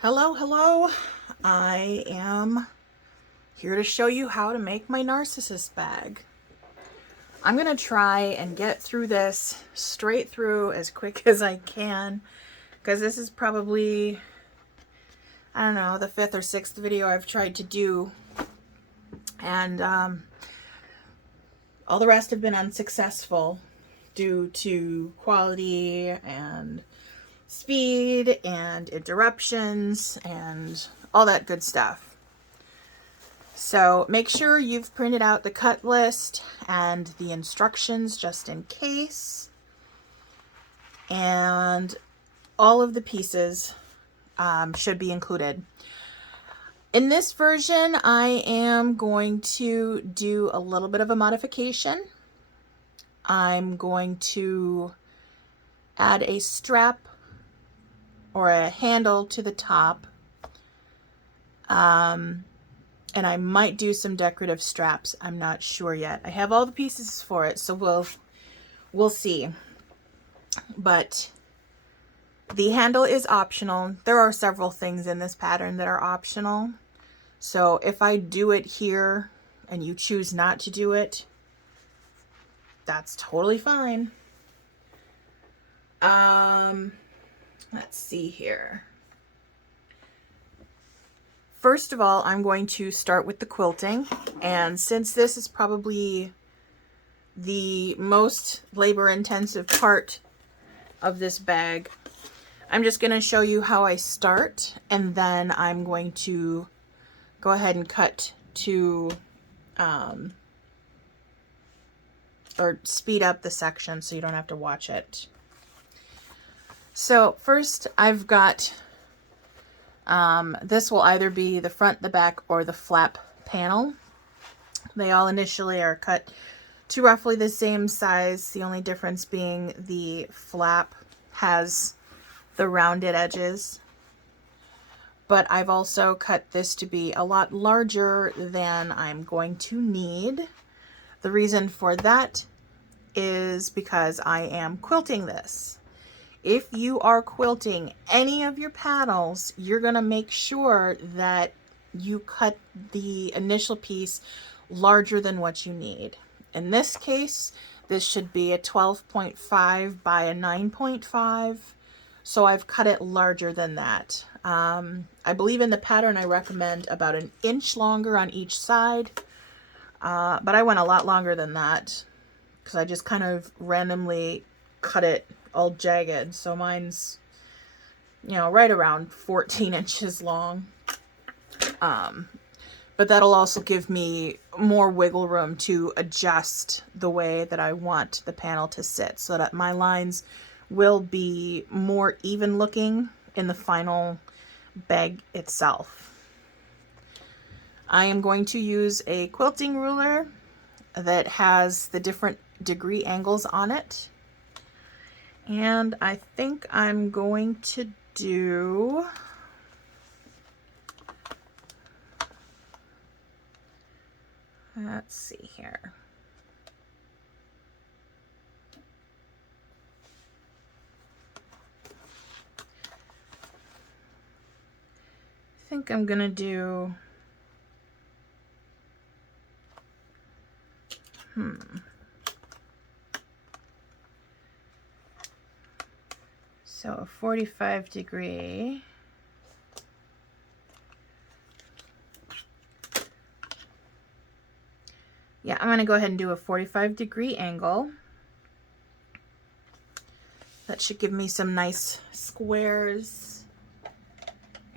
Hello, hello. I am here to show you how to make my Narcissist bag. I'm going to try and get through this straight through as quick as I can because this is probably, I don't know, the 5th or 6th video I've tried to do, and all the rest have been unsuccessful due to quality and speed and interruptions and all that good stuff. So make sure you've printed out the cut list and the instructions just in case. And all of the pieces should be included. In this version, I am going to do a little bit of a modification. I'm going to add a strap or a handle to the top. And I might do some decorative straps. I'm not sure yet. I have all the pieces for it, so we'll see. But the handle is optional. There are several things in this pattern that are optional. So if I do it here and you choose not to do it, that's totally fine. Let's see here. First of all, I'm going to start with the quilting, and since this is probably the most labor-intensive part of this bag, I'm just going to show you how I start, and then I'm going to go ahead and cut to or speed up the section so you don't have to watch it. So first I've got this will either be the front, the back, or the flap panel. They all initially are cut to roughly the same size, the only difference being the flap has the rounded edges. But I've also cut this to be a lot larger than I'm going to need. The reason for that is because I am quilting this. If you are quilting any of your panels, you're going to make sure that you cut the initial piece larger than what you need. In this case, this should be a 12.5 by a 9.5, so I've cut it larger than that. I believe in the pattern I recommend about an inch longer on each side, but I went a lot longer than that because I just kind of randomly cut it all jagged, so mine's, you know, right around 14 inches long. But that'll also give me more wiggle room to adjust the way that I want the panel to sit so that my lines will be more even looking in the final bag itself. I am going to use a quilting ruler that has the different degree angles on it. And I think I'm going to do let's see here. I think I'm gonna do so a 45 degree. Yeah, I'm going to go ahead and do a 45 degree angle. That should give me some nice squares.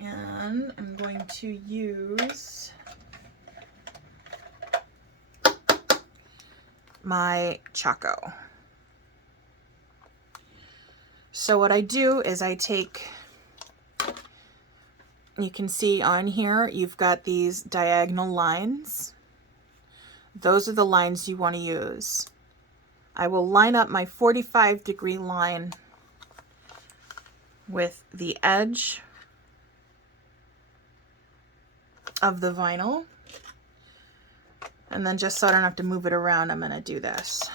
And I'm going to use my Chaco. So what I do is I take, you can see on here, you've got these diagonal lines. Those are the lines you want to use. I will line up my 45 degree line with the edge of the vinyl. And then just so I don't have to move it around, I'm going to do this.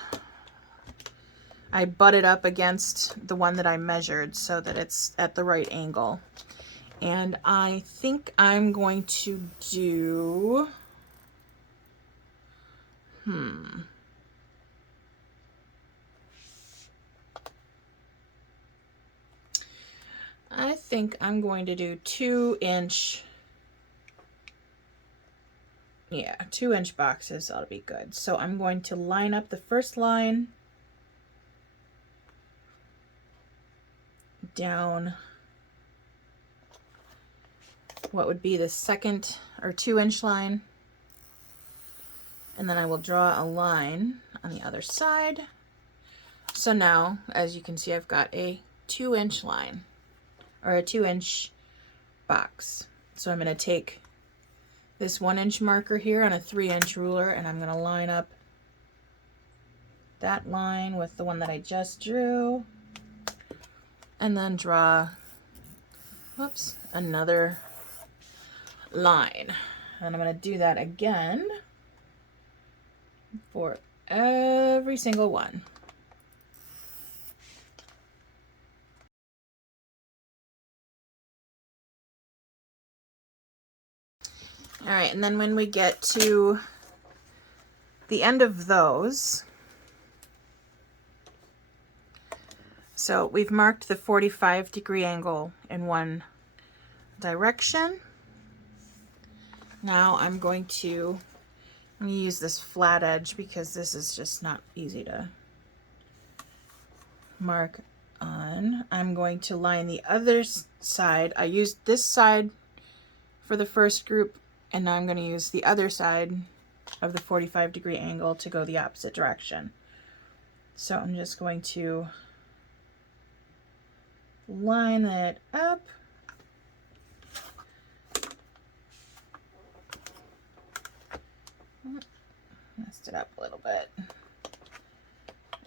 I butt it up against the one that I measured so that it's at the right angle. And I think I'm going to do, I think I'm going to do 2-inch, yeah, 2-inch boxes. That'll be good. So I'm going to line up the first line down what would be the second or 2-inch line, and then I will draw a line on the other side. So now, as you can see, I've got a 2-inch line, or a 2-inch box. So I'm going to take this 1-inch marker here on a 3-inch ruler, and I'm going to line up that line with the one that I just drew, and then draw, whoops, another line. And I'm going to do that again for every single one. All right, and then when we get to the end of those, so we've marked the 45-degree angle in one direction. Now I'm going to use this flat edge because this is just not easy to mark on. I'm going to line the other side. I used this side for the first group, and now I'm going to use the other side of the 45-degree angle to go the opposite direction. So I'm just going to line it up. Messed it up a little bit.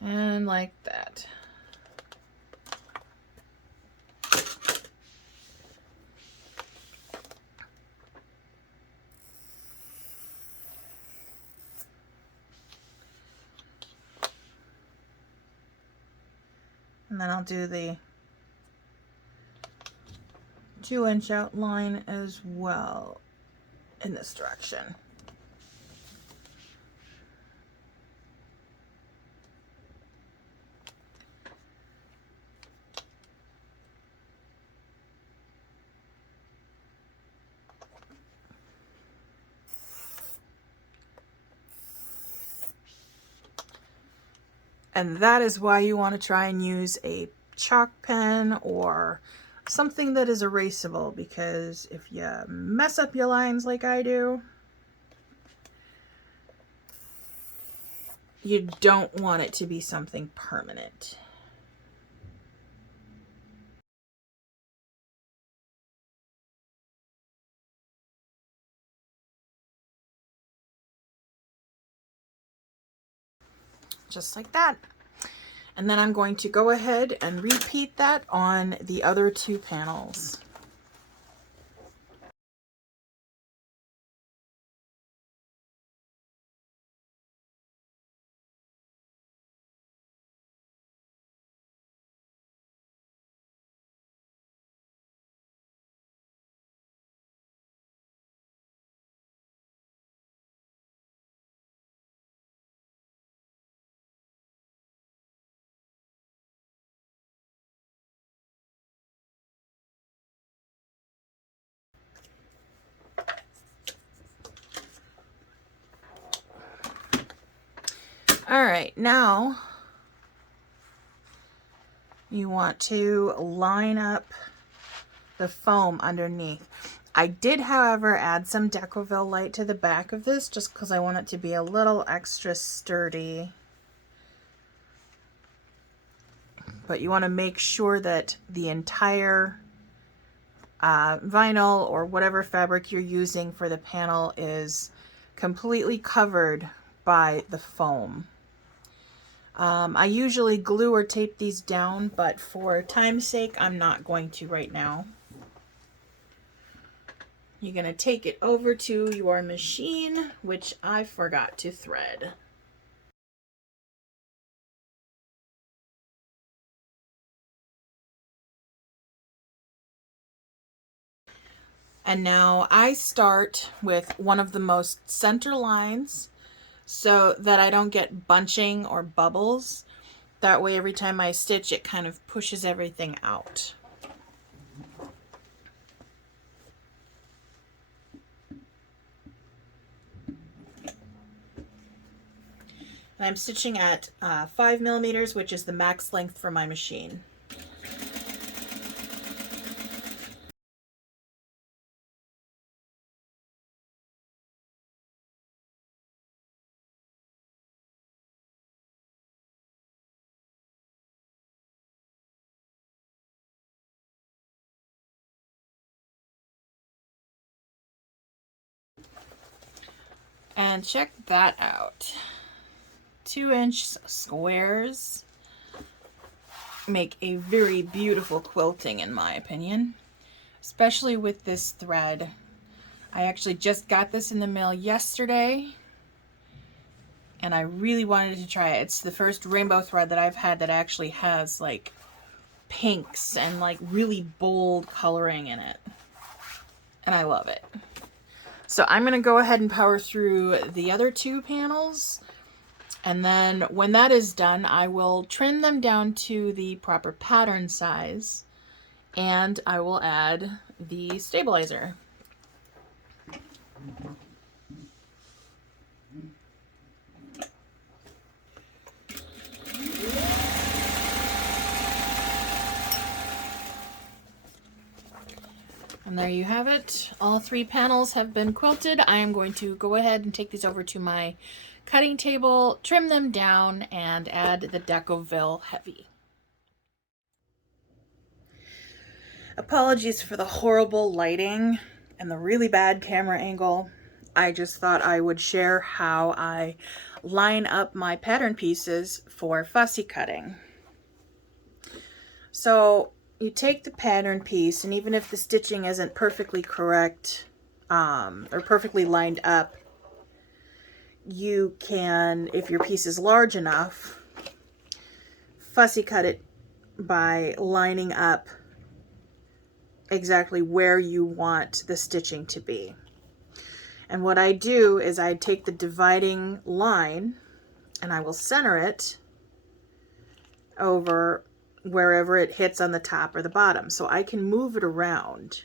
And like that. And then I'll do the 2-inch outline as well in this direction. And that is why you want to try and use a chalk pen or something that is erasable, because if you mess up your lines like I do, you don't want it to be something permanent. Just like that. And then I'm going to go ahead and repeat that on the other 2 panels. All right, now you want to line up the foam underneath. I did, however, add some Decovil light to the back of this just because I want it to be a little extra sturdy. But you want to make sure that the entire vinyl or whatever fabric you're using for the panel is completely covered by the foam. I usually glue or tape these down, but for time's sake, I'm not going to right now. You're going to take it over to your machine, which I forgot to thread. And now I start with one of the most center lines so that I don't get bunching or bubbles. That way every time I stitch, it kind of pushes everything out. And I'm stitching at 5 millimeters, which is the max length for my machine. And check that out. 2-inch squares make a very beautiful quilting in my opinion, especially with this thread. I actually just got this in the mail yesterday and I really wanted to try it. It's the first rainbow thread that I've had that actually has like pinks and like really bold coloring in it, and I love it. So I'm going to go ahead and power through the other 2 panels, and then when that is done, I will trim them down to the proper pattern size, and I will add the stabilizer. And there you have it. All 3 panels have been quilted. I am going to go ahead and take these over to my cutting table, trim them down, and add the Decoville Heavy. Apologies for the horrible lighting and the really bad camera angle. I just thought I would share how I line up my pattern pieces for fussy cutting. So you take the pattern piece, and even if the stitching isn't perfectly correct or perfectly lined up, you can, if your piece is large enough, fussy cut it by lining up exactly where you want the stitching to be. And what I do is I take the dividing line and I will center it over wherever it hits on the top or the bottom, so I can move it around.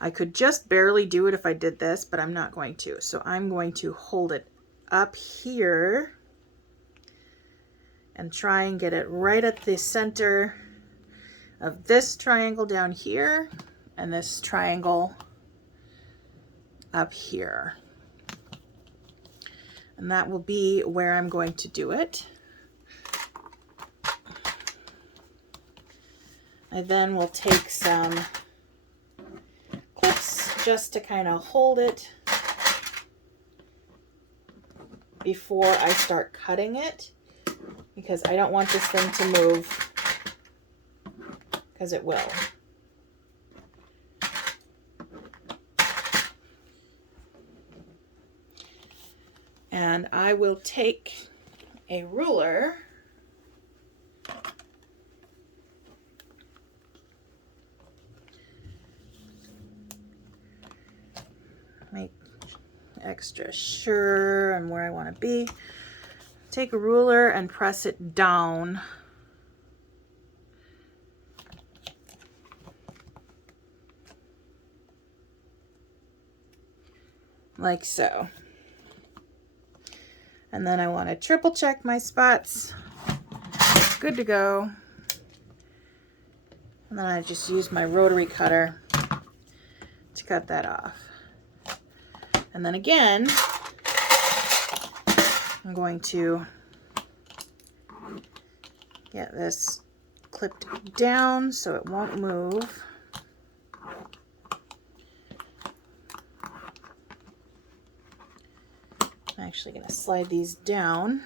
I could just barely do it if I did this, but I'm not going to. So I'm going to hold it up here and try and get it right at the center of this triangle down here and this triangle up here. And that will be where I'm going to do it. I then will take some clips just to kind of hold it before I start cutting it, because I don't want this thing to move, because it will. And I will take a ruler make extra sure on where I want to be. Take a ruler and press it down like so. And then I want to triple check my spots. Good to go. And then I just use my rotary cutter to cut that off. And then again, I'm going to get this clipped down so it won't move. I'm actually going to slide these down.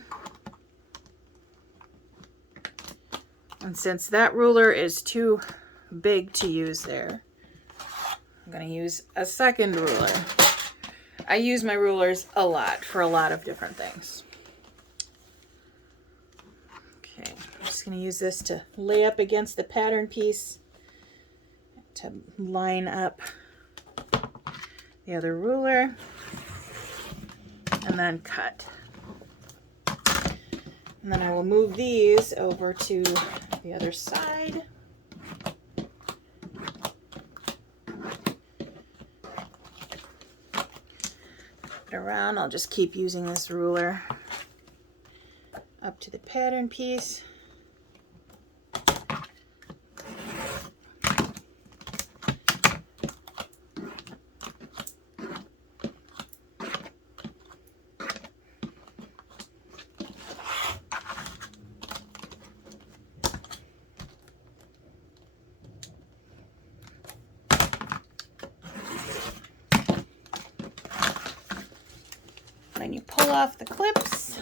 And since that ruler is too big to use there, I'm going to use a second ruler. I use my rulers a lot for a lot of different things. Okay, I'm just going to use this to lay up against the pattern piece to line up the other ruler, and then cut. And then I will move these over to the other side. Around, I'll just keep using this ruler up to the pattern piece. Then you pull off the clips.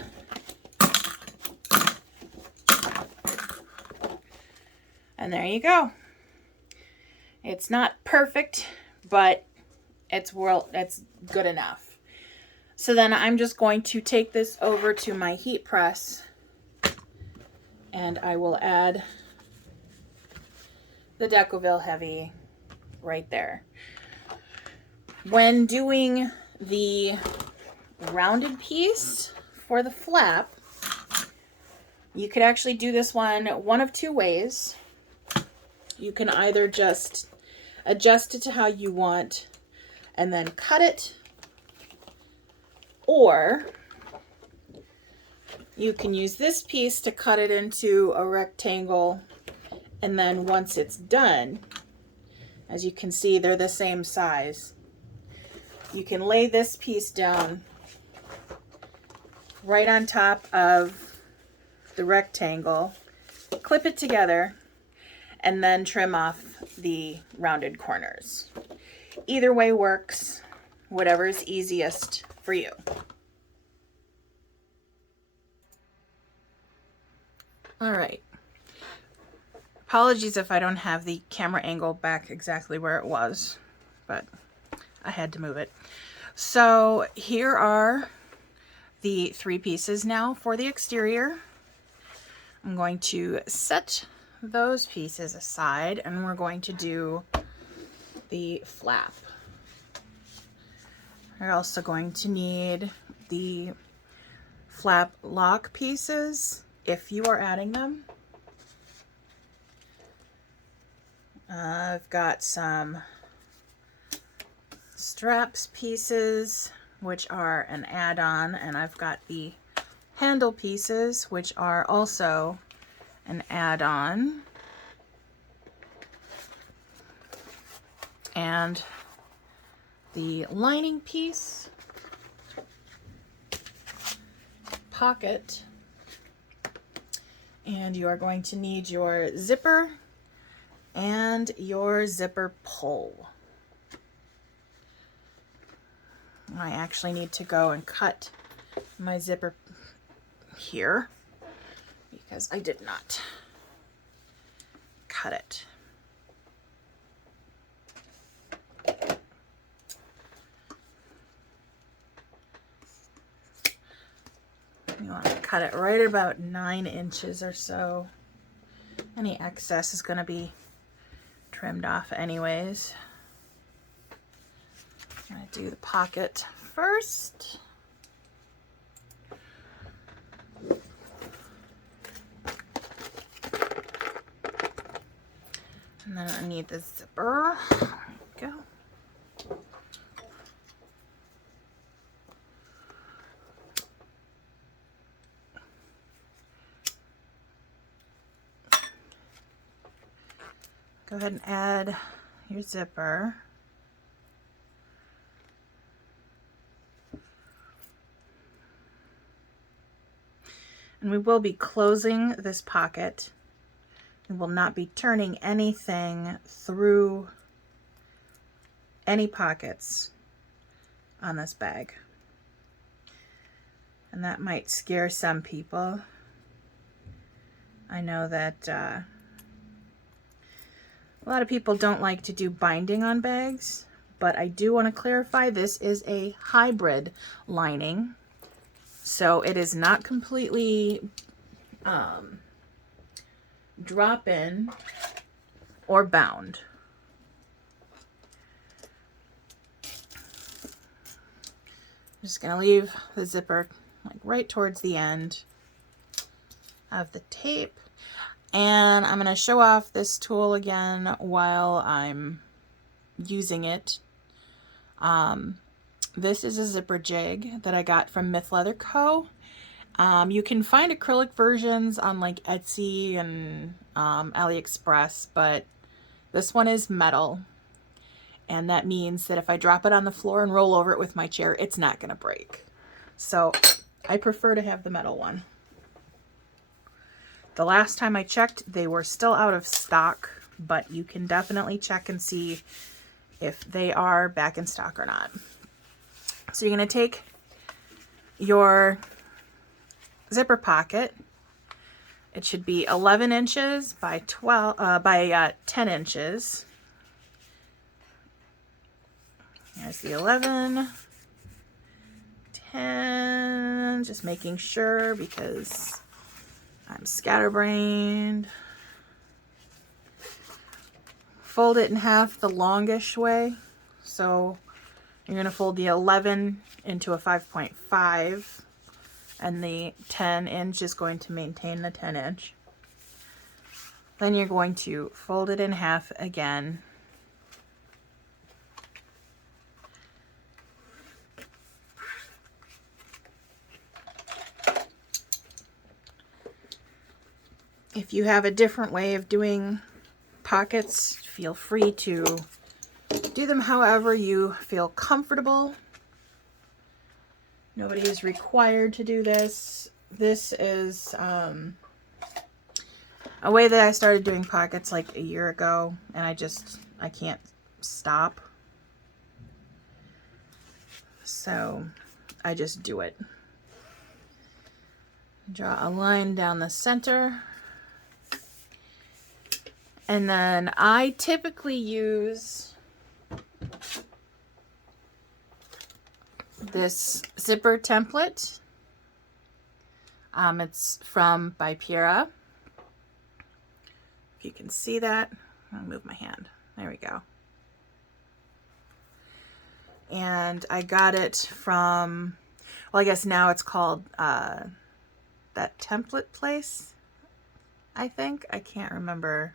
And there you go. It's not perfect, but it's good enough. So then I'm just going to take this over to my heat press, and I will add the Decoville Heavy right there. When doing the rounded piece for the flap, you could actually do this one of two ways. You can either just adjust it to how you want and then cut it, or you can use this piece to cut it into a rectangle, and then once it's done, as you can see, they're the same size. You can lay this piece down right on top of the rectangle, clip it together, and then trim off the rounded corners. Either way works, whatever is easiest for you. All right. Apologies if I don't have the camera angle back exactly where it was, but I had to move it. So here are the three pieces now for the exterior. I'm going to set those pieces aside, and we're going to do the flap. We're also going to need the flap lock pieces if you are adding them. I've got some straps pieces, which are an add-on, and I've got the handle pieces, which are also an add-on, and the lining piece, pocket, and you are going to need your zipper and your zipper pull. I actually need to go and cut my zipper here because I did not cut it. You want to cut it right about 9 inches or so. Any excess is going to be trimmed off anyways. I'm going to do the pocket first. And then I need the zipper. There we go. Go ahead and add your zipper. And we will be closing this pocket. We will not be turning anything through any pockets on this bag. And that might scare some people. I know that a lot of people don't like to do binding on bags, but I do want to clarify this is a hybrid lining. So it is not completely drop-in or bound. just gonna leave the zipper like right towards the end of the tape. And I'm gonna show off this tool again while I'm using it. This is a zipper jig that I got from Myth Leather Co. You can find acrylic versions on like Etsy and AliExpress, but this one is metal. And that means that if I drop it on the floor and roll over it with my chair, it's not going to break. So I prefer to have the metal one. The last time I checked, they were still out of stock, but you can definitely check and see if they are back in stock or not. So you're going to take your zipper pocket. It should be 11 inches by 10 inches. There's the 11, 10, just making sure because I'm scatterbrained. Fold it in half the longish way. So you're going to fold the 11 into a 5.5 and the 10 inch is going to maintain the 10 inch. Then you're going to fold it in half again. If you have a different way of doing pockets, feel free to do them however you feel comfortable. Nobody is required to do this. This is a way that I started doing pockets like a year ago, and I can't stop. So I just do it. Draw a line down the center. And then I typically use this zipper template. It's from by Piera. If you can see that, I'll move my hand. There we go. And I got it from, well, I guess now it's called that template place, I think. I can't remember.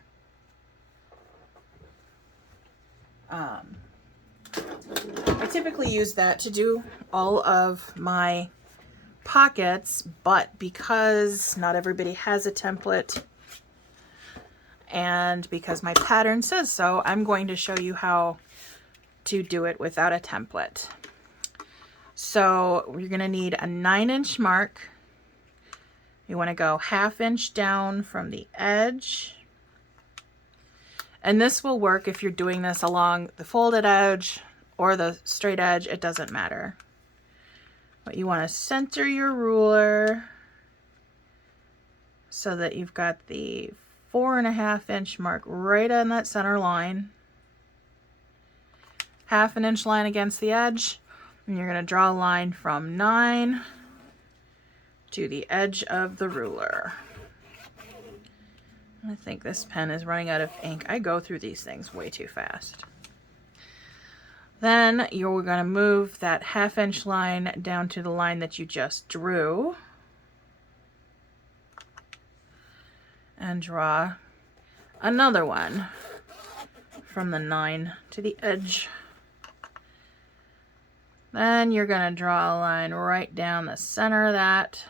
I typically use that to do all of my pockets, but because not everybody has a template and because my pattern says so, I'm going to show you how to do it without a template. So you're going to need a 9-inch mark. You want to go 1/2 inch down from the edge. And this will work if you're doing this along the folded edge or the straight edge, it doesn't matter. But you want to center your ruler so that you've got the 4.5 inch mark right on that center line. 1/2 inch line against the edge, and you're going to draw a line from 9 to the edge of the ruler. I think this pen is running out of ink. I go through these things way too fast. Then you're going to move that 1/2 inch line down to the line that you just drew. And draw another one from the 9 to the edge. Then you're going to draw a line right down the center of that.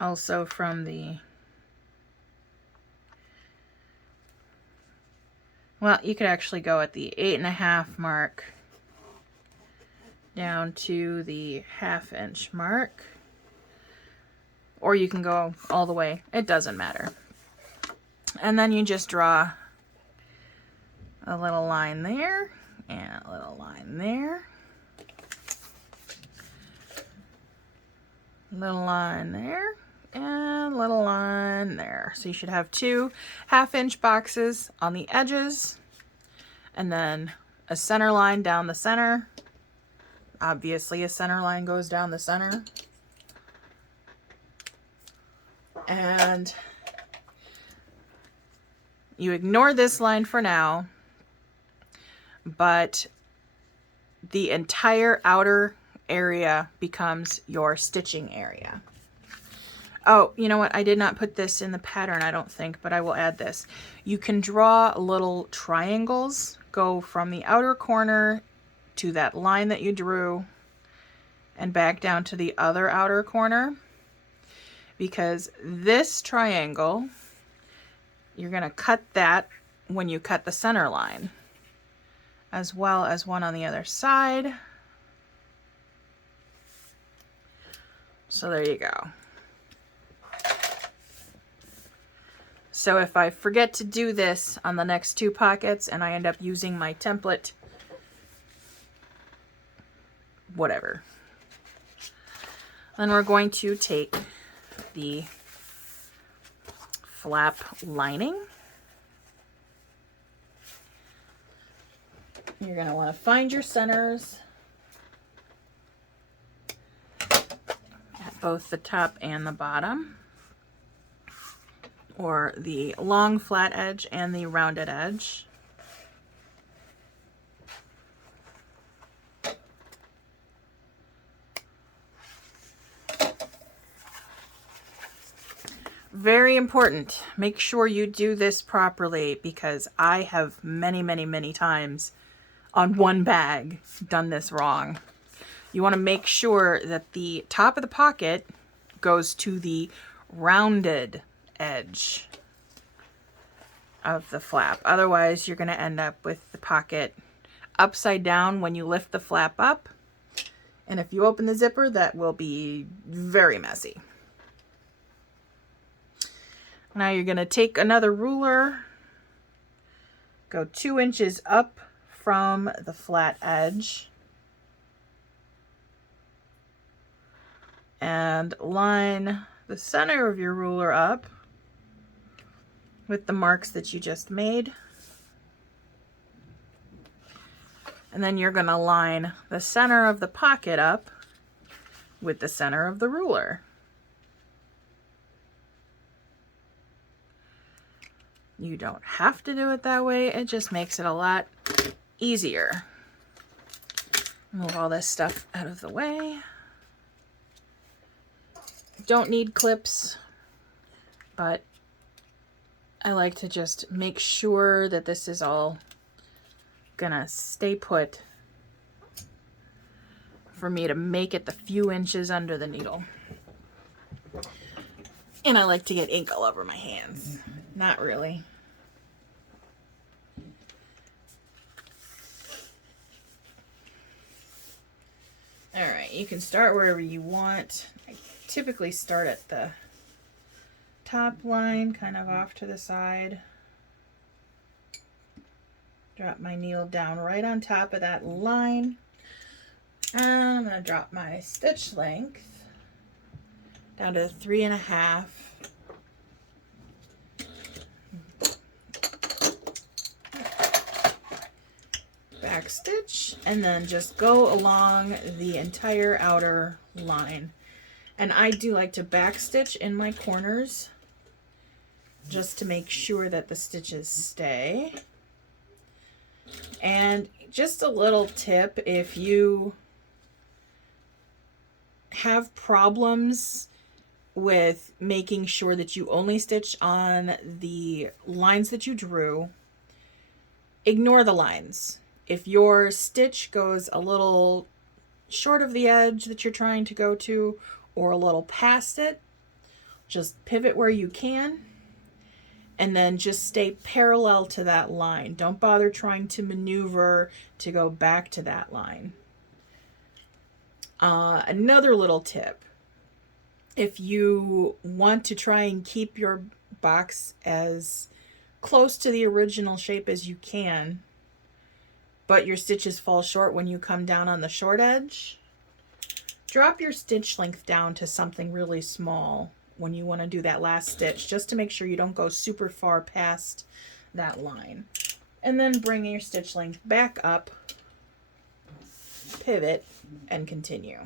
Also from the, well, you could actually go at the 8.5 mark down to the 1/2 inch mark, or you can go all the way, it doesn't matter. And then you just draw a little line there and a little line there, little line there, and little line there. So you should have 2 1/2 inch boxes on the edges, and then a center line down the center. Obviously a center line goes down the center. And You ignore this line for now, but the entire outer area becomes your stitching area. Oh, you know what? I did not put this in the pattern, I don't think, but I will add this. You can draw little triangles, go from the outer corner to that line that you drew and back down to the other outer corner, because this triangle, you're going to cut that when you cut the center line, as well as one on the other side. So there you go. So if I forget to do this on the next 2 pockets and I end up using my template, whatever. Then we're going to take the flap lining. You're going to want to find your centers at both the top and the bottom, or the long flat edge and the rounded edge. Very important. Make sure you do this properly, because I have many times on one bag done this wrong. You want to make sure that the top of the pocket goes to the rounded edge of the flap. Otherwise, you're going to end up with the pocket upside down when you lift the flap up. And if you open the zipper, that will be very messy. Now you're going to take another ruler, go 2 inches up from the flat edge, and line the center of your ruler up with the marks that you just made. And then you're going to line the center of the pocket up with the center of the ruler. You don't have to do it that way, it just makes it a lot easier. Move all this stuff out of the way. Don't need clips, but I like to just make sure that this is all gonna stay put for me to make it the few inches under the needle. And I like to get ink all over my hands. Not really. All right, you can start wherever you want. I typically start at the top line, kind of off to the side. Drop my needle down right on top of that line. And I'm going to drop my stitch length down to 3.5. Back stitch, and then just go along the entire outer line. And I do like to back stitch in my corners just to make sure that the stitches stay. And just a little tip, if you have problems with making sure that you only stitch on the lines that you drew, ignore the lines. If your stitch goes a little short of the edge that you're trying to go to, or a little past it, just pivot where you can, and then just stay parallel to that line. Don't bother trying to maneuver to go back to that line. Another little tip, if you want to try and keep your box as close to the original shape as you can, but your stitches fall short when you come down on the short edge, drop your stitch length down to something really small when you want to do that last stitch, just to make sure you don't go super far past that line. And then bring your stitch length back up, pivot, and continue.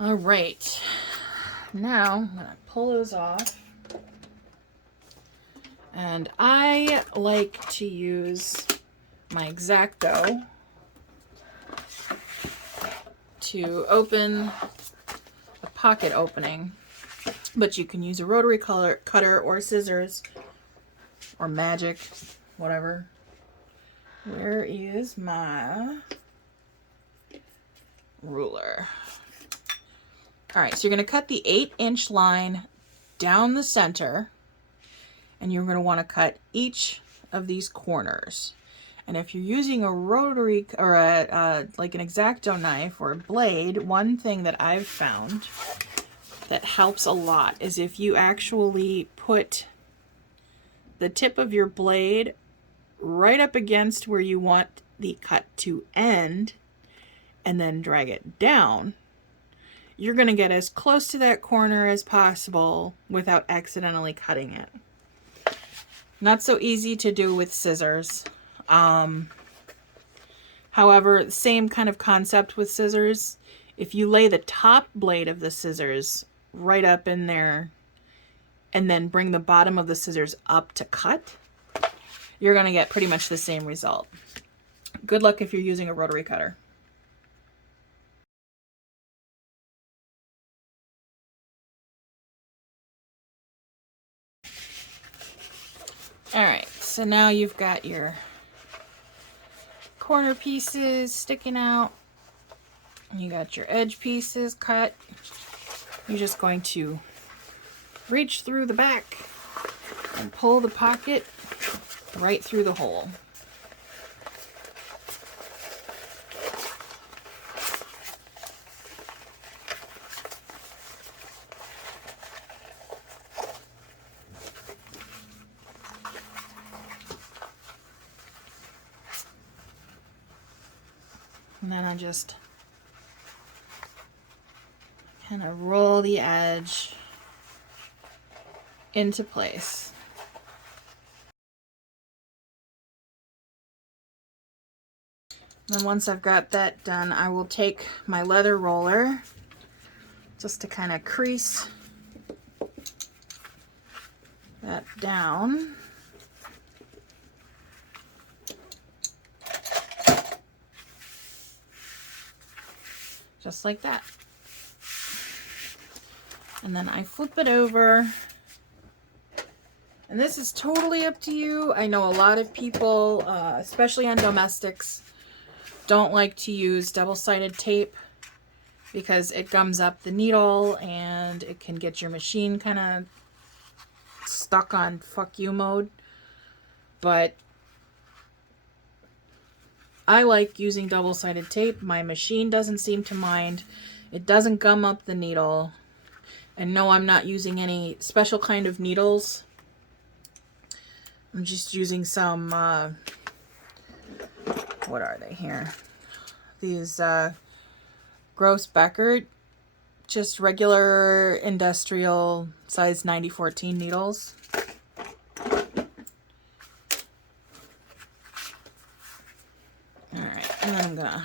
All right, now I'm gonna pull those off. And I like to use my X-Acto to open a pocket opening, but you can use a rotary cutter or scissors or magic, whatever. Where is my ruler? All right, so you're going to cut the 8-inch line down the center, and you're going to want to cut each of these corners. And if you're using a rotary or like an X-Acto knife or a blade, one thing that I've found that helps a lot is if you actually put the tip of your blade right up against where you want the cut to end and then drag it down, you're going to get as close to that corner as possible without accidentally cutting it. Not so easy to do with scissors. However, same kind of concept with scissors. If you lay the top blade of the scissors right up in there and then bring the bottom of the scissors up to cut, you're going to get pretty much the same result. Good luck if you're using a rotary cutter. All right, so now you've got your corner pieces sticking out. You got your edge pieces cut. You're just going to reach through the back and pull the pocket right through the hole. And then I just kind of roll the edge into place. Then once I've got that done, I will take my leather roller just to kind of crease that down. Just like that. And then I flip it over. And this is totally up to you. I know a lot of people, especially on domestics, don't like to use double-sided tape because it gums up the needle and it can get your machine kind of stuck on fuck you mode. But I like using double-sided tape. My machine doesn't seem to mind. It doesn't gum up the needle. And no, I'm not using any special kind of needles. I'm just using some, what are they here? These Gross Beckert, just regular industrial size 9014 needles. Alright, and then I'm gonna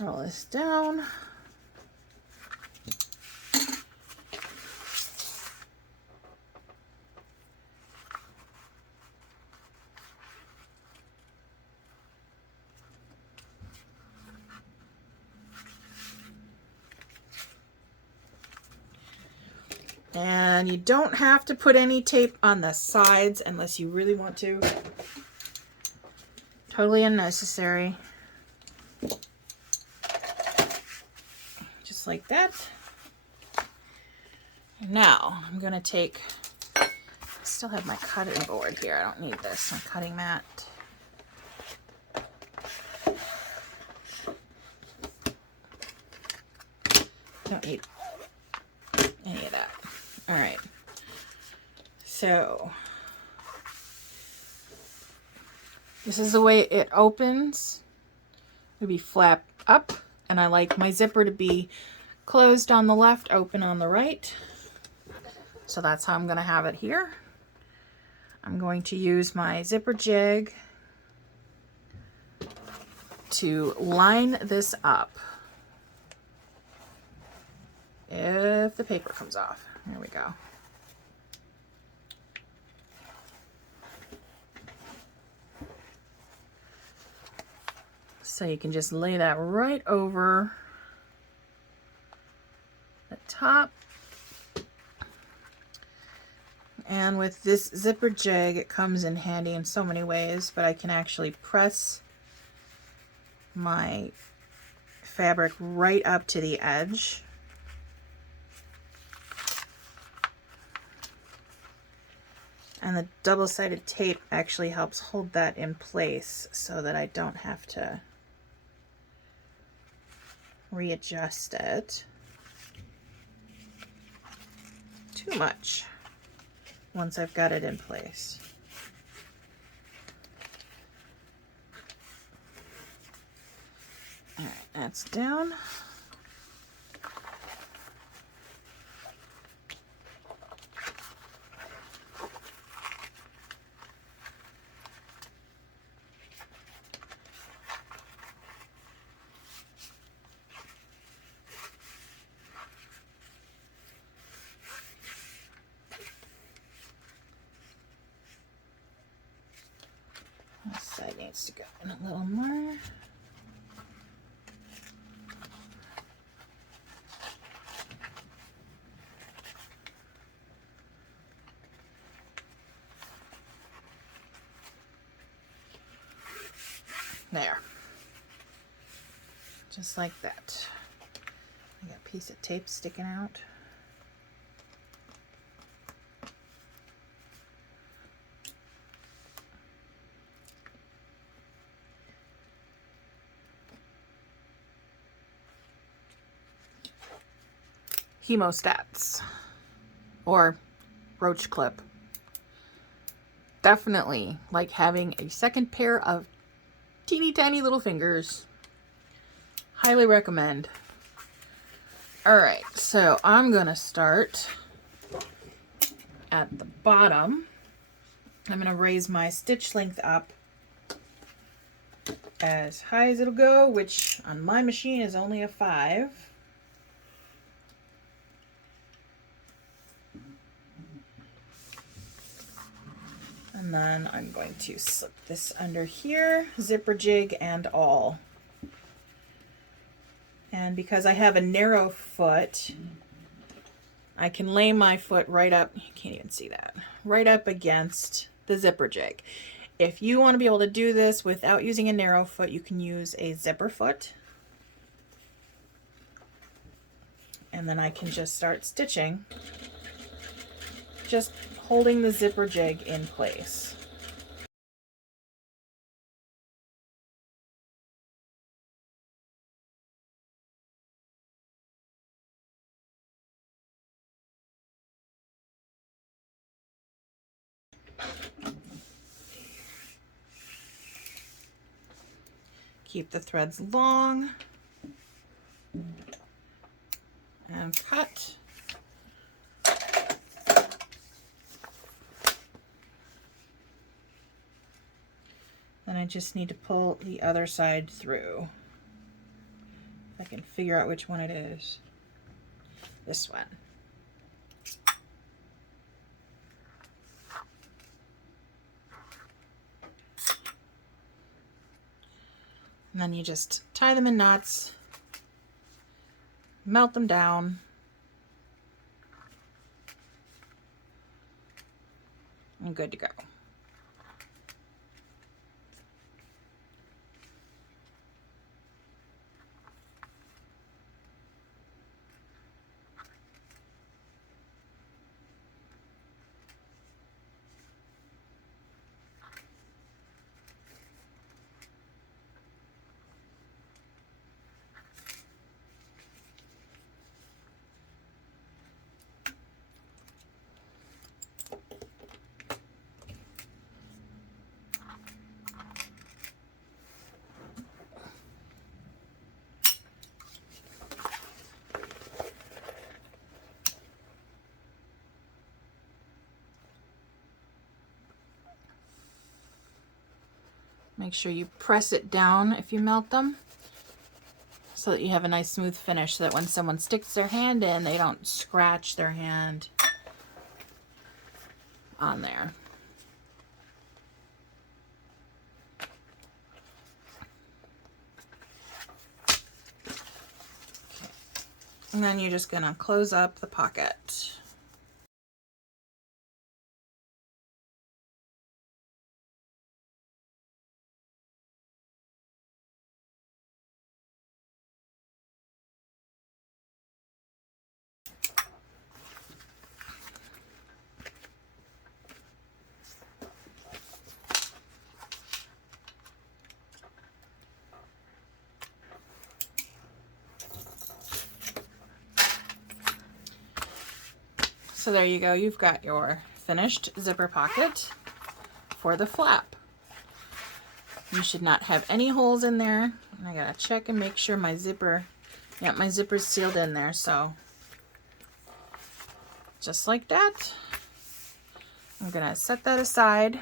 roll this down. And you don't have to put any tape on the sides unless you really want to. Totally unnecessary. Just like that. And now I'm going to take, I still have my cutting board here. I don't need this, my cutting mat. Don't need any of that. All right. So this is the way it opens. It'll be flap up And I like my zipper to be closed on the left, open on the right. So that's how I'm going to have it here. I'm going to use my zipper jig to line this up. If the paper comes off. There we go. So you can just lay that right over the top. And with this zipper jig, it comes in handy in so many ways, but I can actually press my fabric right up to the edge. And the double-sided tape actually helps hold that in place so that I don't have to readjust it too much once I've got it in place. All right, that's down. This side needs to go in a little more. There. Just like that. I got a piece of tape sticking out. Hemostats or roach clip. Definitely like having a second pair of teeny tiny little fingers. Highly recommend. All right, so I'm gonna start at the bottom. I'm gonna raise my stitch length up as high as it'll go, which on my machine is only a 5. And then I'm going to slip this under here, zipper jig and all. And because I have a narrow foot, I can lay my foot right up, you can't even see that, right up against the zipper jig. If you want to be able to do this without using a narrow foot, you can use a zipper foot. And then I can just start stitching, just holding the zipper jig in place. Keep the threads long and cut. Then I just need to pull the other side through. If I can figure out which one it is. This one. And then you just tie them in knots, melt them down, and good to go. Make sure you press it down if you melt them, so that you have a nice smooth finish, so that when someone sticks their hand in, they don't scratch their hand on there. And then you're just gonna close up the pocket. So there you go, you've got your finished zipper pocket for the flap. You should not have any holes in there. And I gotta check and make sure my zipper, yeah, my zipper's sealed in there, so just like that. I'm gonna set that aside.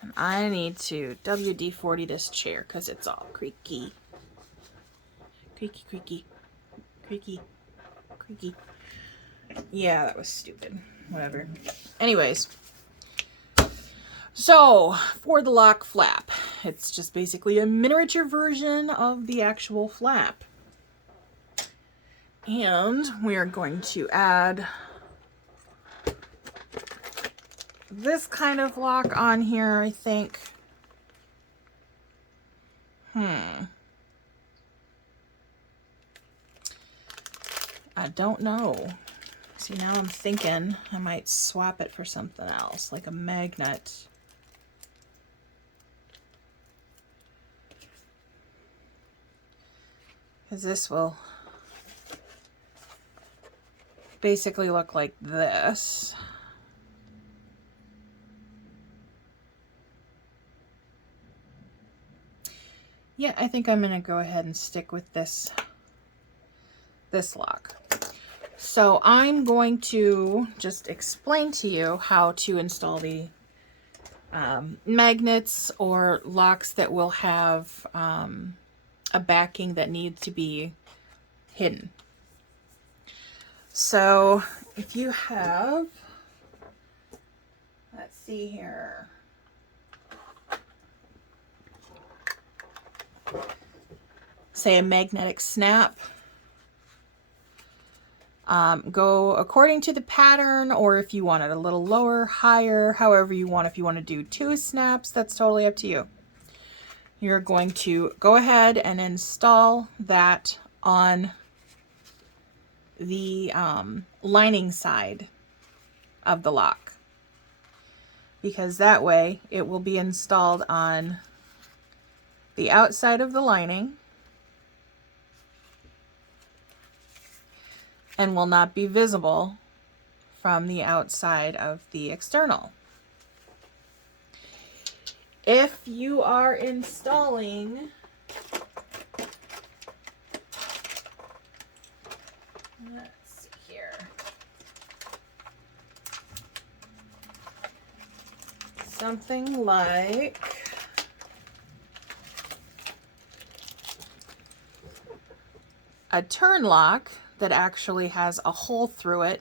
And I need to WD-40 this chair because it's all creaky. Creaky, creaky, creaky. Creaky. Yeah, that was stupid. Whatever. Anyways, so for the lock flap, it's just basically a miniature version of the actual flap. And we are going to add this kind of lock on here, I think. I don't know. See, now I'm thinking I might swap it for something else, like a magnet. Because this will basically look like this. Yeah, I think I'm going to go ahead and stick with this lock. So I'm going to just explain to you how to install the magnets or locks that will have a backing that needs to be hidden. So if you have, let's see here, say a magnetic snap, go according to the pattern, or if you want it a little lower, higher, however you want. If you want to do 2 snaps, that's totally up to you. You're going to go ahead and install that on the lining side of the lock, because that way it will be installed on the outside of the lining and will not be visible from the outside of the external. If you are installing let's see here, something like a turn lock that actually has a hole through it,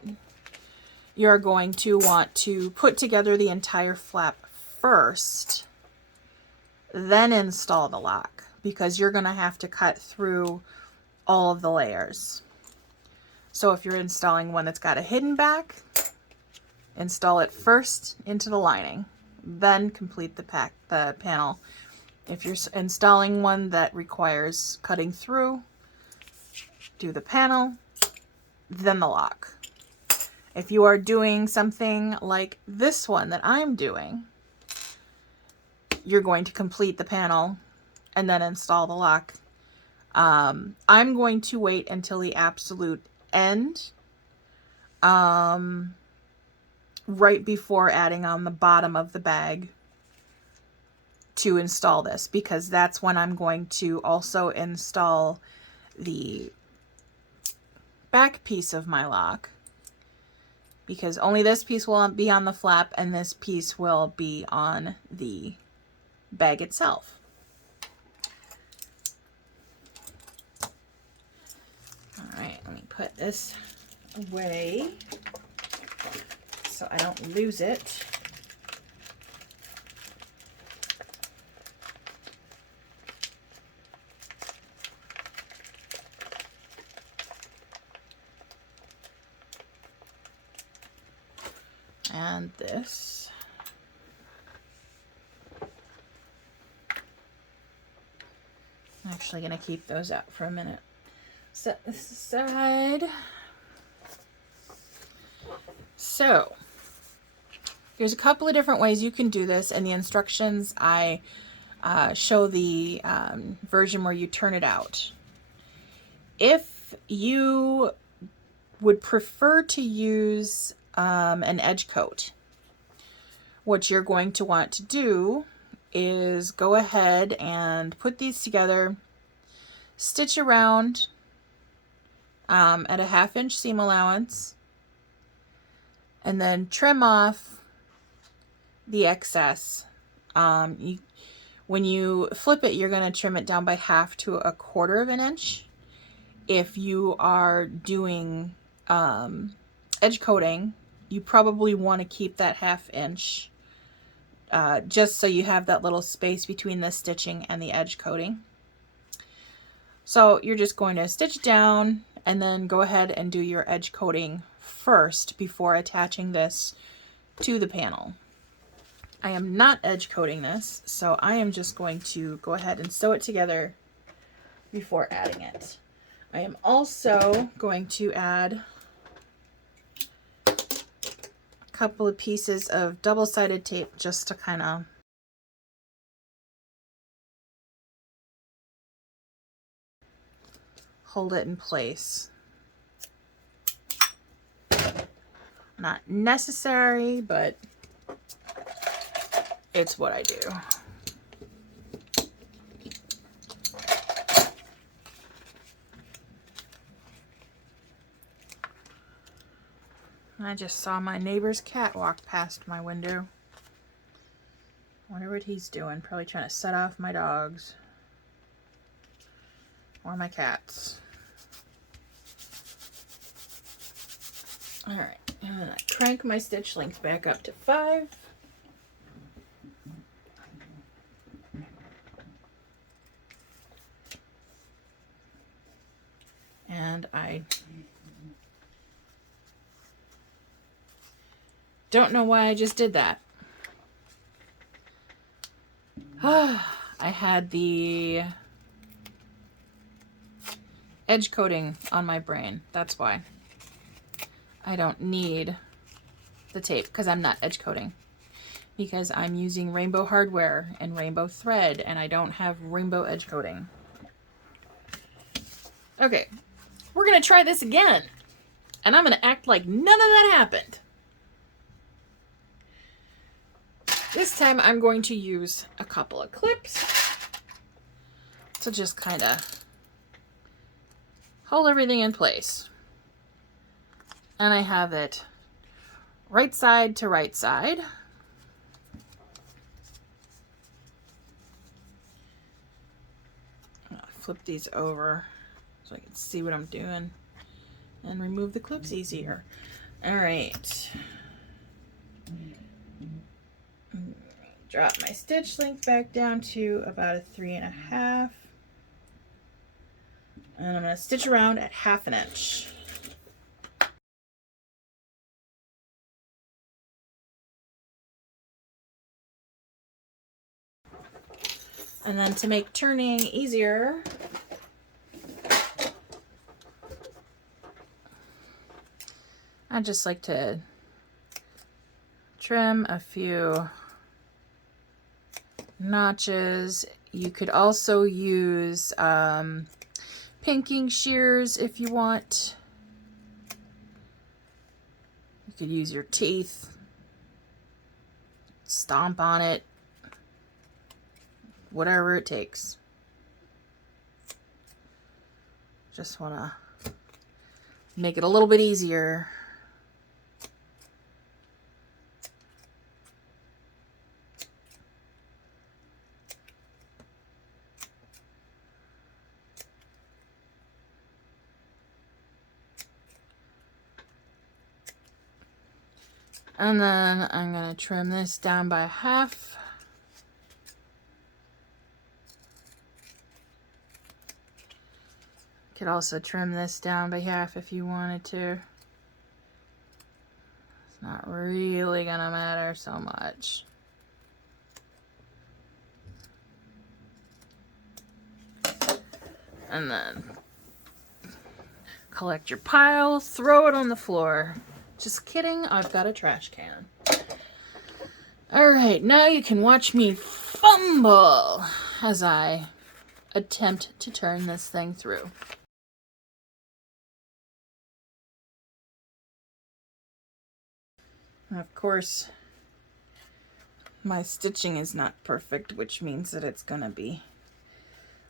you're going to want to put together the entire flap first, then install the lock, because you're going to have to cut through all of the layers. So if you're installing one that's got a hidden back, install it first into the lining, then complete the panel. If you're installing one that requires cutting through, do the panel, then the lock. If you are doing something like this one that I'm doing, you're going to complete the panel and then install the lock. I'm going to wait until the absolute end, right before adding on the bottom of the bag to install this, because that's when I'm going to also install the back piece of my lock, because only this piece will be on the flap and this piece will be on the bag itself. All right, let me put this away so I don't lose it. And this. I'm actually going to keep those out for a minute. Set this aside. So, there's a couple of different ways you can do this. In the instructions, I show the version where you turn it out. If you would prefer to use an edge coat, what you're going to want to do is go ahead and put these together, stitch around at a 1/2 inch seam allowance, and then trim off the excess. When you flip it, you're going to trim it down by 1/2 to 1/4 of an inch. If you are doing edge coating, you probably want to keep that 1/2 inch just so you have that little space between the stitching and the edge coating. So you're just going to stitch down and then go ahead and do your edge coating first before attaching this to the panel. I am not edge coating this, so I am just going to go ahead and sew it together before adding it. I am also going to add a couple of pieces of double-sided tape just to kind of hold it in place. Not necessary, but it's what I do. I just saw my neighbor's cat walk past my window. Wonder what he's doing. Probably trying to set off my dogs. Or my cats. Alright, I'm going to crank my stitch length back up to 5. And I don't know why I just did that. I had the edge coating on my brain. That's why. I don't need the tape because I'm not edge coating. Because I'm using rainbow hardware and rainbow thread and I don't have rainbow edge coating. Okay, we're going to try this again. And I'm going to act like none of that happened. This time I'm going to use a couple of clips to just kind of hold everything in place. And I have it right side to right side. I'll flip these over so I can see what I'm doing and remove the clips easier. All right. Drop my stitch length back down to about a 3.5. And I'm going to stitch around at 1/2 inch. And then to make turning easier, I just like to trim a few notches. You could also use pinking shears if you want. You could use your teeth, stomp on it, whatever it takes. Just want to make it a little bit easier. And then I'm going to trim this down by half. Could also trim this down by half if you wanted to. It's not really gonna matter so much. And then collect your pile, throw it on the floor. Just kidding, I've got a trash can. Alright, now you can watch me fumble as I attempt to turn this thing through. And of course, my stitching is not perfect, which means that it's gonna be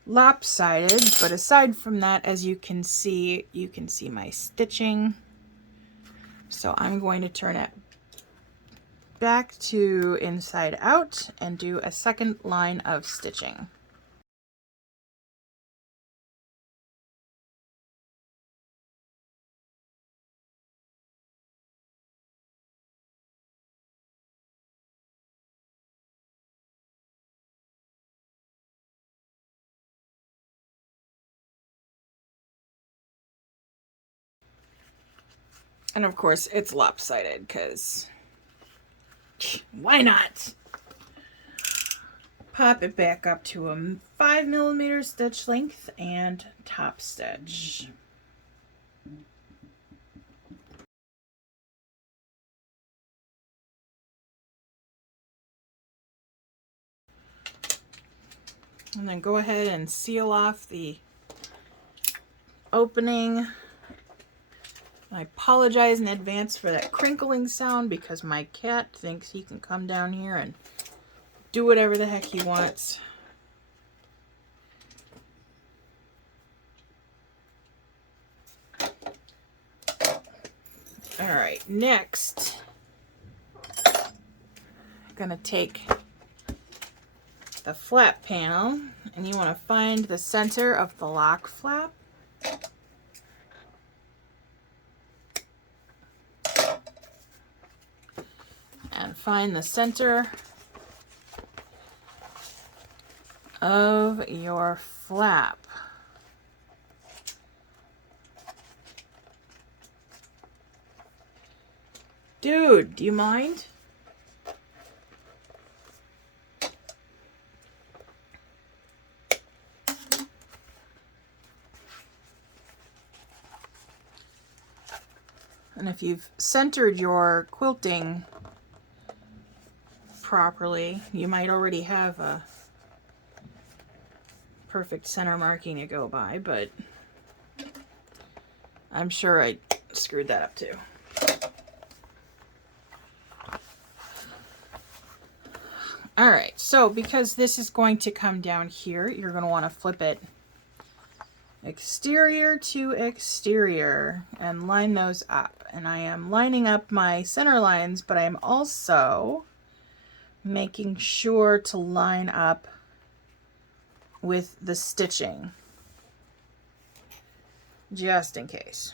lopsided, but aside from that, as you can see my stitching. So I'm going to turn it back to inside out and do a second line of stitching. And of course it's lopsided because why not? Pop it back up to a 5mm stitch length and top stitch. And then go ahead and seal off the opening. I apologize in advance for that crinkling sound because my cat thinks he can come down here and do whatever the heck he wants. Alright, next I'm gonna take the flap panel and you want to find the center of the lock flap. And find the center of your flap. Dude, do you mind? And if you've centered your quilting properly, you might already have a perfect center marking to go by, but I'm sure I screwed that up too. Alright, so because this is going to come down here, you're going to want to flip it exterior to exterior and line those up. And I am lining up my center lines, but I'm also making sure to line up with the stitching, just in case.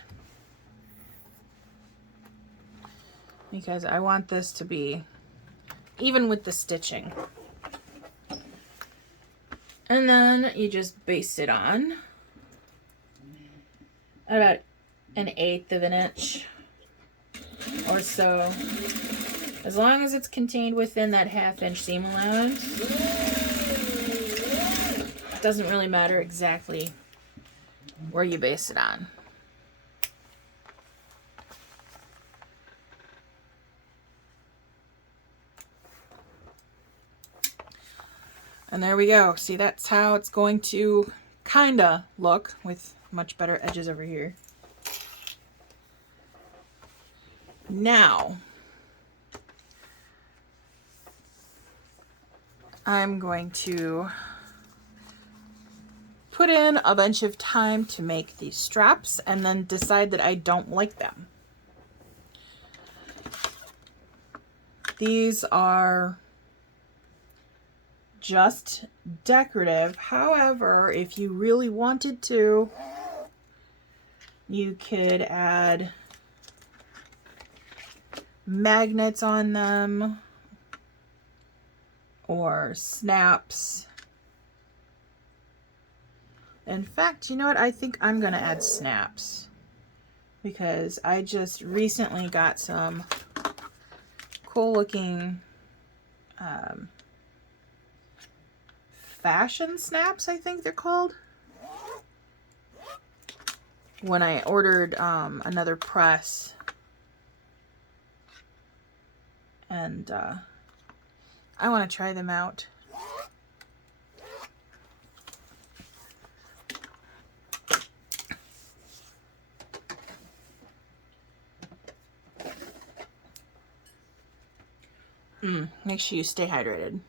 Because I want this to be even with the stitching. And then you just baste it on about 1/8 of an inch or so. As long as it's contained within that 1/2 inch seam allowance, it doesn't really matter exactly where you base it on. And there we go. See, that's how it's going to kinda look with much better edges over here. Now, I'm going to put in a bunch of time to make these straps and then decide that I don't like them. These are just decorative. However, if you really wanted to, you could add magnets on them or snaps. In fact, you know what? I think I'm going to add snaps because I just recently got some cool looking fashion snaps, I think they're called, when I ordered another press. And I want to try them out. Make sure you stay hydrated.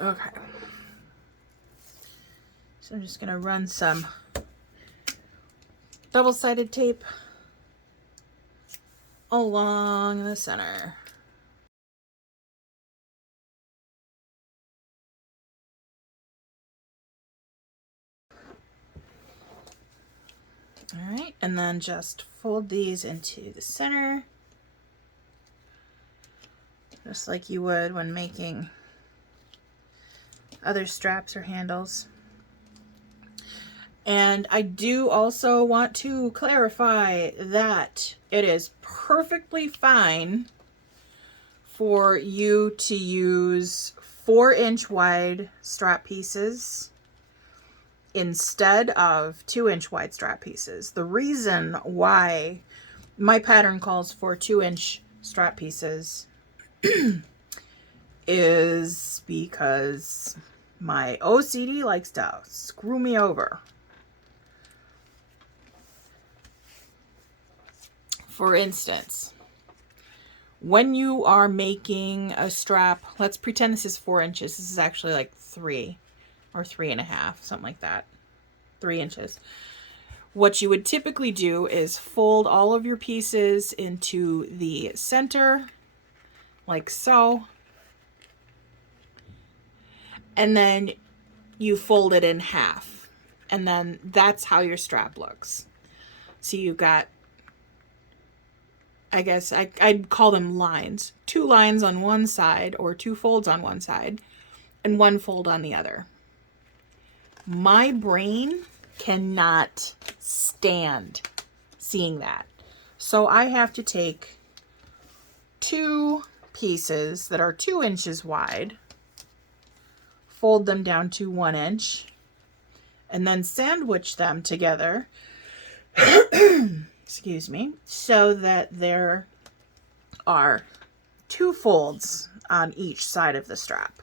Okay. So I'm just going to run some double-sided tape along the center. All right, and then just fold these into the center, just like you would when making other straps or handles. And I do also want to clarify that it is perfectly fine for you to use 4-inch wide strap pieces instead of 2-inch wide strap pieces. The reason why my pattern calls for 2-inch strap pieces is because my OCD likes to screw me over. For instance, when you are making a strap, let's pretend this is 4 inches. This is actually like 3 or 3.5, something like that. 3 inches. What you would typically do is fold all of your pieces into the center, like so. And then you fold it in half. And then that's how your strap looks. So you've got, I guess I'd call them lines. 2 lines on one side, or 2 folds on one side, and 1 fold on the other. My brain cannot stand seeing that. So I have to take 2 pieces that are 2 inches wide, fold them down to 1 inch, and then sandwich them together excuse me, so that there are 2 folds on each side of the strap.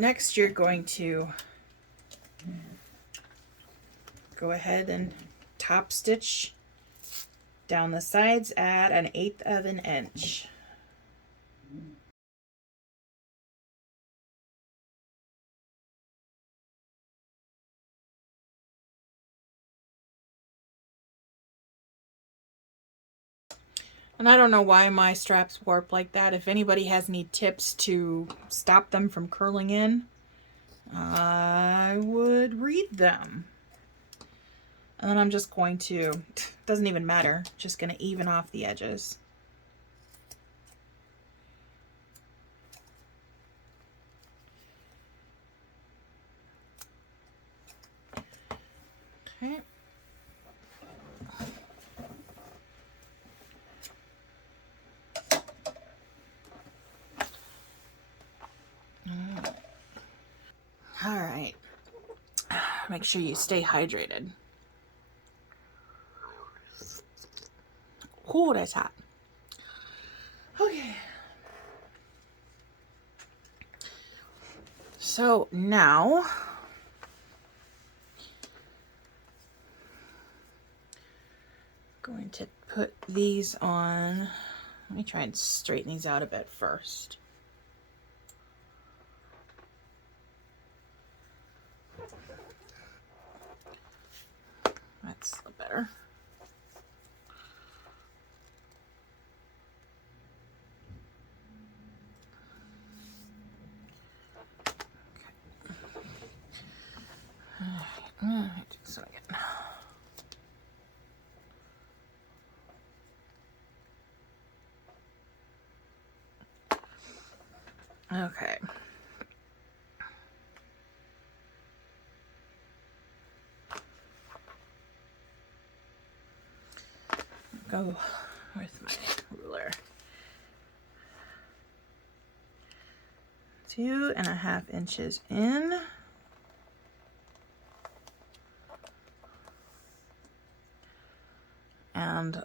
Next, you're going to go ahead and top stitch down the sides at 1/8 of an inch. And I don't know why my straps warp like that. If anybody has any tips to stop them from curling in, I would read them. And then I'm just going to, doesn't even matter, just going to even off the edges. Okay. All right. Make sure you stay hydrated. Oh, that's hot. Okay. So now going to put these on. Let me try and straighten these out a bit first. better. So again. Okay. Go with my ruler. 2.5 inches in. And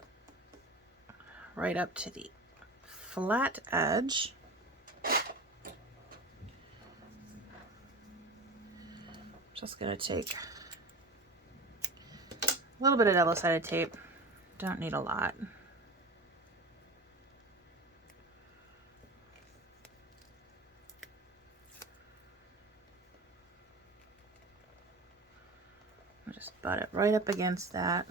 right up to the flat edge. Just gonna take a little bit of double-sided tape. Don't need a lot. I'll just butt it right up against that.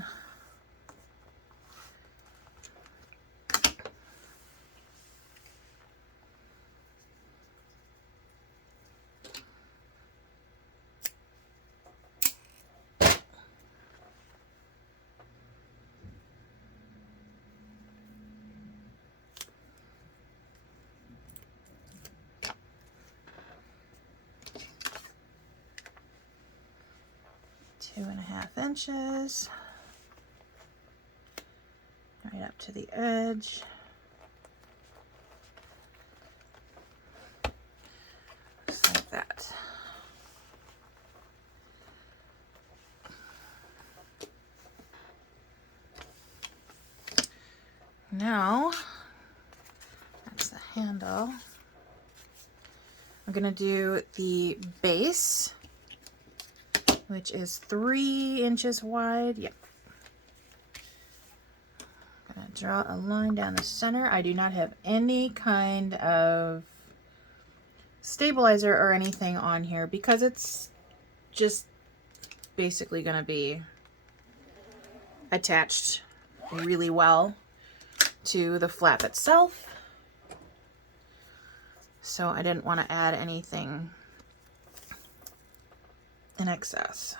Two and a half inches, right up to the edge. Just like that. Now, that's the handle. I'm gonna do the base, which is 3 inches wide. Yep. I'm gonna draw a line down the center. I do not have any kind of stabilizer or anything on here because it's just basically gonna be attached really well to the flap itself. So I didn't want to add anything in excess.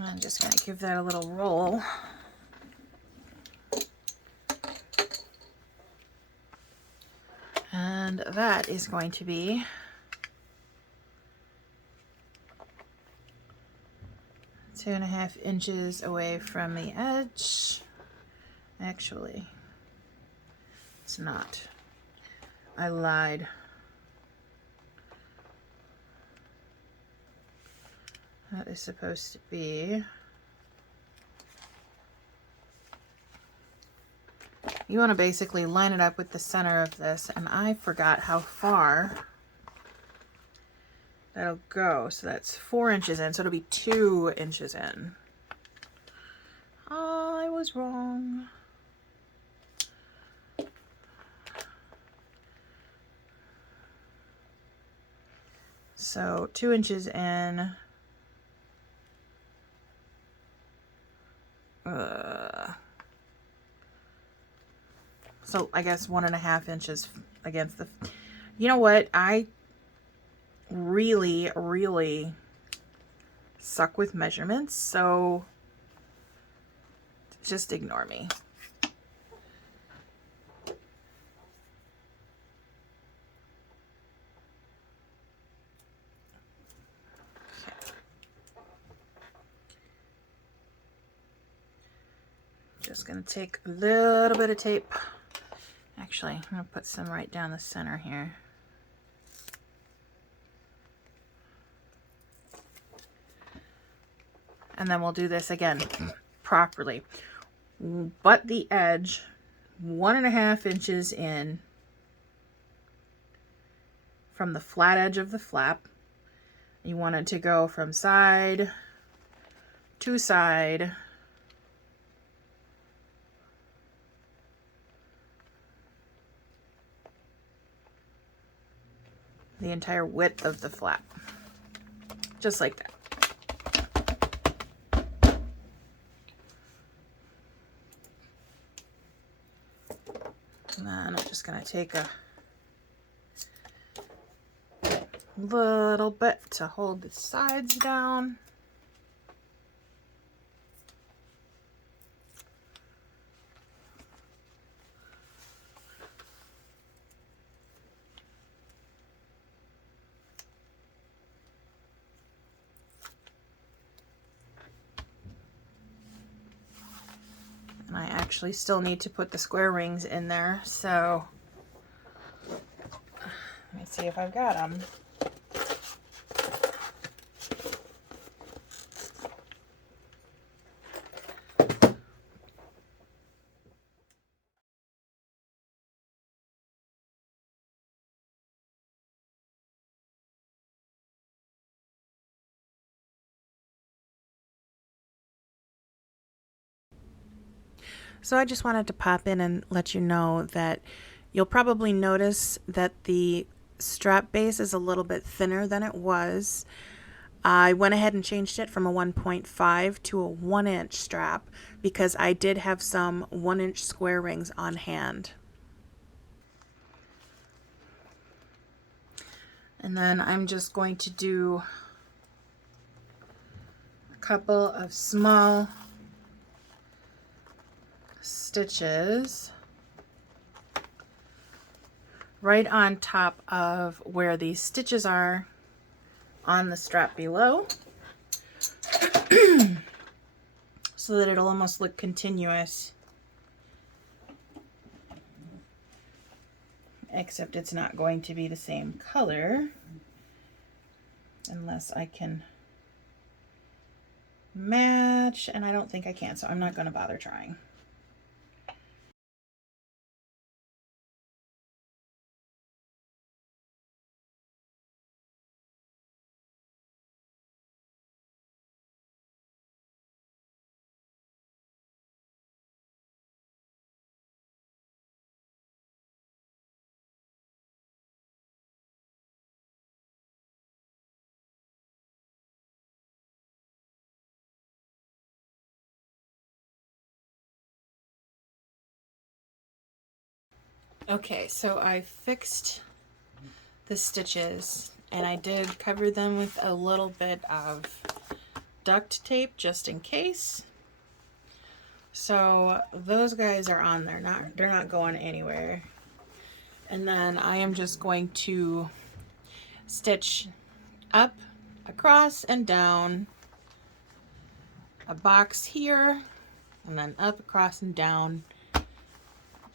I'm just going to give that a little roll. And that is going to be two and a half inches away from the edge. Actually, it's not. I lied. That is supposed to be, you want to basically line it up with the center of this, and I forgot how far that'll go. So that's 4 inches in, so it'll be 2 inches in. I was wrong. So 2 inches in. So I guess 1.5 inches against the, you know what? I really suck with measurements, so just ignore me. just going to take a little bit of tape. Actually, I'm going to put some right down the center here. And then we'll do this again properly. Butt the edge 1.5 inches in from the flat edge of the flap. You want it to go from side to side. The entire width of the flap. Just like that. And then I'm just going to take a little bit to hold the sides down. And I actually still need to put the square rings in there, so let me see if I've got them. So I just wanted to pop in and let you know that you'll probably notice that the strap base is a little bit thinner than it was. I went ahead and changed it from a 1.5 to a 1-inch strap because I did have some 1-inch square rings on hand. And then I'm just going to do a couple of small stitches right on top of where these stitches are on the strap below so that it'll almost look continuous, except it's not going to be the same color unless I can match, and I don't think I can, so I'm not going to bother trying. Okay, so I fixed the stitches and I did cover them with a little bit of duct tape just in case. So those guys are on there, they're not going anywhere. And then I am just going to stitch up, across, and down a box here, and then up, across, and down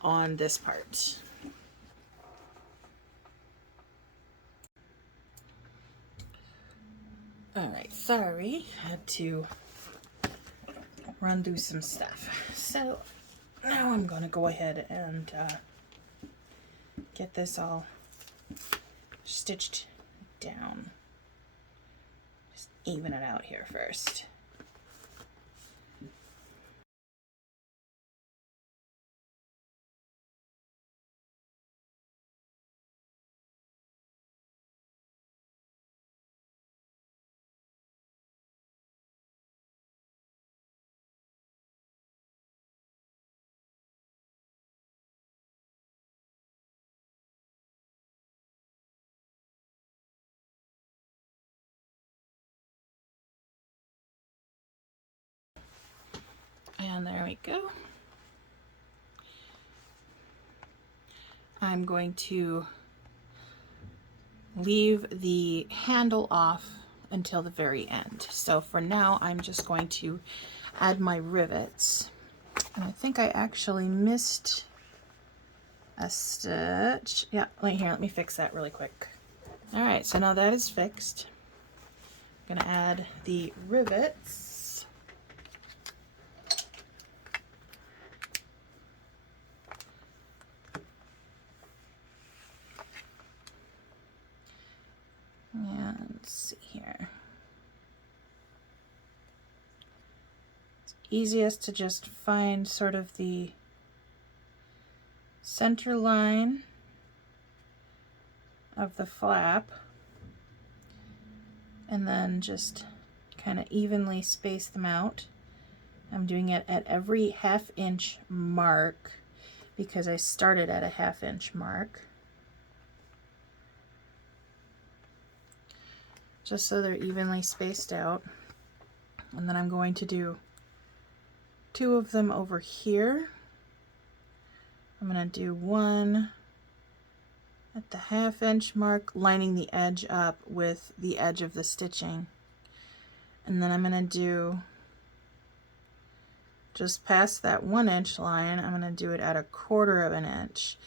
on this part. Alright, sorry, I had to run through some stuff. So now I'm going to go ahead and get this all stitched down. Just even it out here first. And there we go. I'm going to leave the handle off until the very end. So for now, I'm just going to add my rivets. And I think I actually missed a stitch. Yeah, right here, let me fix that really quick. All right, so now that is fixed. I'm gonna add the rivets. And let's see here. It's easiest to just find sort of the center line of the flap and then just kind of evenly space them out. I'm doing it at every 1/2 inch mark because I started at a 1/2 inch mark. Just so they're evenly spaced out. And then I'm going to do 2 of them over here. I'm going to do 1 at the 1/2 inch mark, lining the edge up with the edge of the stitching. And then I'm going to do just past that 1 inch line, I'm going to do it at a 1/4 inch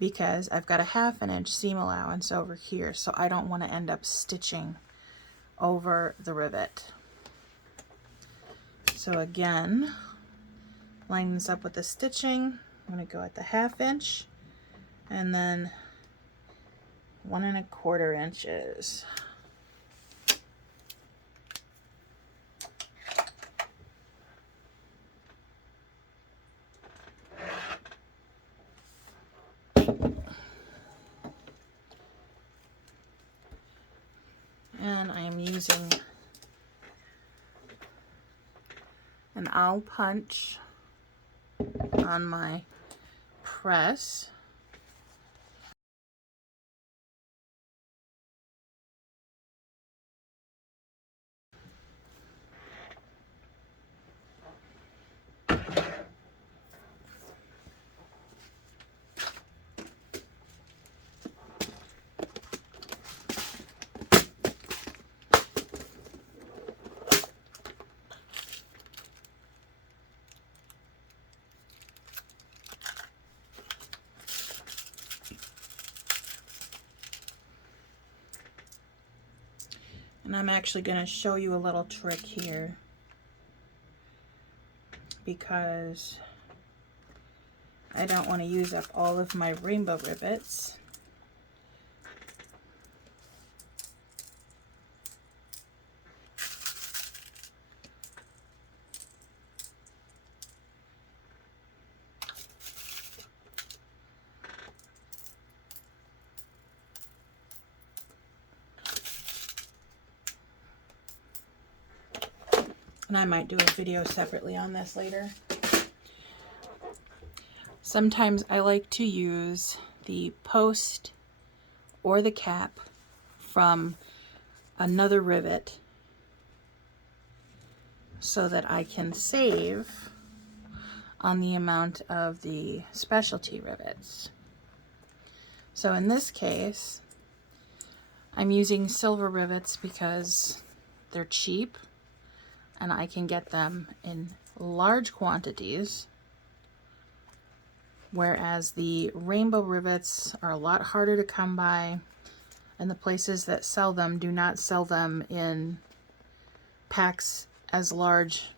because I've got a 1/2 inch seam allowance over here, so I don't want to end up stitching over the rivet. So again, line this up with the stitching. I'm going to go at the 1/2 inch and then 1 1/4 inches. And I am using an owl punch on my press. And I'm actually going to show you a little trick here because I don't want to use up all of my rainbow rivets. And I might do a video separately on this later. Sometimes I like to use the post or the cap from another rivet so that I can save on the amount of the specialty rivets. So in this case, I'm using silver rivets because they're cheap and I can get them in large quantities, whereas the rainbow rivets are a lot harder to come by, and the places that sell them do not sell them in packs as large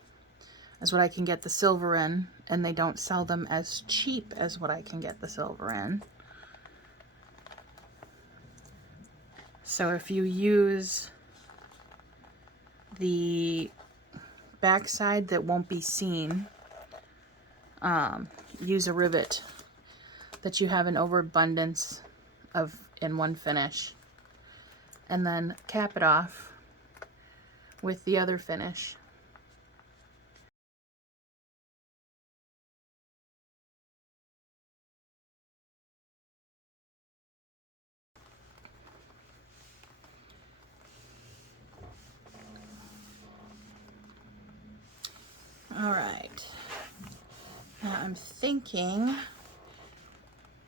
as what I can get the silver in, and they don't sell them as cheap as what I can get the silver in. So if you use the backside that won't be seen, use a rivet that you have an overabundance of in one finish, and then cap it off with the other finish. All right, now I'm thinking,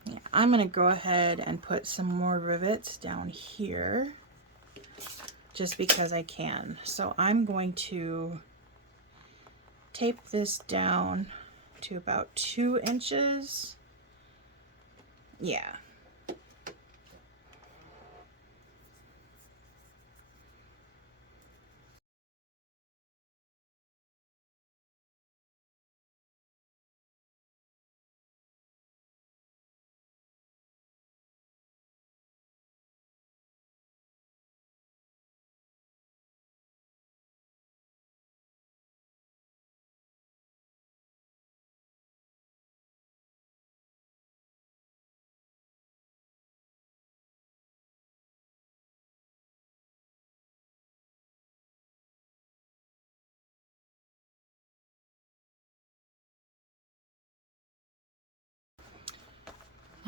yeah, I'm gonna go ahead and put some more rivets down here just because I can. So I'm going to tape this down to about 2 inches. Yeah.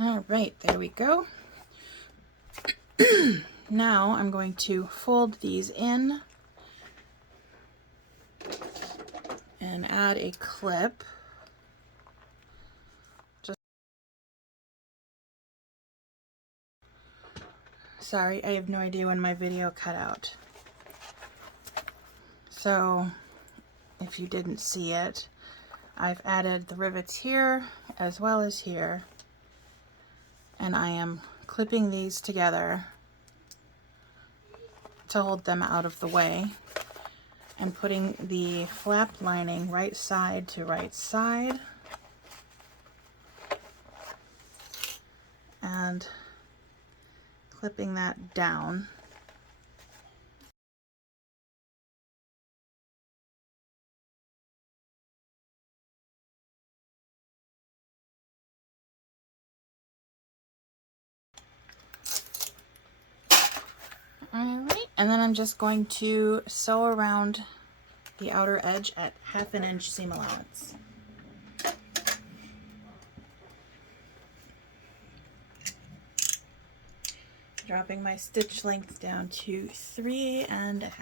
All right, there we go. Now I'm going to fold these in and add a clip. Sorry, I have no idea when my video cut out. So, if you didn't see it, I've added the rivets here as well as here, and I am clipping these together to hold them out of the way, and putting the flap lining right side to right side, and clipping that down. Alright, and then I'm just going to sew around the outer edge at 1/2 inch seam allowance. Dropping my stitch length down to 3.5.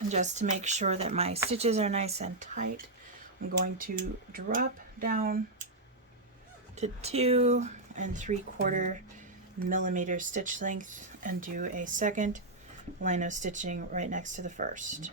And just to make sure that my stitches are nice and tight, I'm going to drop down to 2 3/4 millimeter stitch length and do a second line of stitching right next to the first.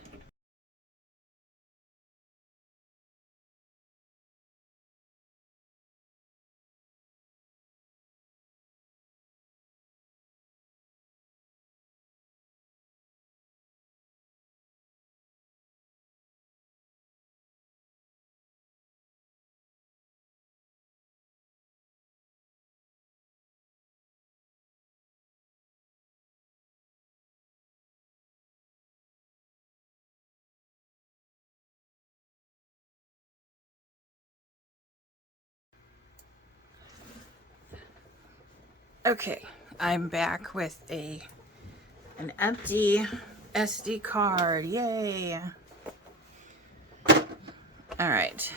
Okay, I'm back with an empty SD card. Yay! All right.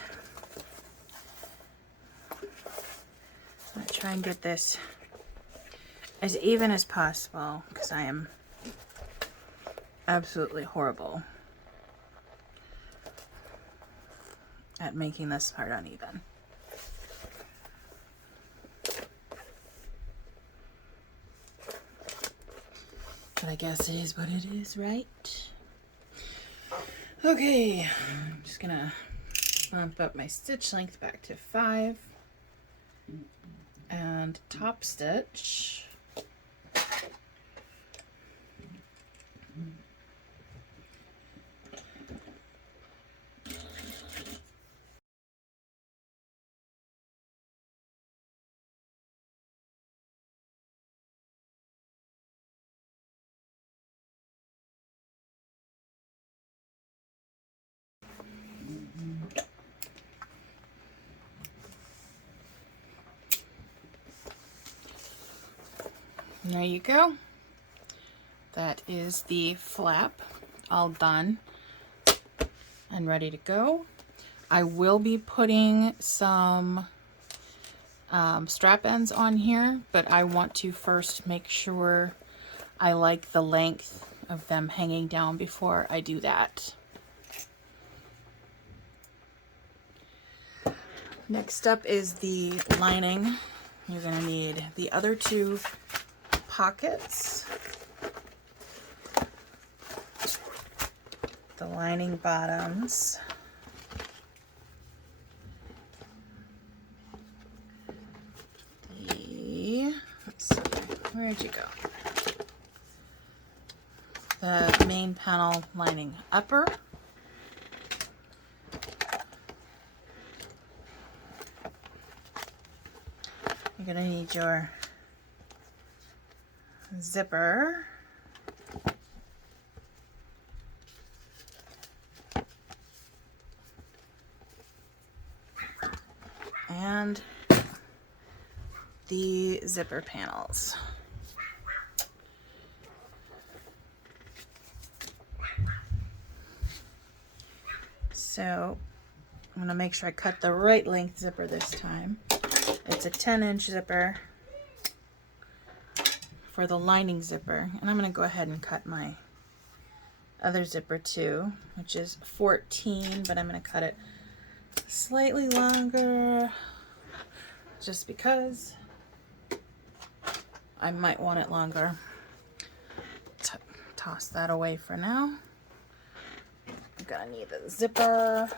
I'm gonna try and get this as even as possible because I am absolutely horrible at making this part uneven. But I guess it is what it is, right? Okay, I'm just gonna bump up my stitch length back to 5 and top stitch. There you go. That is the flap all done and ready to go. I will be putting some strap ends on here, but I want to first make sure I like the length of them hanging down before I do that. Next up is the lining. You're going to need the other two pockets, the lining bottoms, let's see, where'd you go? The main panel lining upper, you're going to need your zipper, and the zipper panels. So I'm going to make sure I cut the right length zipper this time. It's a 10-inch zipper for the lining zipper, and I'm going to go ahead and cut my other zipper too, which is 14, but I'm going to cut it slightly longer just because I might want it longer. Toss that away for now. I'm gonna need the zipper.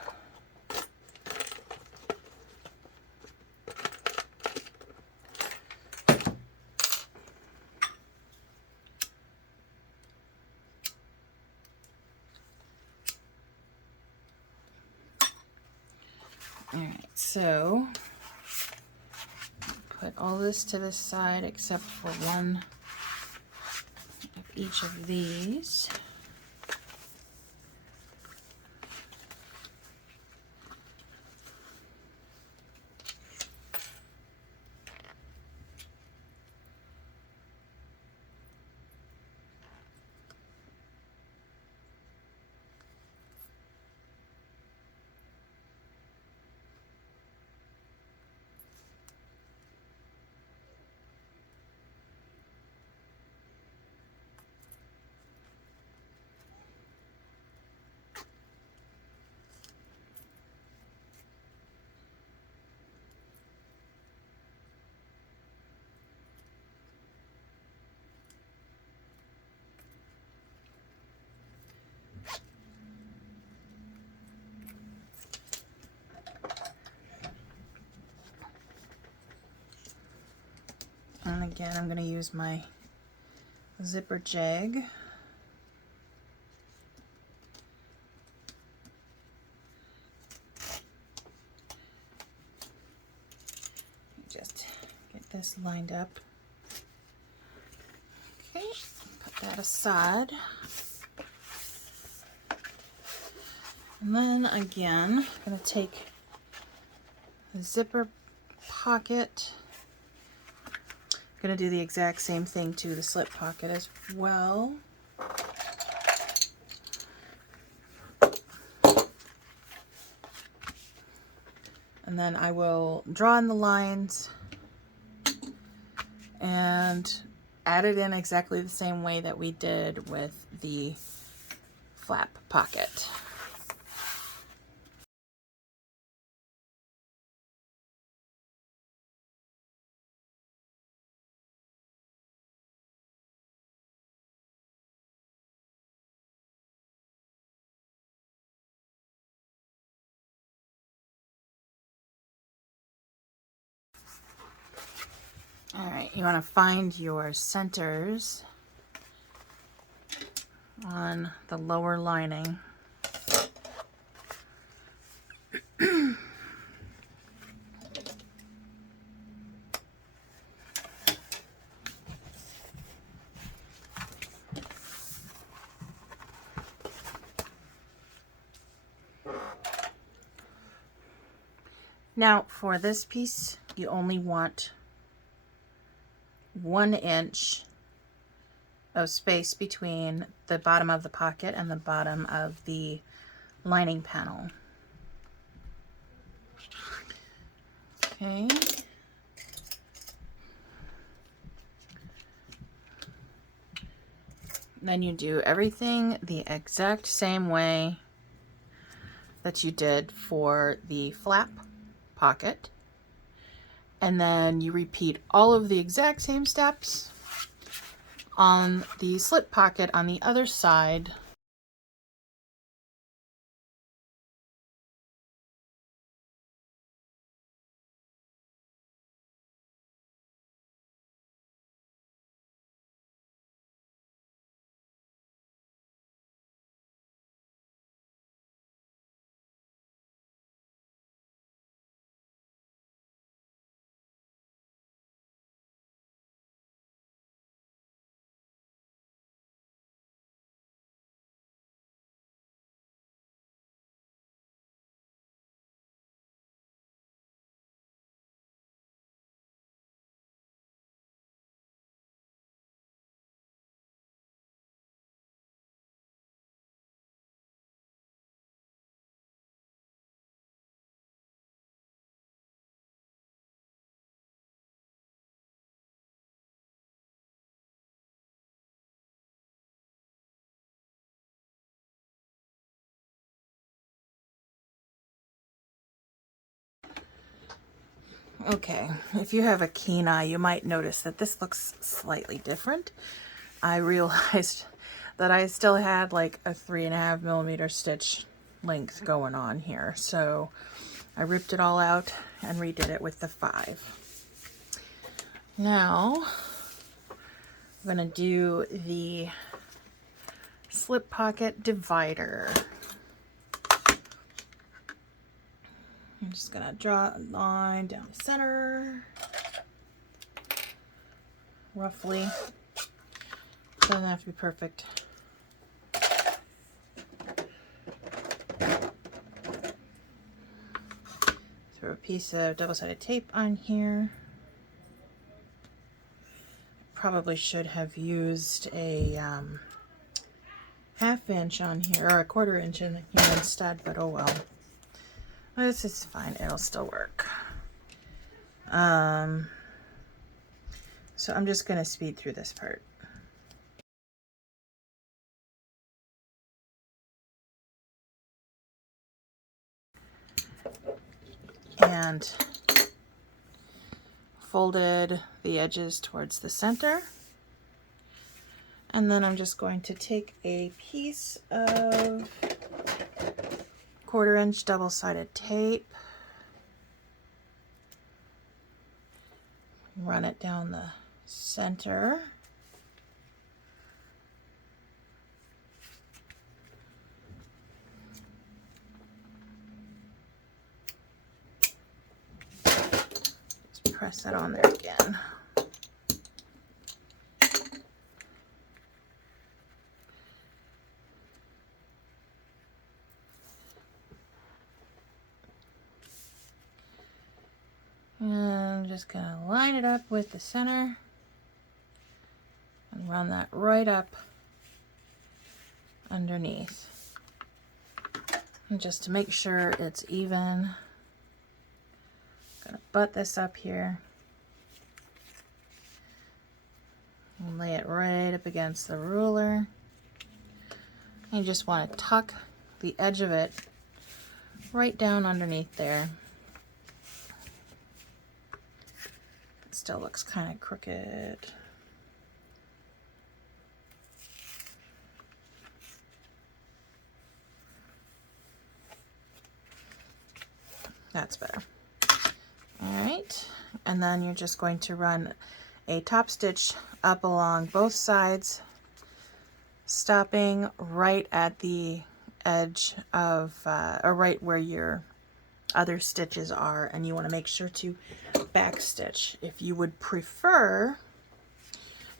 All right, so put all this to the side except for one of each of these. And again, I'm going to use my zipper jag. Just get this lined up. Okay, put that aside. And then again, I'm going to take the zipper pocket. I'm going to do the exact same thing to the slip pocket as well. And then I will draw in the lines and add it in exactly the same way that we did with the flap pocket. All right, you want to find your centers on the lower lining. Now for this piece, you only want 1 inch of space between the bottom of the pocket and the bottom of the lining panel. Okay. Then you do everything the exact same way that you did for the flap pocket. And then you repeat all of the exact same steps on the slip pocket on the other side. Okay, if you have a keen eye, you might notice that this looks slightly different. I realized that I still had like a 3.5mm stitch length going on here, so I ripped it all out and redid it with the 5. Now I'm going to do the slip pocket divider. I'm just going to draw a line down the center, roughly. Doesn't have to be perfect. Throw a piece of double-sided tape on here. Probably should have used a 1/2 inch on here, or a 1/4 inch in here instead, but oh well. This is fine, it'll still work. So I'm just going to speed through this part. And folded the edges towards the center. And then I'm just going to take a piece of 1/4 inch double-sided tape, run it down the center, just press that on there again. And I'm just going to line it up with the center and run that right up underneath. And just to make sure it's even, I'm going to butt this up here and lay it right up against the ruler. And you just want to tuck the edge of it right down underneath there. Still looks kind of crooked. That's better. All right, and then you're just going to run a top stitch up along both sides, stopping right at the edge of, or right where your other stitches are, and you want to make sure to back stitch. If you would prefer,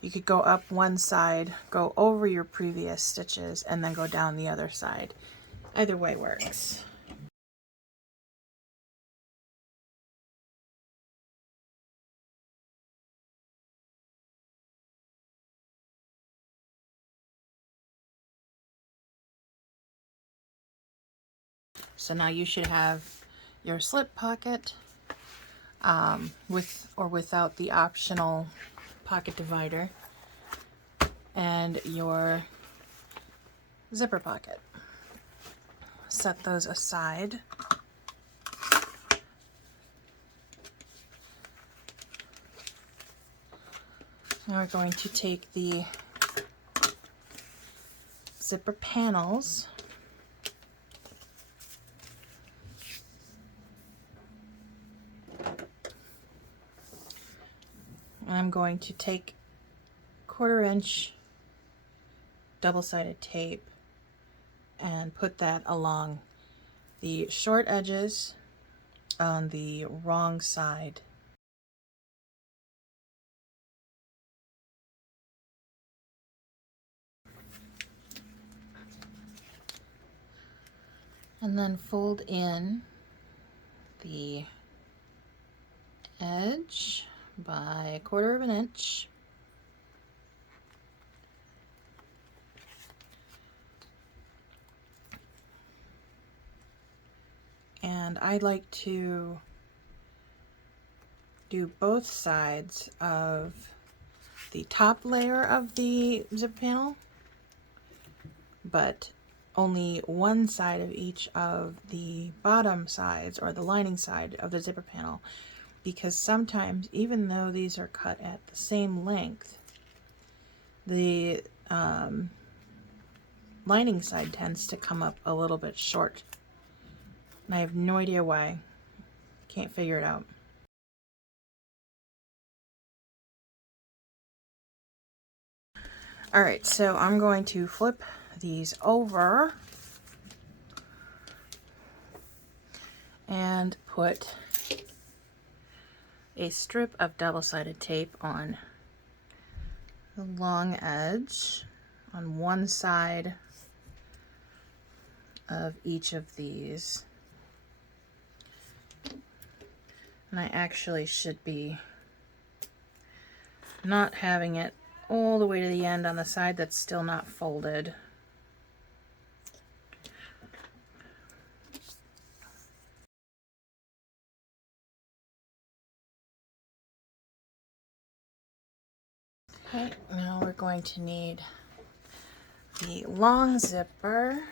you could go up one side, go over your previous stitches, and then go down the other side. Either way works. So now you should have your slip pocket with or without the optional pocket divider, and your zipper pocket. Set those aside. Now we're going to take the zipper panels and I'm going to take 1/4 inch double-sided tape and put that along the short edges on the wrong side. And then fold in the edge by 1/4 inch. And I like to do both sides of the top layer of the zip panel, but only one side of each of the bottom sides or the lining side of the zipper panel, because sometimes, even though these are cut at the same length, the lining side tends to come up a little bit short. And I have no idea why. Can't figure it out. Alright, so I'm going to flip these over and put a strip of double-sided tape on the long edge on one side of each of these. And I actually should be not having it all the way to the end on the side that's still not folded. Okay, now we're going to need the long zipper.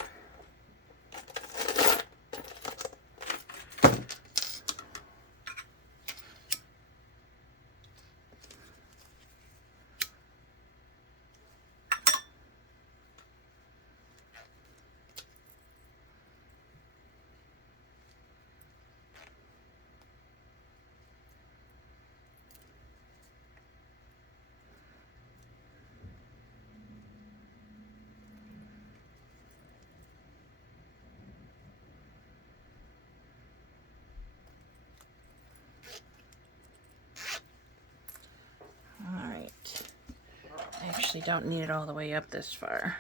Don't need it all the way up this far,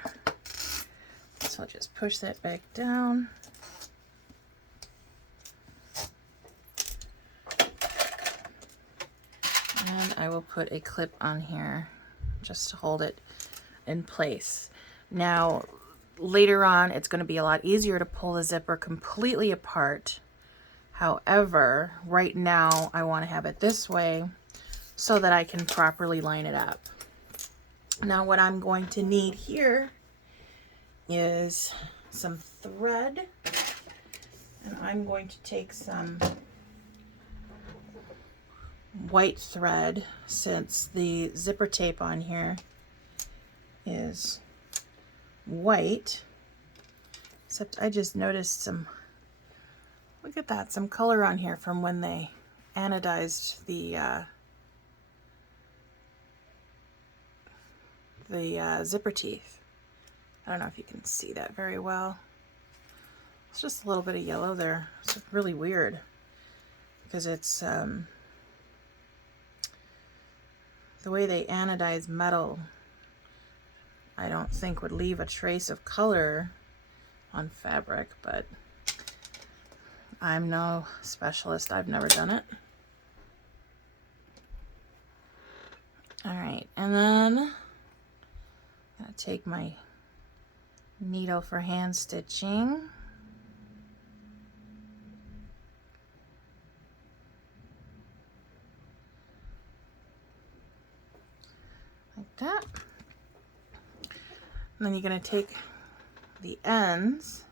so I'll just push that back down. And I will put a clip on here just to hold it in place. Now later on it's going to be a lot easier to pull the zipper completely apart. However, right now I want to have it this way so that I can properly line it up. Now what I'm going to need here is some thread, and I'm going to take some white thread, since the zipper tape on here is white, except I just noticed some, look at that, some color on here from when they anodized the zipper teeth. I don't know if you can see that very well. It's just a little bit of yellow there. It's really weird because it's the way they anodize metal, I don't think would leave a trace of color on fabric, but I'm no specialist. I've never done it. All right, and then I'm gonna take my needle for hand stitching. Like that. And then you're gonna take the ends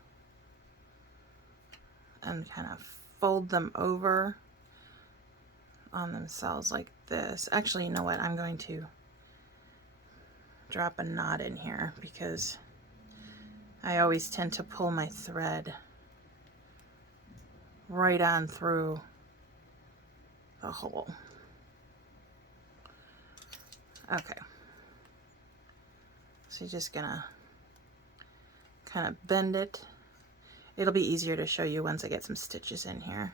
and kind of fold them over on themselves like this. Actually, you know what? I'm going to drop a knot in here because I always tend to pull my thread right on through the hole. Okay. So you're just gonna kind of bend it. It'll be easier to show you once I get some stitches in here.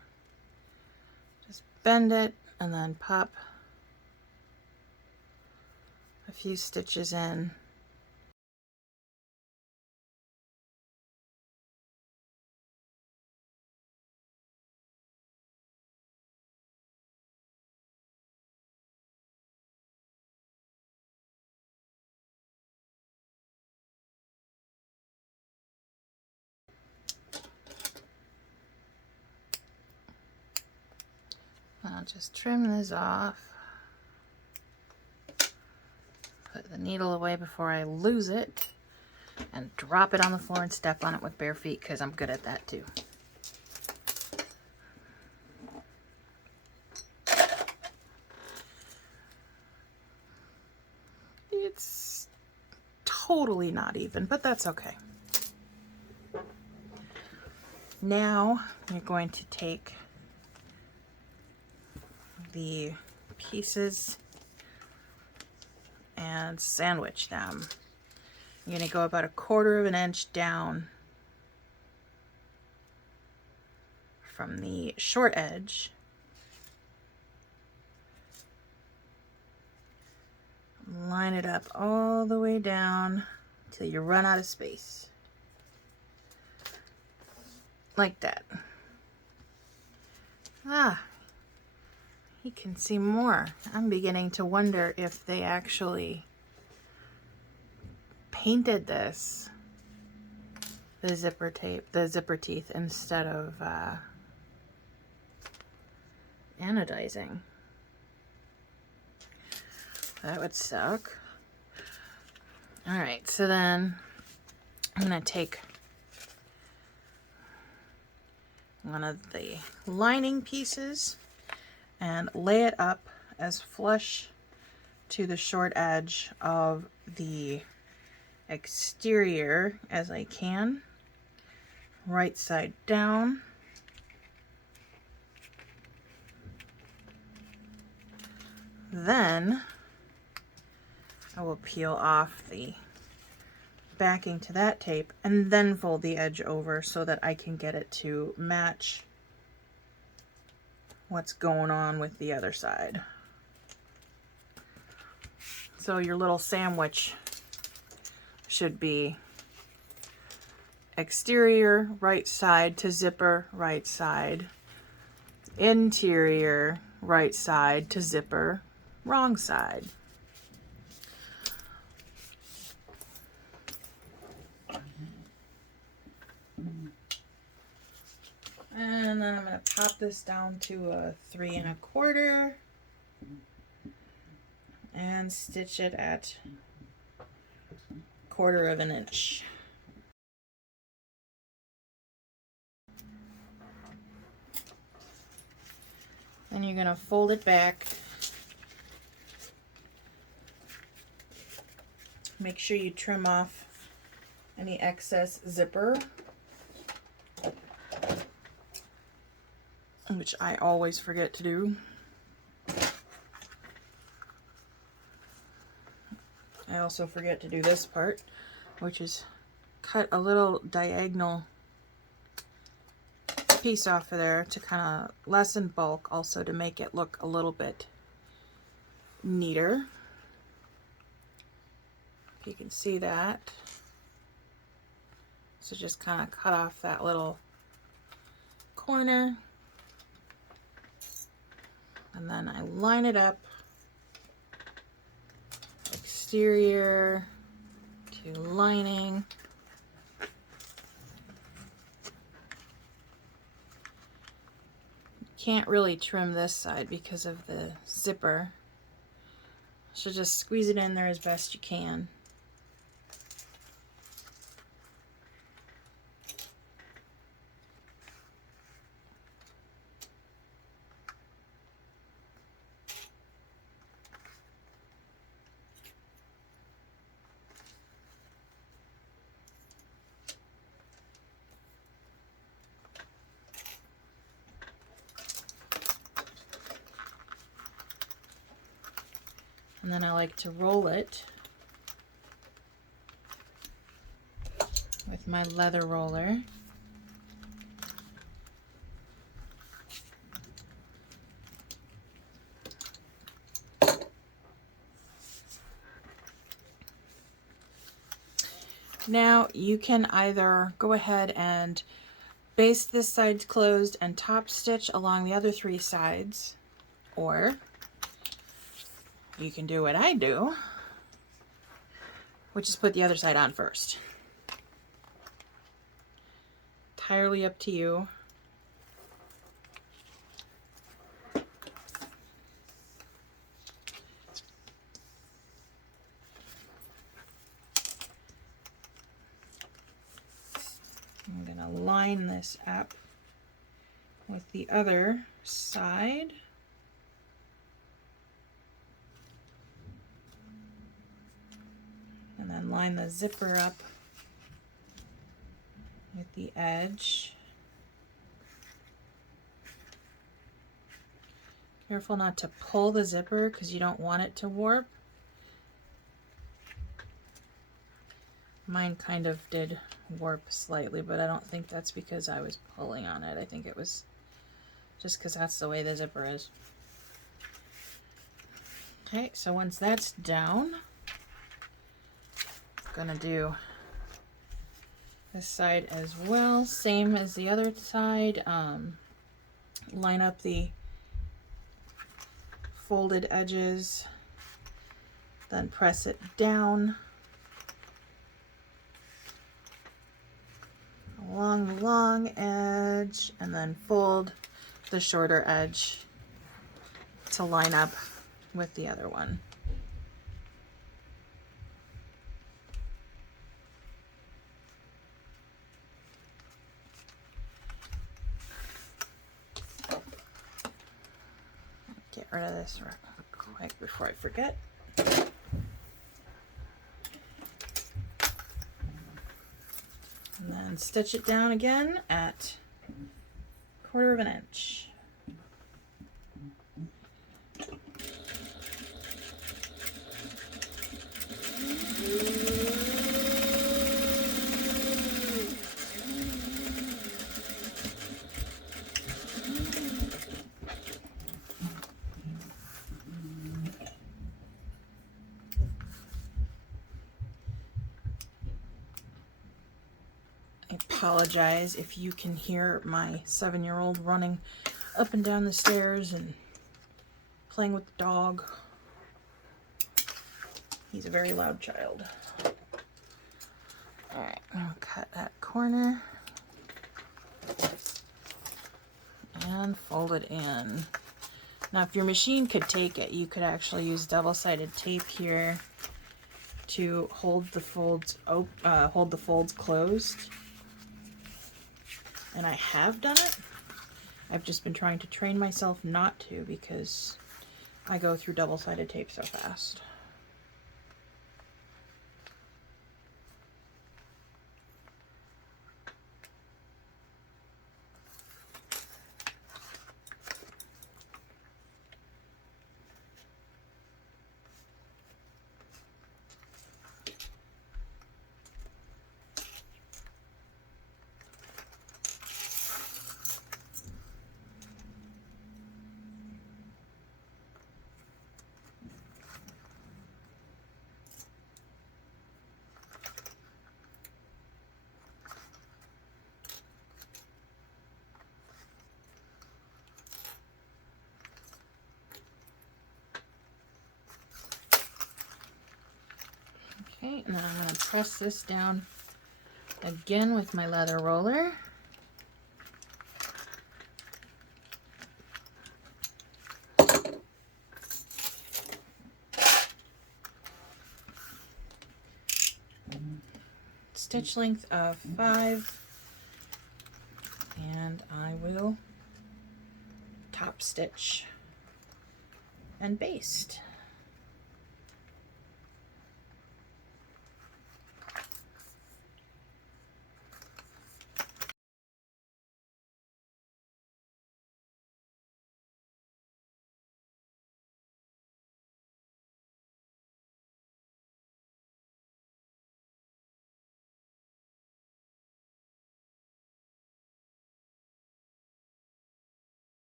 Just bend it and then pop a few stitches in. I'll just trim this off. Put the needle away before I lose it. And drop it on the floor and step on it with bare feet because I'm good at that too. It's totally not even, but that's okay. Now you're going to take the pieces and sandwich them. You're going to go about 1/4 of an inch down from the short edge. Line it up all the way down till you run out of space. Like that. Ah, you can see more. I'm beginning to wonder if they actually painted this, the zipper tape, the zipper teeth, instead of anodizing. That would suck. All right, so then I'm gonna take one of the lining pieces and lay it up as flush to the short edge of the exterior as I can, right side down. Then I will peel off the backing to that tape and then fold the edge over so that I can get it to match what's going on with the other side. So your little sandwich should be exterior right side to zipper right side, interior right side to zipper wrong side. And then I'm going to pop this down to a 3 1/4 and stitch it at 1/4 of an inch. Then you're going to fold it back. Make sure you trim off any excess zipper, which I always forget to do. I also forget to do this part, which is cut a little diagonal piece off of there to kind of lessen bulk, also to make it look a little bit neater. You can see that. So just kind of cut off that little corner. And then I line it up, exterior to lining. Can't really trim this side because of the zipper. So just squeeze it in there as best you can. And then I like to roll it with my leather roller. Now you can either go ahead and baste this side closed and top stitch along the other 3 sides, or you can do what I do, which is put the other side on first. Entirely up to you. I'm going to line this up with the other side. And then line the zipper up with the edge. Careful not to pull the zipper because you don't want it to warp. Mine kind of did warp slightly, but I don't think that's because I was pulling on it. I think it was just because that's the way the zipper is. Okay, so once that's down, I'm gonna do this side as well, same as the other side. Line up the folded edges, then press it down along the long edge, and then fold the shorter edge to line up with the other one. Get rid of this real quick before I forget. And then stitch it down again at 1/4 of an inch. I apologize if you can hear my 7-year-old running up and down the stairs and playing with the dog. He's a very loud child. Alright, I'll cut that corner and fold it in. Now if your machine could take it, you could actually use double-sided tape here to hold the folds closed. And I have done it. I've just been trying to train myself not to because I go through double-sided tape so fast. Okay, and then I'm going to press this down again with my leather roller. Stitch length of 5, and I will top stitch and baste.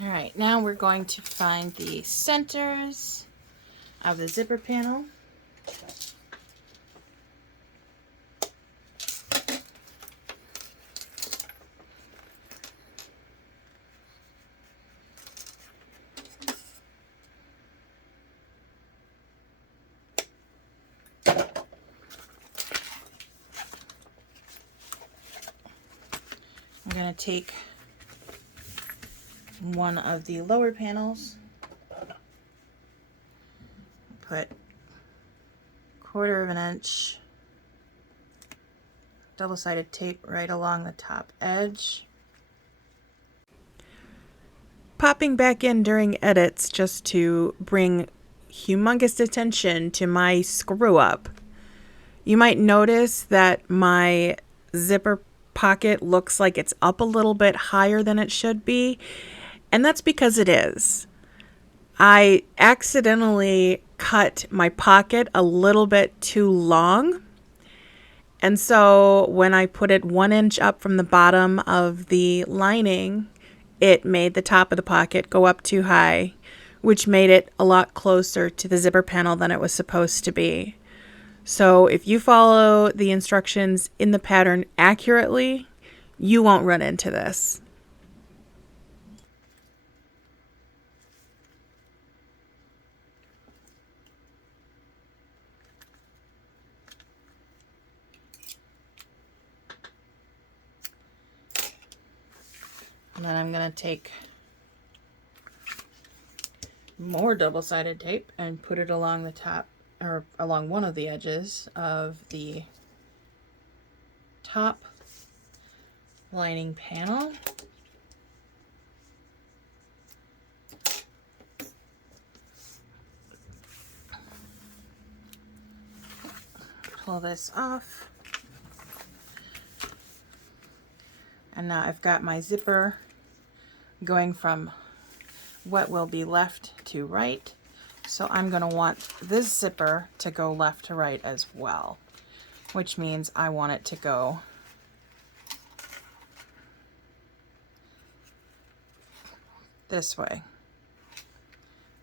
All right, now we're going to find the centers of the zipper panel. I'm going to take one of the lower panels, put 1/4 inch double-sided tape right along the top edge. Popping back in during edits just to bring humongous attention to my screw up. You might notice that my zipper pocket looks like it's up a little bit higher than it should be, and that's because it is. I accidentally cut my pocket a little bit too long, and so when I put it 1 inch up from the bottom of the lining, it made the top of the pocket go up too high, which made it a lot closer to the zipper panel than it was supposed to be. So if you follow the instructions in the pattern accurately, you won't run into this. And then I'm going to take more double-sided tape and put it along the top, or along one of the edges of the top lining panel. Pull this off. And now I've got my zipper going from what will be left to right. So I'm going to want this zipper to go left to right as well, which means I want it to go this way.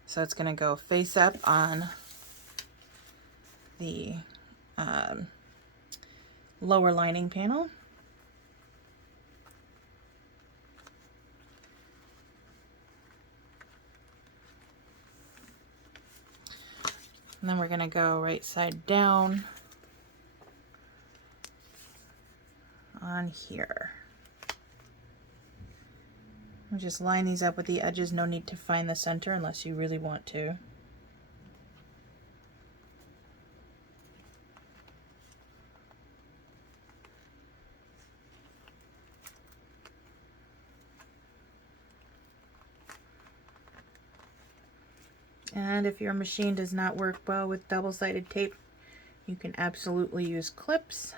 So it's going to go face up on the lower lining panel. And then we're going to go right side down on here. We'll just line these up with the edges. No need to find the center unless you really want to. And if your machine does not work well with double-sided tape, you can absolutely use clips.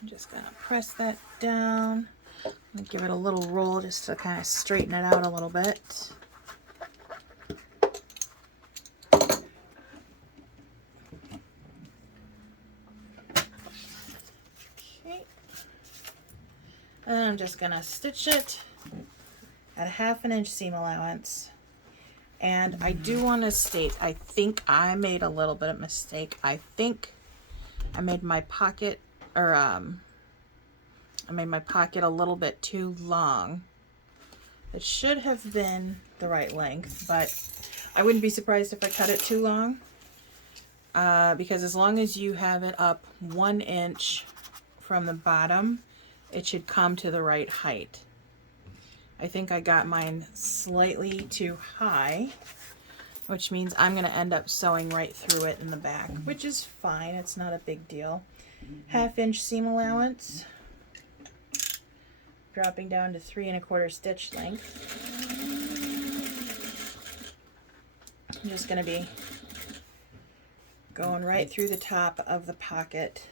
I'm just going to press that down and give it a little roll just to kind of straighten it out a little bit. And I'm just going to stitch it at a 1/2 inch seam allowance. And I do want to state, I think I made a little bit of mistake. I think I made my pocket, or I made my pocket a little bit too long. It should have been the right length, but I wouldn't be surprised if I cut it too long. Because as long as you have it up 1 inch from the bottom, it should come to the right height. I think I got mine slightly too high, which means I'm going to end up sewing right through it in the back, which is fine. It's not a big deal. 1/2 inch seam allowance, dropping down to 3 1/4 stitch length. I'm just going to be going right through the top of the pocket.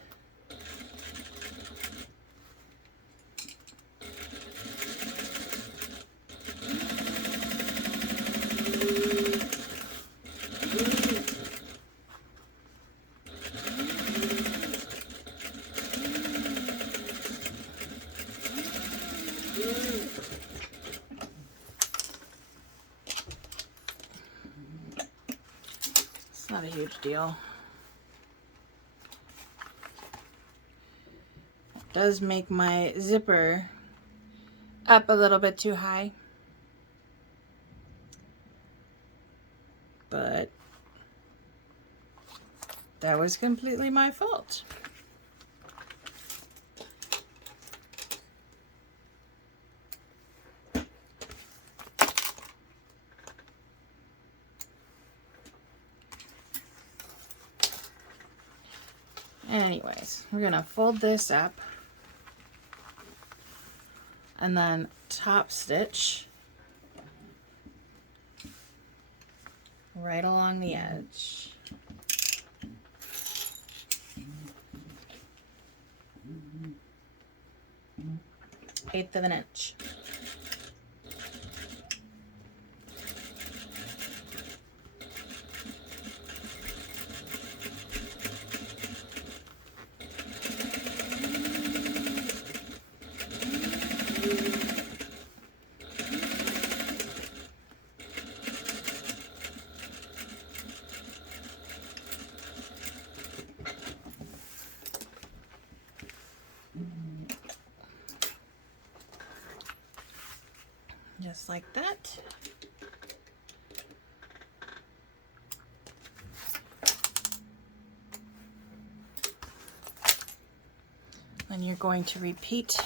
It's not a huge deal. It does make my zipper up a little bit too high, but that was completely my fault. Anyways, we're gonna fold this up and then top stitch right along the edge. Eighth of an inch. Just like that. Then you're going to repeat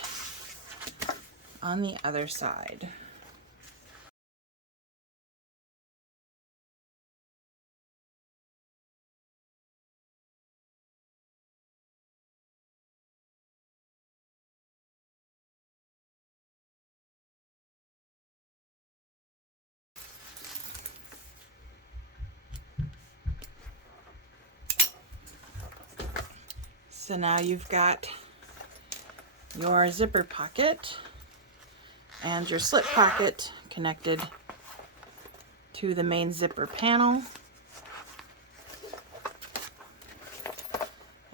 on the other side. So now you've got your zipper pocket and your slip pocket connected to the main zipper panel.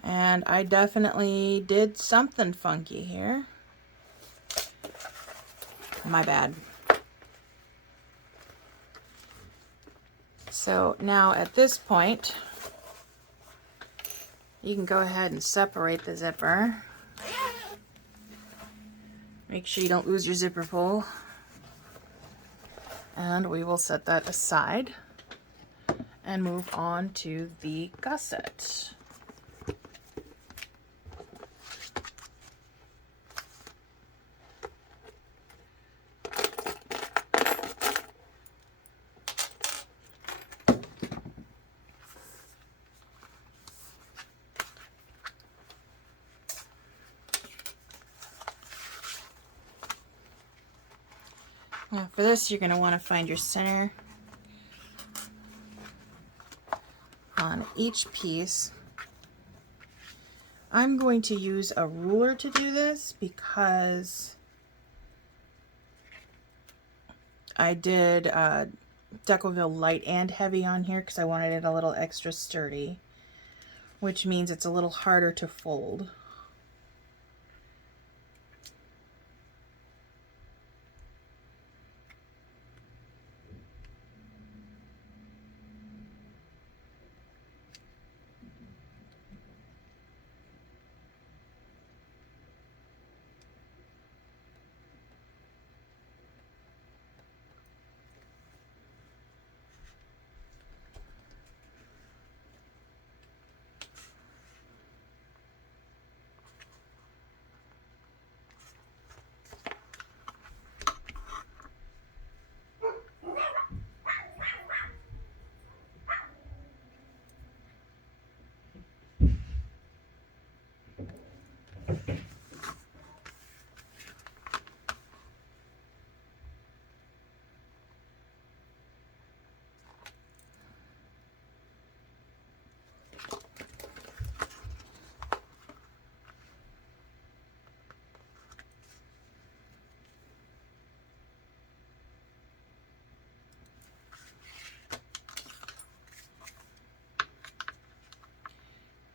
And I definitely did something funky here. My bad. So now at this point, you can go ahead and separate the zipper. Make sure you don't lose your zipper pull. And we will set that aside and move on to the gusset. Now for this, you're going to want to find your center on each piece. I'm going to use a ruler to do this because I did Decoville light and heavy on here because I wanted it a little extra sturdy, which means it's a little harder to fold.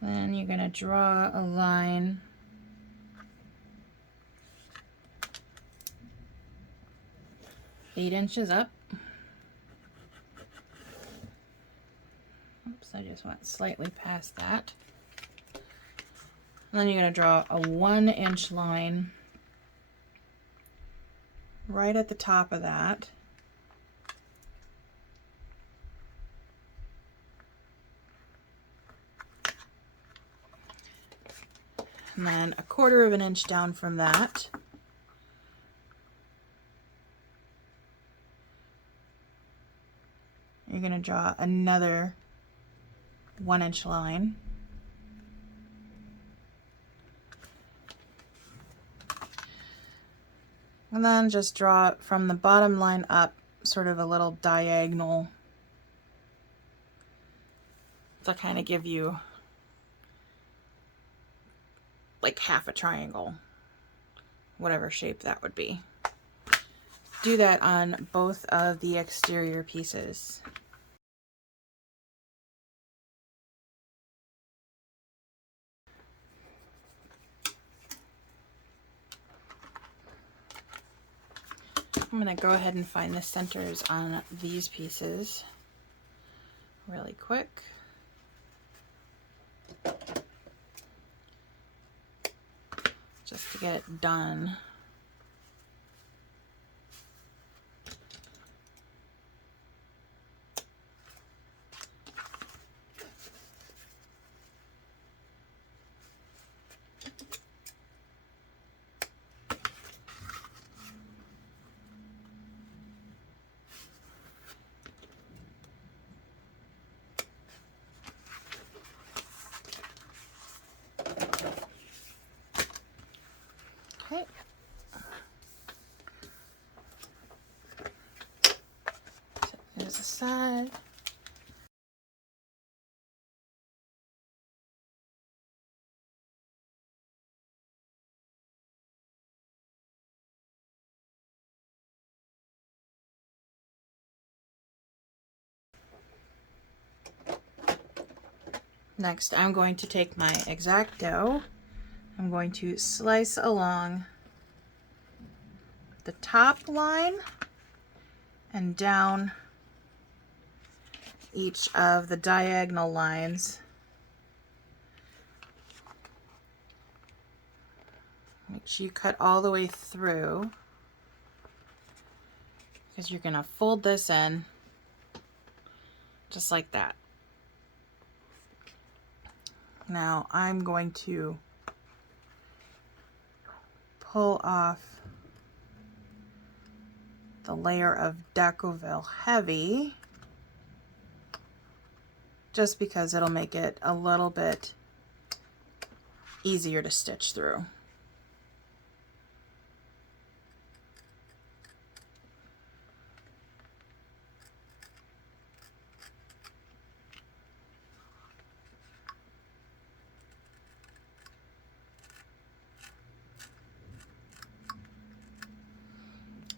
Then you're going to draw a line eight inches up. Oops, I just went slightly past that. And then you're going to draw a 1-inch line right at the top of that. And then a 1/4 of an inch down from that, you're going to draw another 1-inch line. And then just draw from the bottom line up sort of a little diagonal to kind of give you like half a triangle, whatever shape that would be. Do that on both of the exterior pieces. I'm going to go ahead and find the centers on these pieces really quick. Just to get it done. Okay. So there's a side. Next, I'm going to take my X-Acto. I'm going to slice along the top line and down each of the diagonal lines. Make sure you cut all the way through, because you're going to fold this in just like that. Now I'm going to pull off the layer of Decoville Heavy, just because it'll make it a little bit easier to stitch through.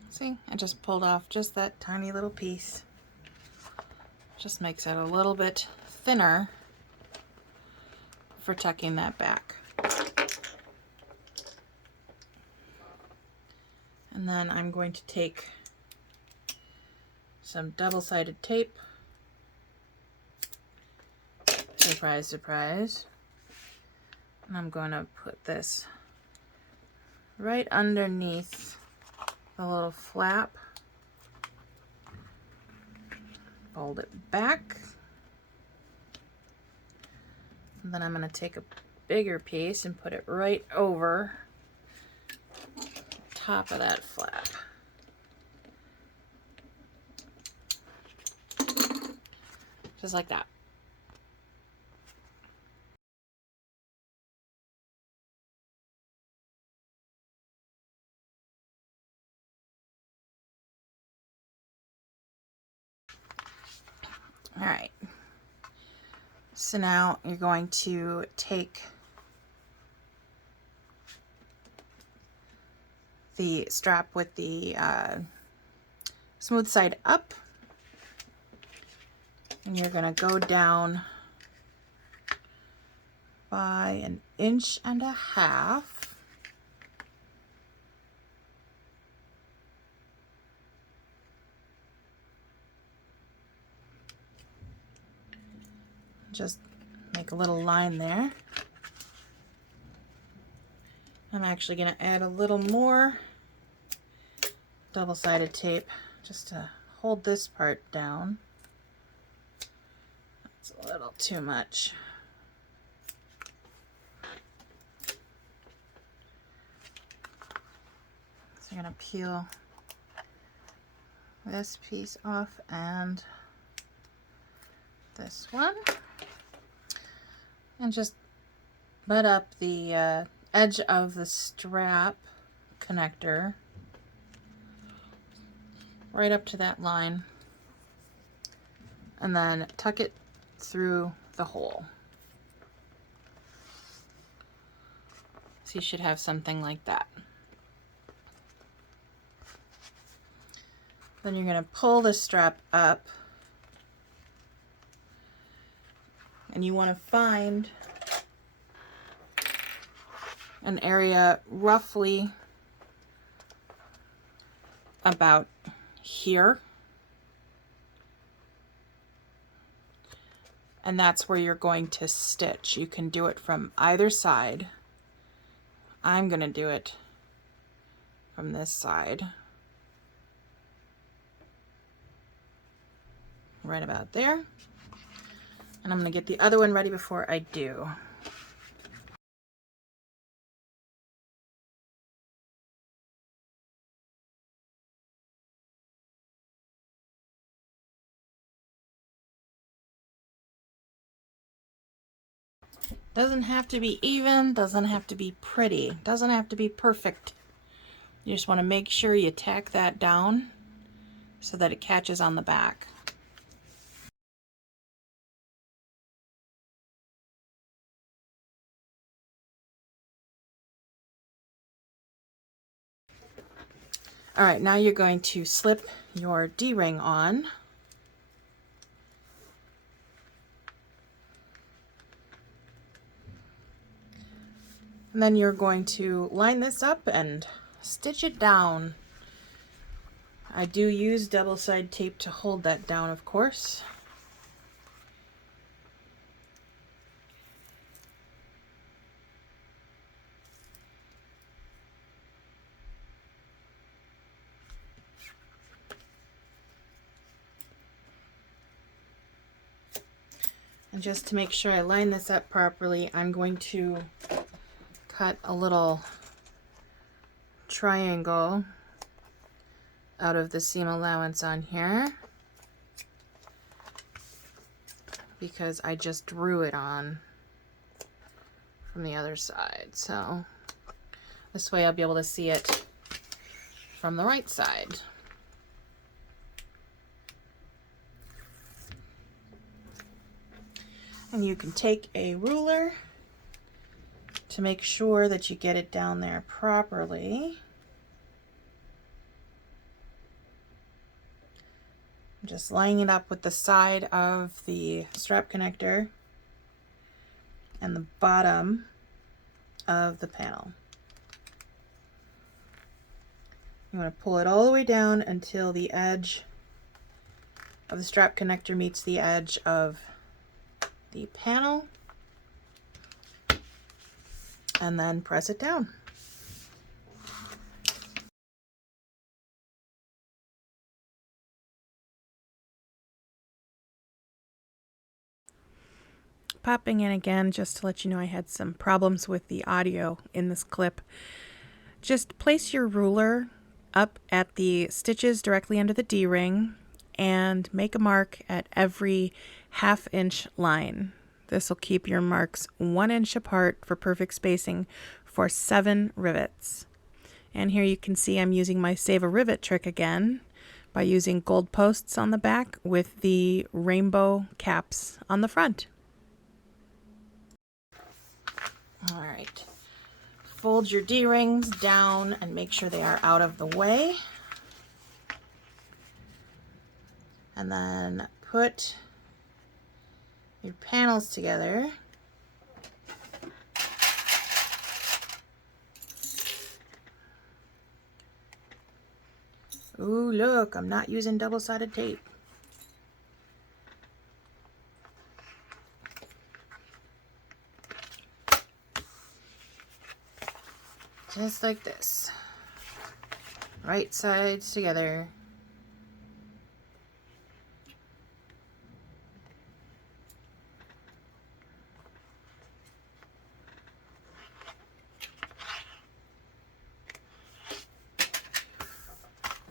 See, I just pulled off just that tiny little piece. Just makes it a little bit thinner for tucking that back. And then I'm going to take some double-sided tape. Surprise, surprise. And I'm going to put this right underneath the little flap. Fold it back. And then I'm going to take a bigger piece and put it right over the top of that flap. Just like that. All right, so now you're going to take the strap with the smooth side up, and you're going to go down by 1.5 inches. Just make a little line there. I'm actually going to add a little more double-sided tape just to hold this part down. That's a little too much. So I'm going to peel this piece off and this one, and just butt up the edge of the strap connector right up to that line, and then tuck it through the hole. So you should have something like that. Then you're going to pull the strap up, and you want to find an area roughly about here, and that's where you're going to stitch. You can do it from either side. I'm going to do it from this side, right about there, and I'm going to get the other one ready before I do. Doesn't have to be even, doesn't have to be pretty, doesn't have to be perfect. You just want to make sure you tack that down so that it catches on the back. All right, now you're going to slip your D-ring on. And then you're going to line this up and stitch it down. I do use double-sided tape to hold that down, of course. And just to make sure I line this up properly, I'm going to cut a little triangle out of the seam allowance on here because I just drew it on from the other side. So this way I'll be able to see it from the right side. And you can take a ruler to make sure that you get it down there properly. Just lining it up with the side of the strap connector and the bottom of the panel. You want to pull it all the way down until the edge of the strap connector meets the edge of the panel, and then press it down. Popping in again just to let you know I had some problems with the audio in this clip. Just place your ruler up at the stitches directly under the D-ring and make a mark at every 1/2 inch line. This will keep your marks 1 inch apart for perfect spacing for 7 rivets. And here you can see I'm using my save a rivet trick again by using gold posts on the back with the rainbow caps on the front. All right, fold your D-rings down and make sure they are out of the way. And then put your panels together Ooh, look, I'm not using double-sided tape. Just like this. Right sides together.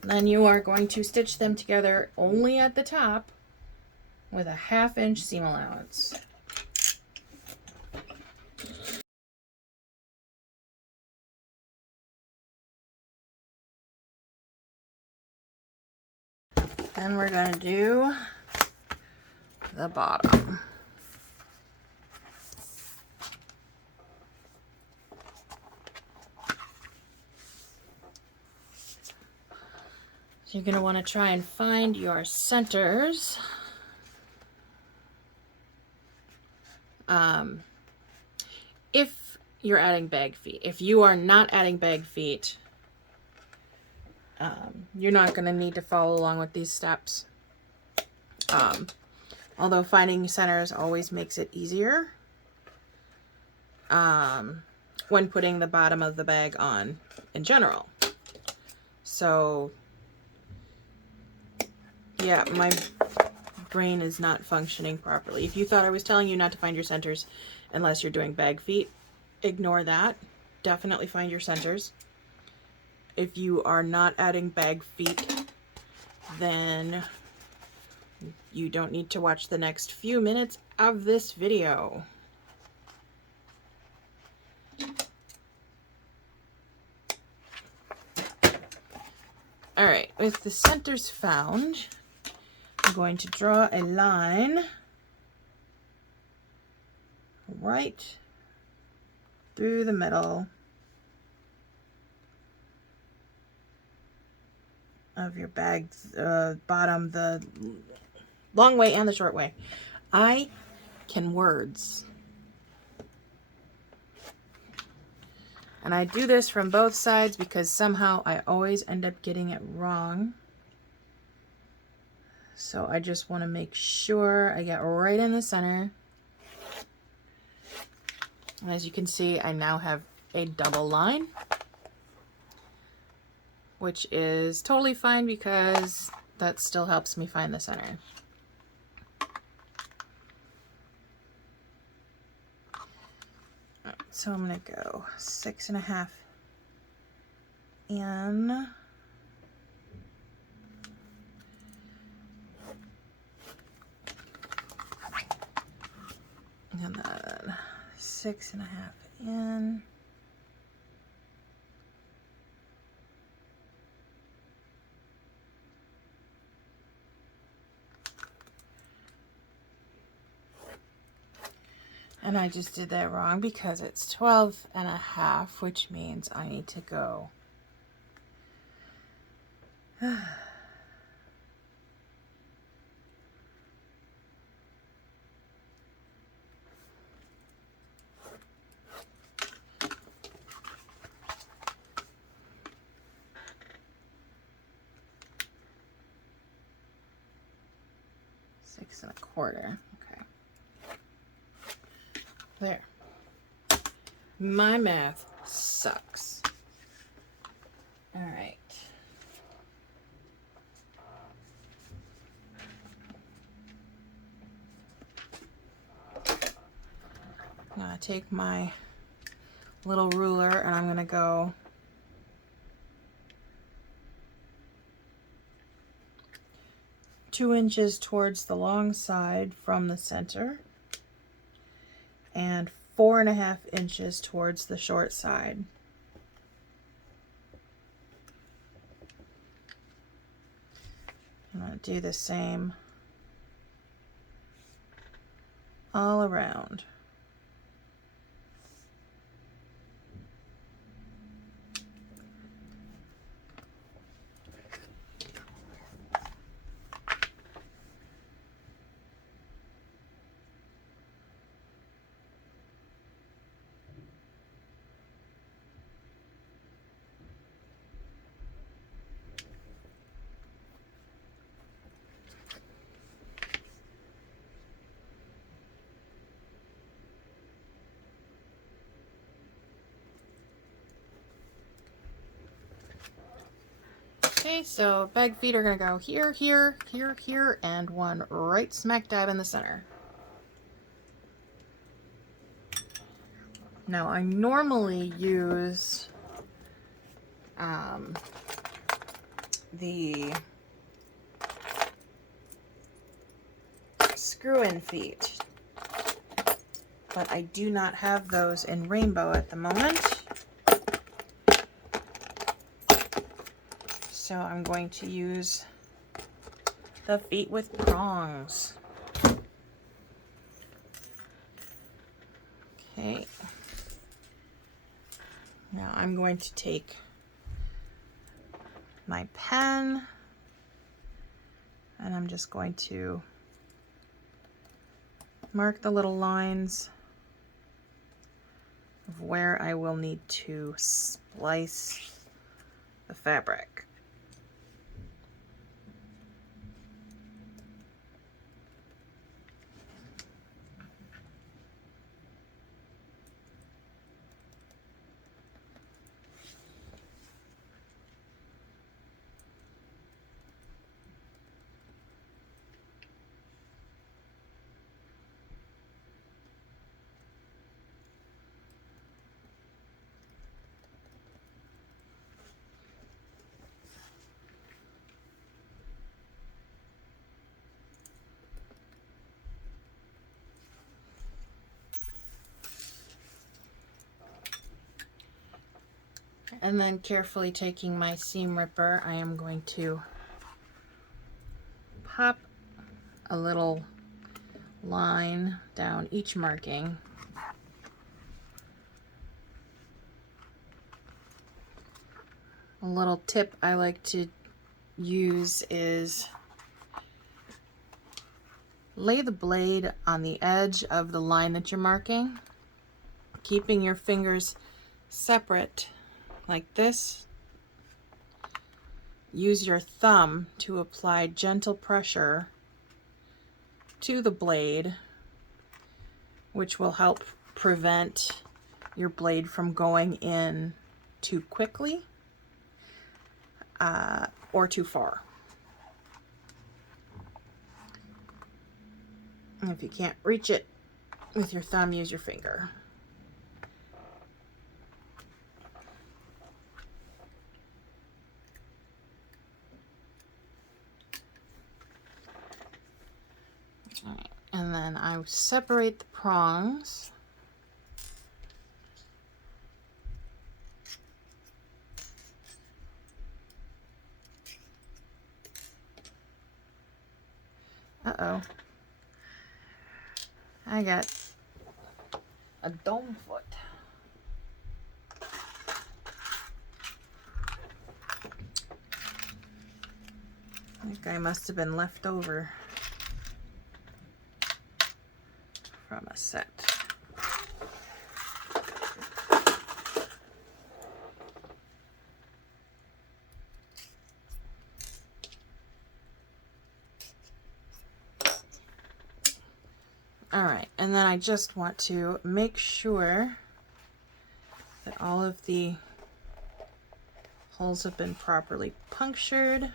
Then you are going to stitch them together only at the top with a 1/2 inch seam allowance. Then we're going to do the bottom. So you're going to want to try and find your centers. If you're adding bag feet. If you are not adding bag feet, you're not going to need to follow along with these steps. Although finding centers always makes it easier when putting the bottom of the bag on in general. So yeah, my brain is not functioning properly. If you thought I was telling you not to find your centers unless you're doing bag feet, ignore that. Definitely find your centers. If you are not adding bag feet, then you don't need to watch the next few minutes of this video. All right, with the centers found, I'm going to draw a line right through the middle of your bag, bottom, the long way and the short way. I can words. And I do this from both sides because somehow I always end up getting it wrong. So I just want to make sure I get right in the center. And as you can see, I now have a double line, which is totally fine because that still helps me find the center. So I'm going to go 6.5 in. And then 6.5 in. And I just did that wrong because it's 12.5, which means I need to go 6.25. Okay. There. My math sucks. All right. I'm gonna take my little ruler and I'm gonna go two inches towards the long side from the center and 4.5 inches towards the short side. I'm going to do the same all around. Okay, so bag feet are gonna go here, here, here, here, and one right smack dab in the center. Now I normally use the screw-in feet, but I do not have those in rainbow at the moment. So I'm going to use the feet with prongs. Okay. Now I'm going to take my pen and I'm just going to mark the little lines of where I will need to splice the fabric. And then carefully taking my seam ripper, I am going to pop a little line down each marking. A little tip I like to use is lay the blade on the edge of the line that you're marking, keeping your fingers separate like this. Use your thumb to apply gentle pressure to the blade, which will help prevent your blade from going in too quickly or too far. And if you can't reach it with your thumb, use your finger. All right. And then I separate the prongs. Uh-oh. I got a dome foot. That guy must have been left over from a set. All right, and then I just want to make sure that all of the holes have been properly punctured.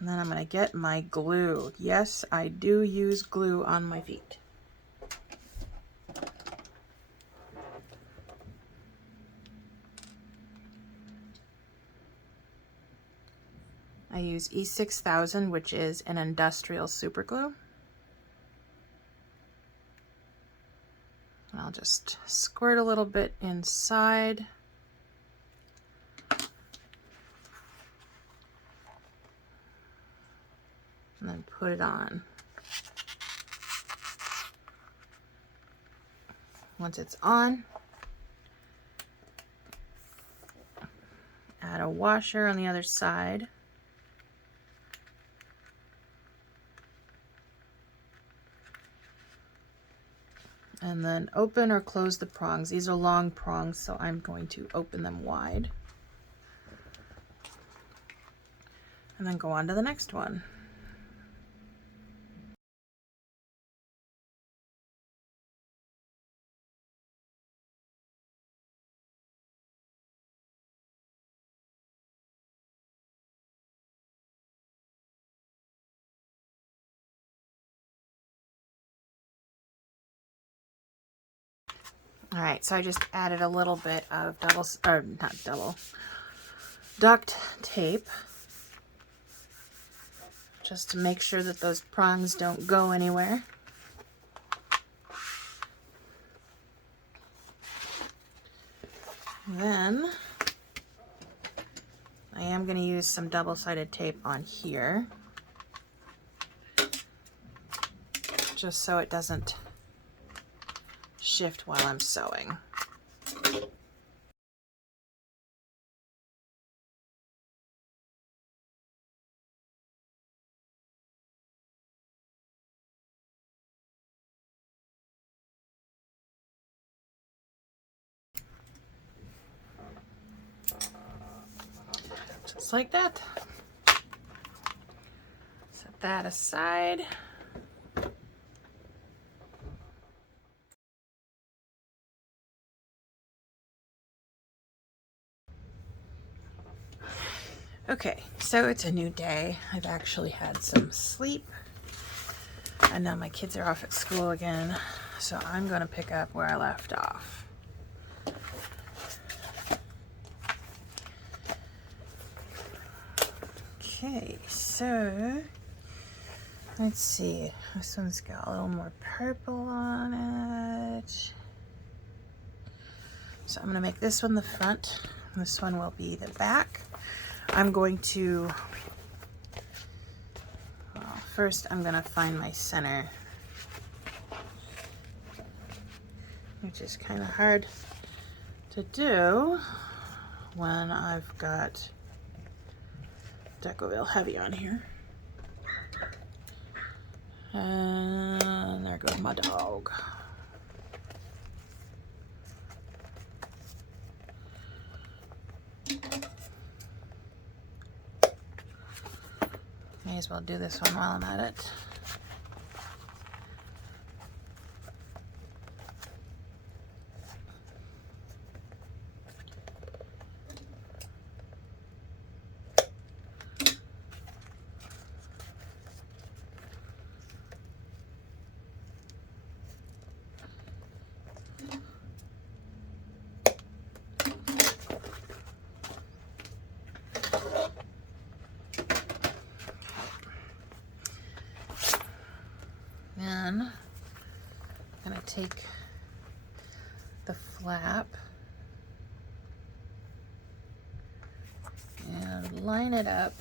And then I'm going to get my glue. Yes, I do use glue on my feet. I use E6000, which is an industrial super glue. I'll just squirt a little bit inside. And then put it on. Once it's on, add a washer on the other side. And then open or close the prongs. These are long prongs, so I'm going to open them wide. And then go on to the next one. All right, so I just added a little bit of duct tape, just to make sure that those prongs don't go anywhere. Then I am going to use some double-sided tape on here, just so it doesn't shift while I'm sewing. Just like that. Set that aside. Okay, so it's a new day. I've actually had some sleep, and now my kids are off at school again, so I'm going to pick up where I left off. Okay, so let's see. This one's got a little more purple on it. So I'm going to make this one the front. This one will be the back. I'm going to, well, first I'm going to find my center, which is kind of hard to do when I've got Decoville Heavy on here. And there goes my dog. May as well do this one while I'm at it. Then I'm going to take the flap and line it up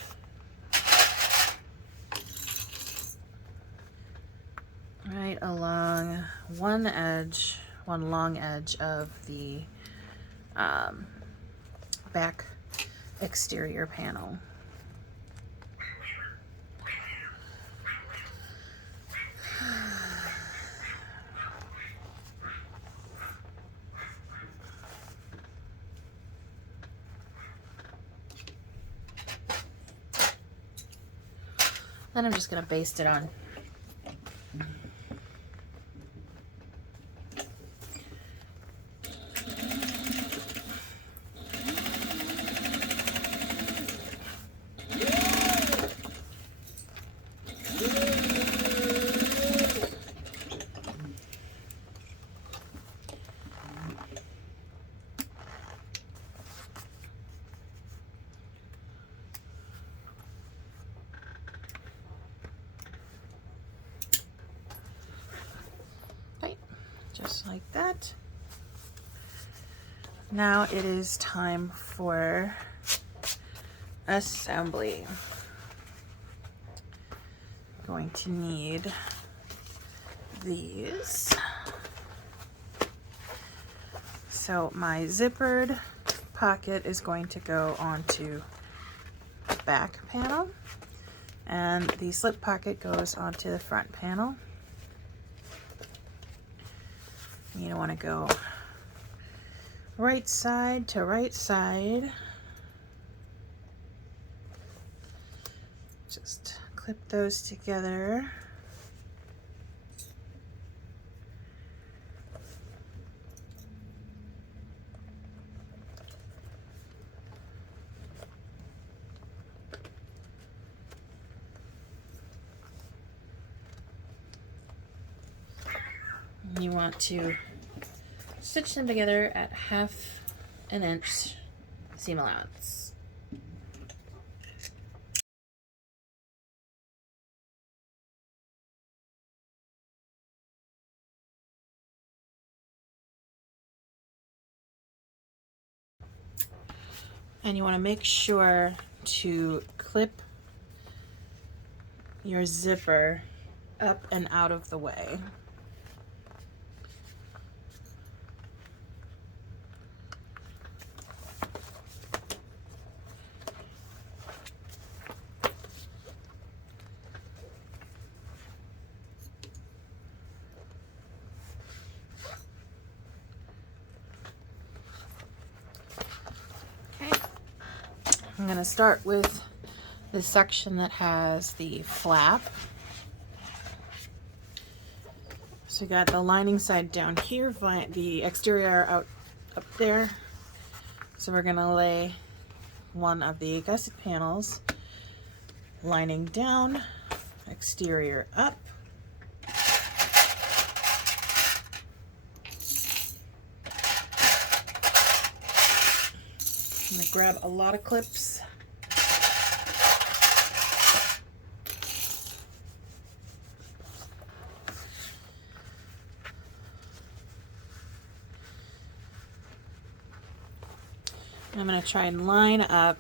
right along one long edge of the back exterior panel. Then I'm just going to baste it on. Just like that. Now it is time for assembly. I'm going to need these. So my zippered pocket is going to go onto the back panel, and the slip pocket goes onto the front panel. You don't want to go right side to right side. Just clip those together. You want to stitch them together at 1/2 inch seam allowance. And you want to make sure to clip your zipper up and out of the way. Okay, I'm going to start with the section that has the flap. So we got the lining side down here, the exterior out up there. So we're gonna lay one of the gusset panels, lining down, exterior up. I'm gonna grab a lot of clips. I'm going to try and line up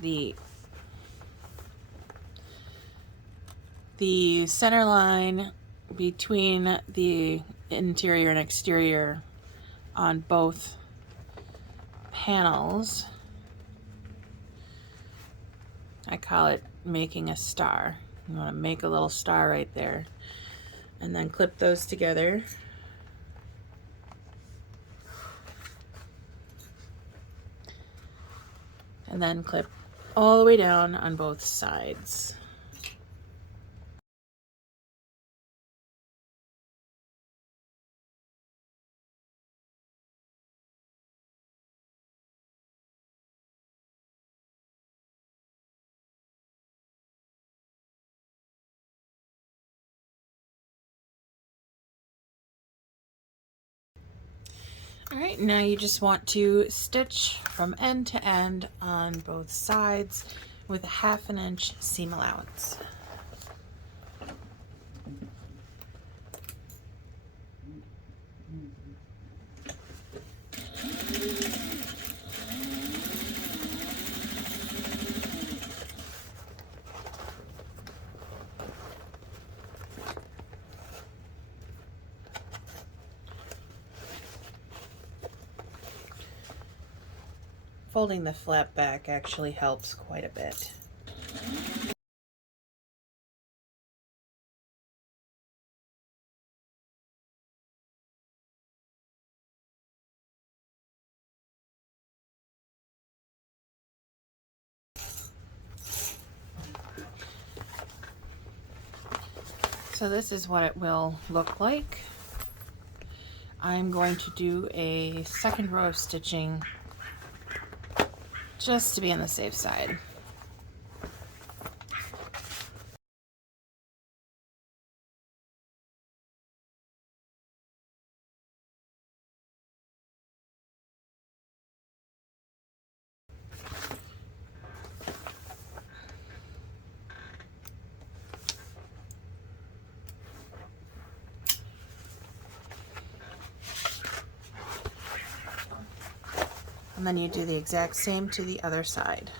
the center line between the interior and exterior on both panels. I call it making a star. You want to make a little star right there and then clip those together. And then clip all the way down on both sides. All right, now you just want to stitch from end to end on both sides with a 1/2 inch seam allowance. Folding the flap back actually helps quite a bit. So this is what it will look like. I'm going to do a second row of stitching just to be on the safe side. And then you do the exact same to the other side.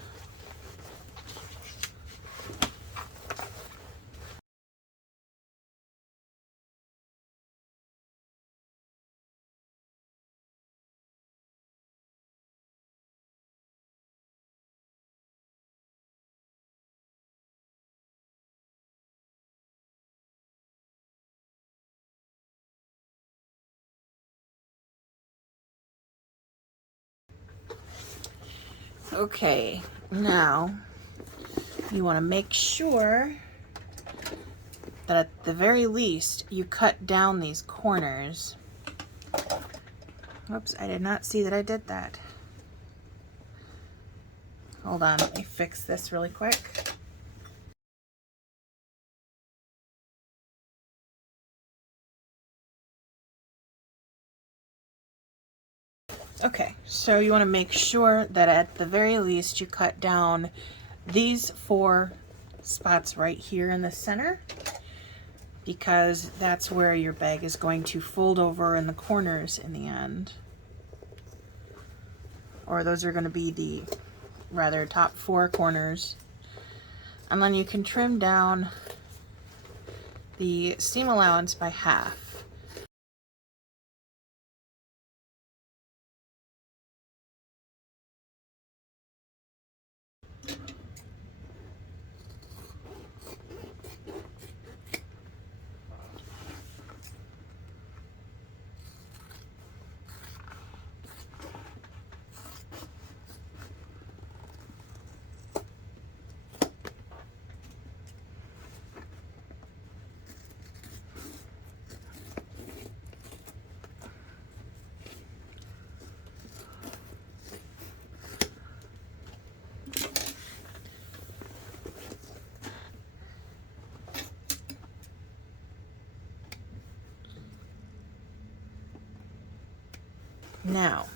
Okay, now you want to make sure that at the very least you cut down these corners. Whoops, I did not see that I did that. Hold on, let me fix this really quick. Okay, so you want to make sure that at the very least you cut down these 4 spots right here in the center, because that's where your bag is going to fold over in the corners in the end. Or those are going to be the rather top 4 corners. And then you can trim down the seam allowance by half. Now,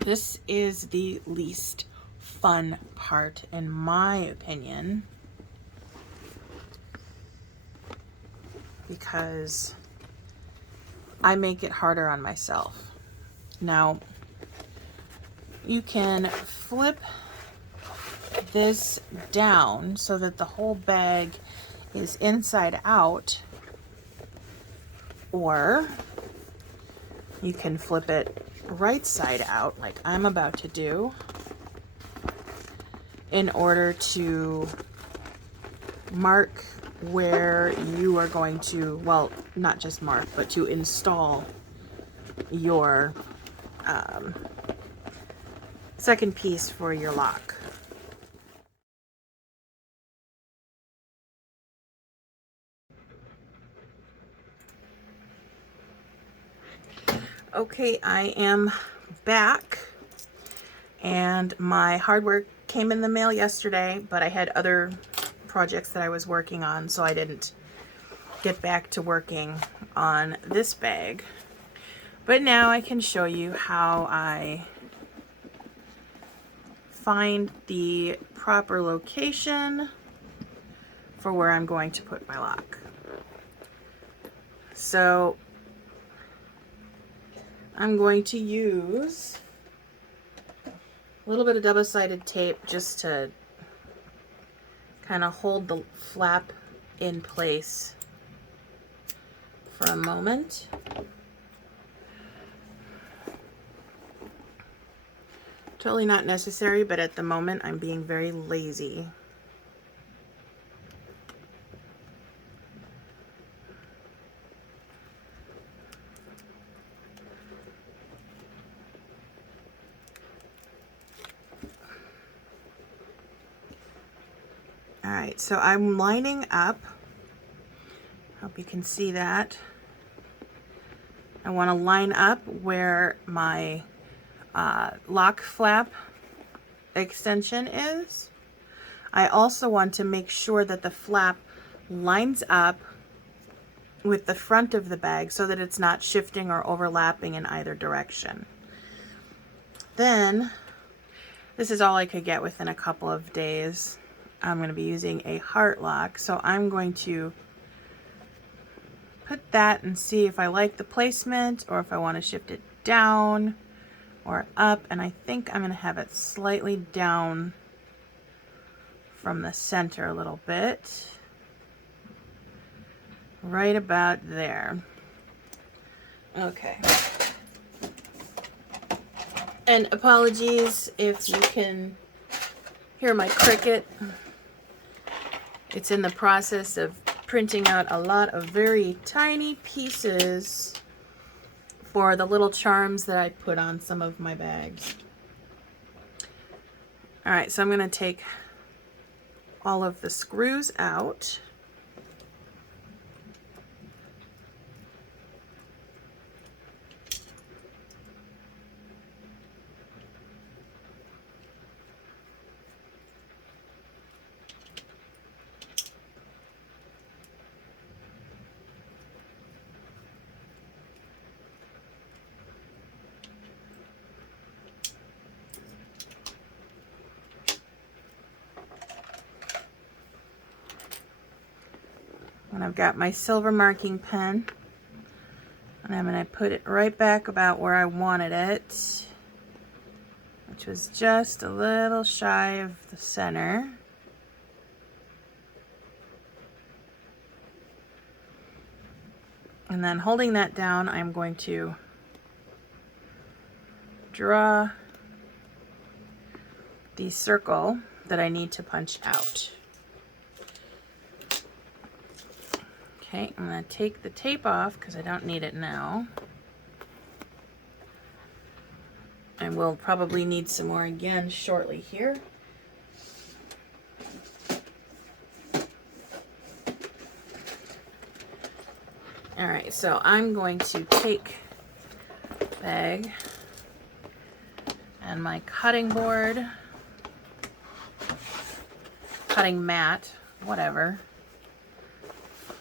this is the least fun part, in my opinion, because I make it harder on myself. Now, you can flip this down so that the whole bag is inside out, or you can flip it right side out like I'm about to do, in order to mark where you are going to, well, not just mark, but to install your second piece for your lock. Okay, I am back, and my hardware came in the mail yesterday, but I had other projects that I was working on, so I didn't get back to working on this bag. But now I can show you how I find the proper location for where I'm going to put my lock. So I'm going to use a little bit of double-sided tape just to kind of hold the flap in place for a moment. Totally not necessary, but at the moment I'm being very lazy. All right, so I'm lining up. Hope you can see that. I want to line up where my lock flap extension is. I also want to make sure that the flap lines up with the front of the bag so that it's not shifting or overlapping in either direction. Then, this is all I could get within a couple of days. I'm going to be using a heart lock, so I'm going to put that and see if I like the placement or if I want to shift it down or up, and I think I'm going to have it slightly down from the center a little bit, right about there. Okay. And apologies if you can hear my cricket. It's in the process of printing out a lot of very tiny pieces for the little charms that I put on some of my bags. All right, so I'm going to take all of the screws out. And I've got my silver marking pen, and I'm going to put it right back about where I wanted it, which was just a little shy of the center. And then holding that down, I'm going to draw the circle that I need to punch out. Okay, I'm going to take the tape off because I don't need it now. And we'll probably need some more again shortly here. All right, so I'm going to take the bag and my cutting board, cutting mat, whatever.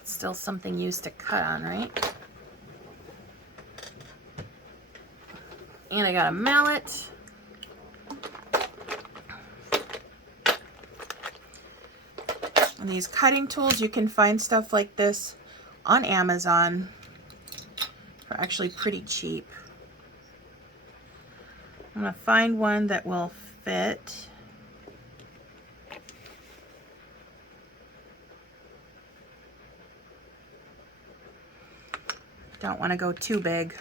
It's still something used to cut on, right? And I got a mallet. And these cutting tools, you can find stuff like this on Amazon for actually pretty cheap. I'm gonna find one that will fit. Don't want to go too big.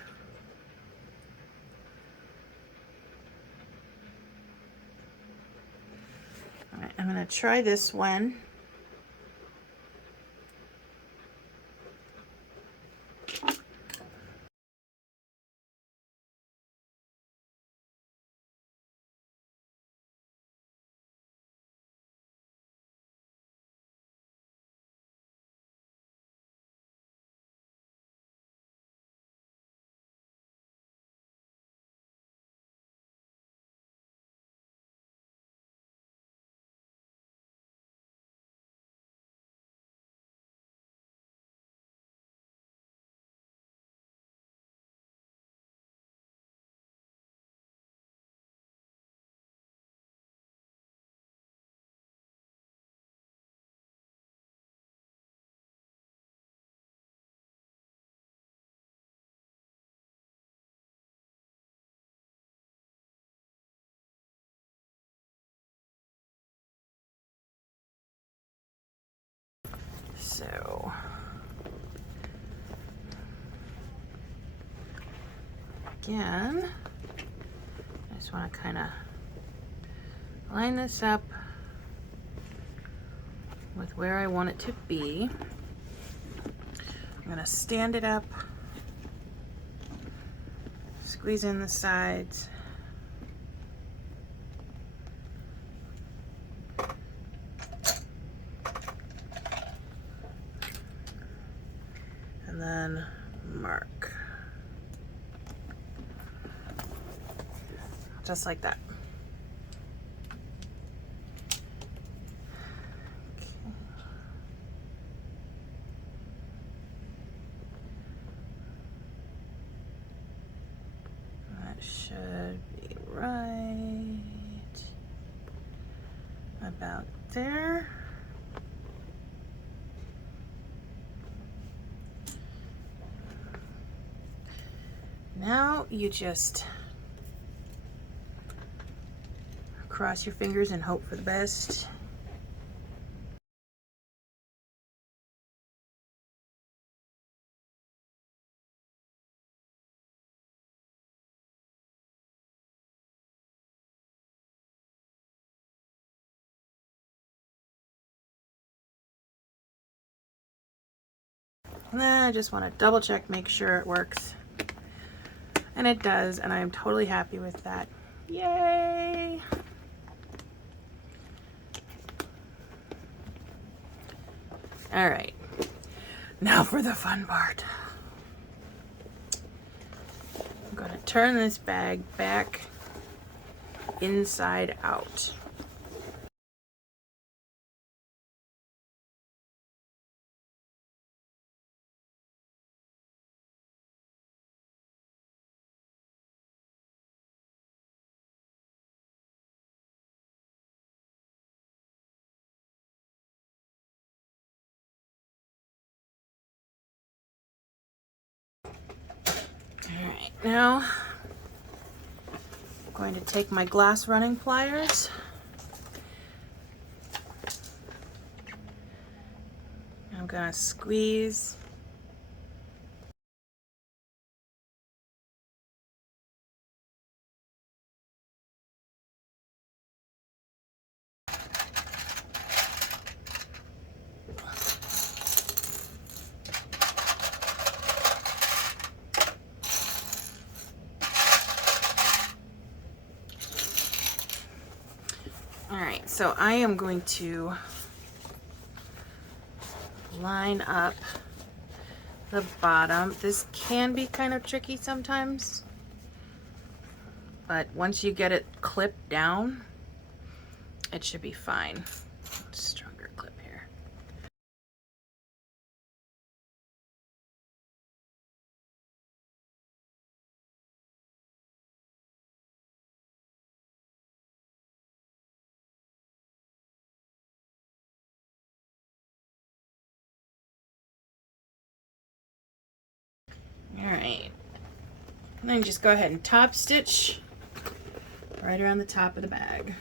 All right, I'm gonna try this one. So again, I just want to kind of line this up with where I want it to be. I'm going to stand it up, squeeze in the sides. And then mark. Just like that. Okay. That should be right about there. Now you just cross your fingers and hope for the best. And then I just want to double check, make sure it works. And it does, and I am totally happy with that. Yay! All right, now for the fun part. I'm gonna turn this bag back inside out. right, now I'm going to take my glass running pliers. I'm gonna squeeze. All right, so I am going to line up the bottom. This can be kind of tricky sometimes, but once you get it clipped down, it should be fine. Stronger clip here. All right, and then just go ahead and top stitch right around the top of the bag.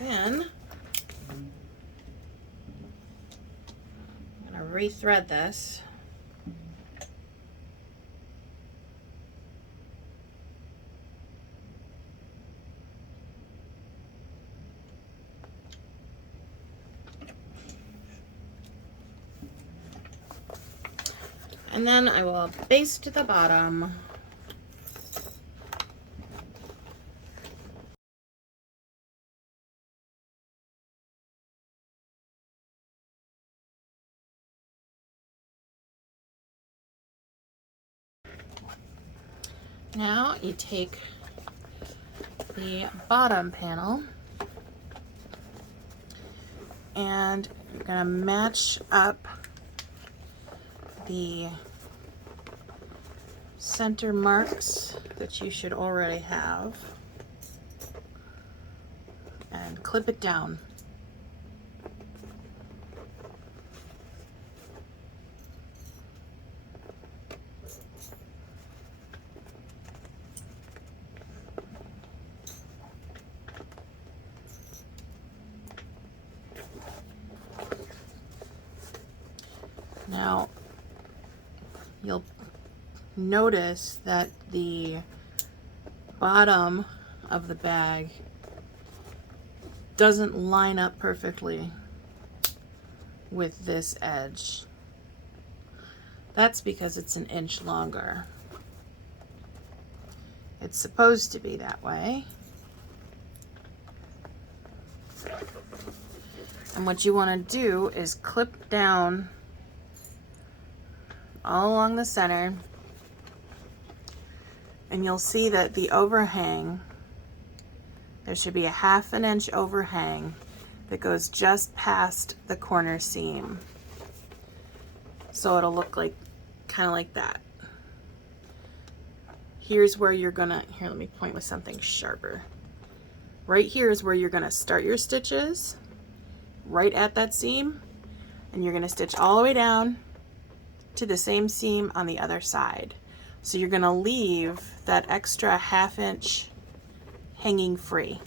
Then I'm going to rethread this. And then I will baste the bottom. Now you take the bottom panel and you're going to match up the center marks that you should already have and clip it down. Now, you'll notice that the bottom of the bag doesn't line up perfectly with this edge. That's because it's an inch longer. It's supposed to be that way. And what you want to do is clip down all along the center, and you'll see that the overhang, there should be a 1/2 inch overhang that goes just past the corner seam. So it'll look like kind of like that. Here's where you're gonna, here, let me point with something sharper. Right here is where you're gonna start your stitches, right at that seam, and you're gonna stitch all the way down to the same seam on the other side. So you're gonna leave that extra 1/2 inch hanging free.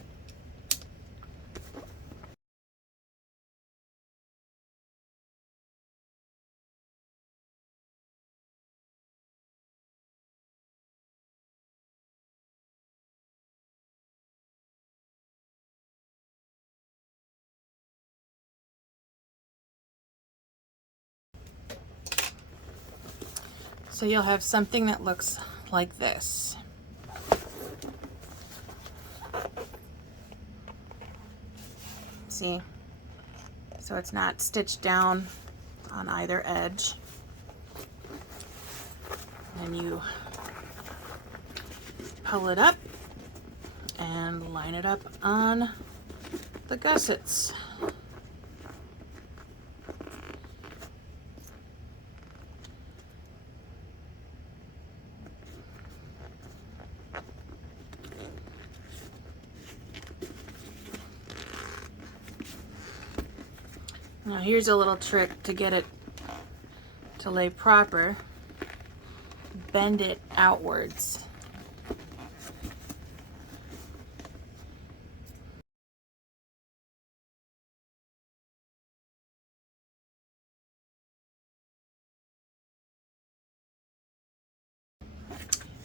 So you'll have something that looks like this. See? So it's not stitched down on either edge. And you pull it up and line it up on the gussets. Now here's a little trick to get it to lay proper. Bend it outwards.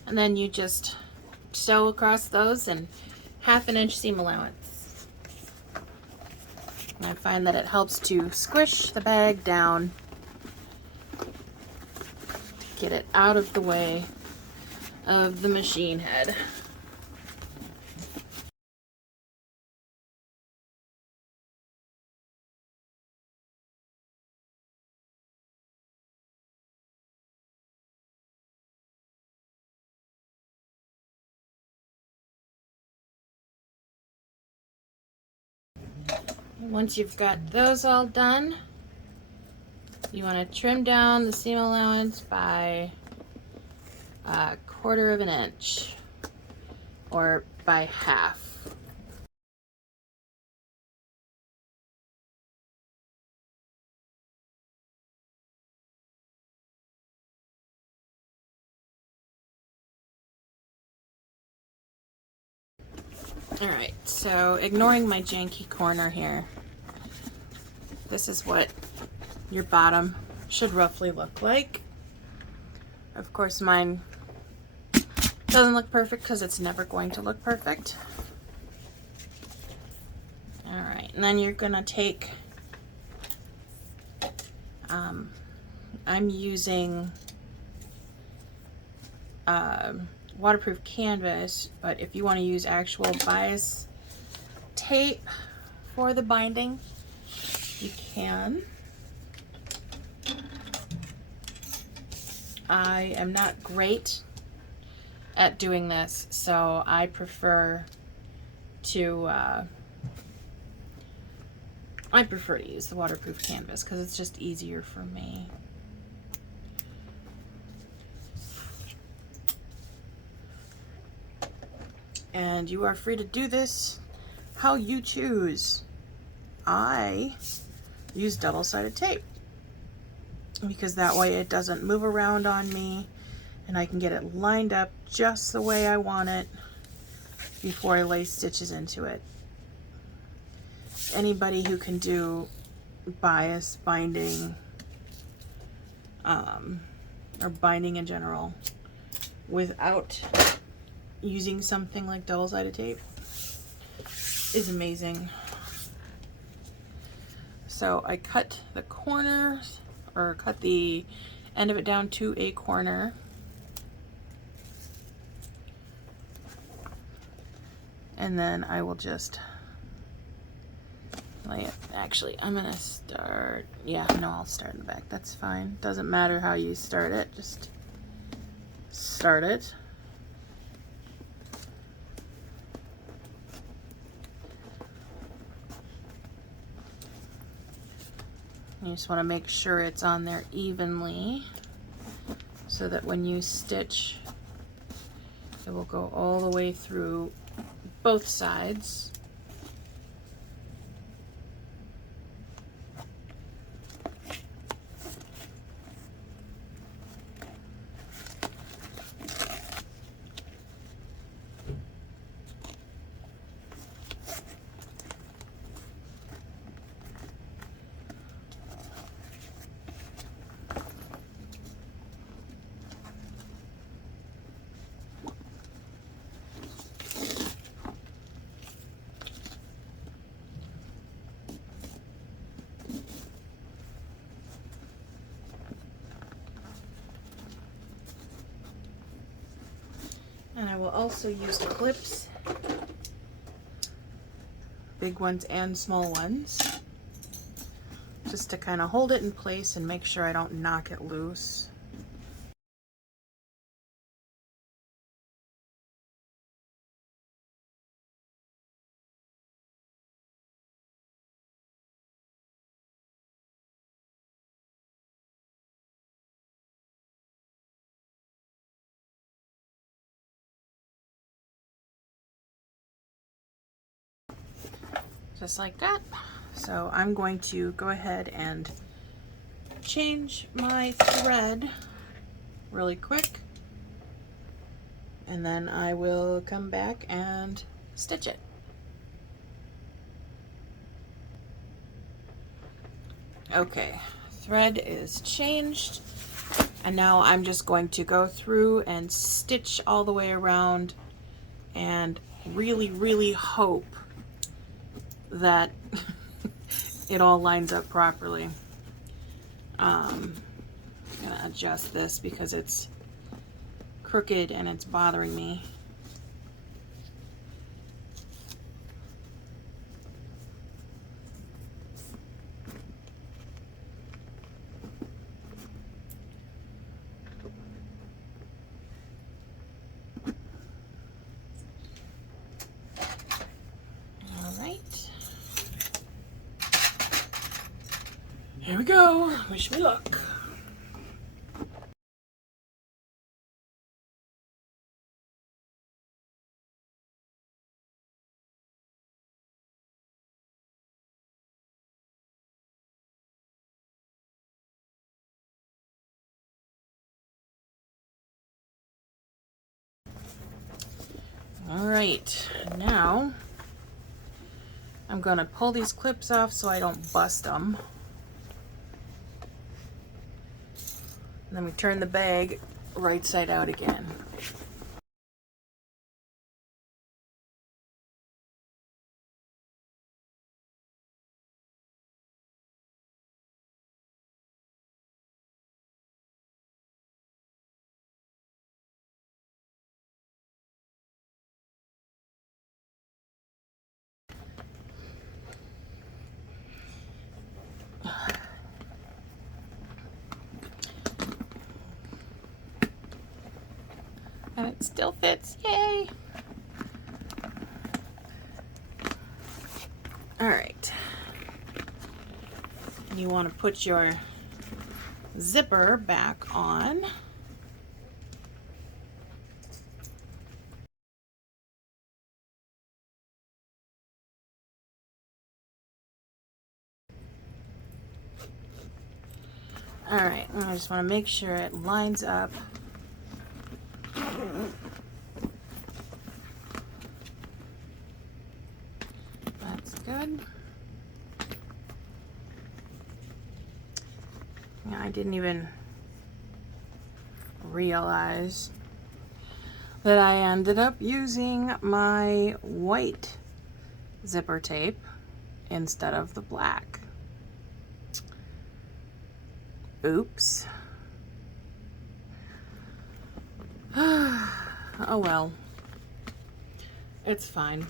And then you just sew across those and 1/2 inch seam allowance. And I find that it helps to squish the bag down, to get it out of the way of the machine head. Once you've got those all done, you want to trim down the seam allowance by 1/4 of an inch or by half. Alright, so ignoring my janky corner here, this is what your bottom should roughly look like. Of course, mine doesn't look perfect because it's never going to look perfect. Alright, and then you're going to take, I'm using waterproof canvas, but if you want to use actual bias tape for the binding, you can. I am not great at doing this, so I prefer to use the waterproof canvas because it's just easier for me. And you are free to do this how you choose. I use double-sided tape because that way it doesn't move around on me and I can get it lined up just the way I want it before I lay stitches into it. Anybody who can do bias binding or binding in general without using something like double-sided tape is amazing. So I cut the corners, or cut the end of it down to a corner. And then I will just lay it. Actually, I'm gonna start, I'll start in the back. That's fine. Doesn't matter how you start it, just start it. You just want to make sure it's on there evenly so that when you stitch, it will go all the way through both sides. And I will also use clips, big ones and small ones, just to kind of hold it in place and make sure I don't knock it loose. just like that. So I'm going to go ahead and change my thread really quick, and then I will come back and stitch it. Okay, thread is changed, and now I'm just going to go through and stitch all the way around and really hope that it all lines up properly. I'm gonna adjust this because it's crooked and it's bothering me. Here we go. Wish me luck. All right, now I'm gonna pull these clips off so I don't bust them. And then we turn the bag right side out again. And it still fits, yay! All right, you want to put your zipper back on. All right, I just want to make sure it lines up. That's good. Yeah, I didn't even realize that I ended up using my white zipper tape instead of the black. Oops. Oh well. It's fine.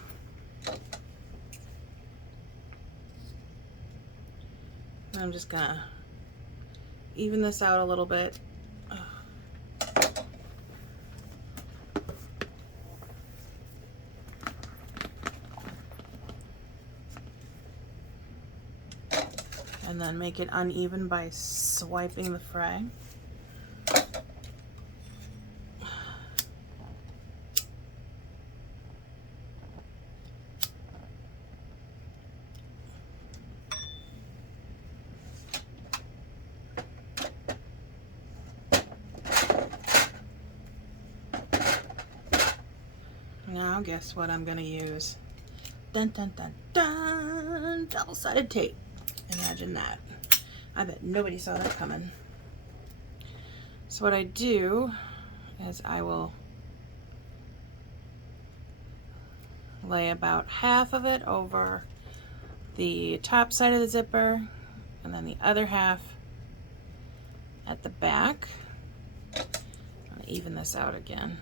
I'm just gonna even this out a little bit. And then make it uneven by swiping the fray. Now guess what I'm gonna use? Dun dun dun dun! Double-sided tape. Imagine that. I bet nobody saw that coming. So what I do is I will lay about half of it over the top side of the zipper and then the other half at the back. I'll even this out again.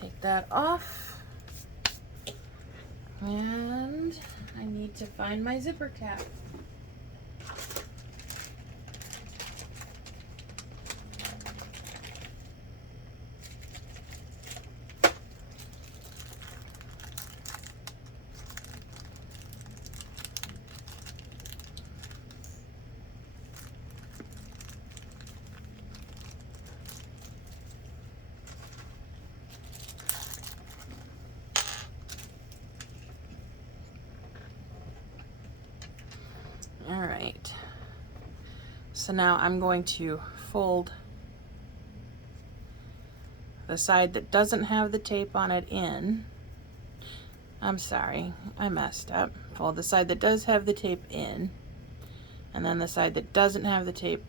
Take that off, and I need to find my zipper cap. So now I'm going to fold the side that doesn't have the tape on it in. I'm sorry, I messed up. Fold the side that does have the tape in, and then the side that doesn't have the tape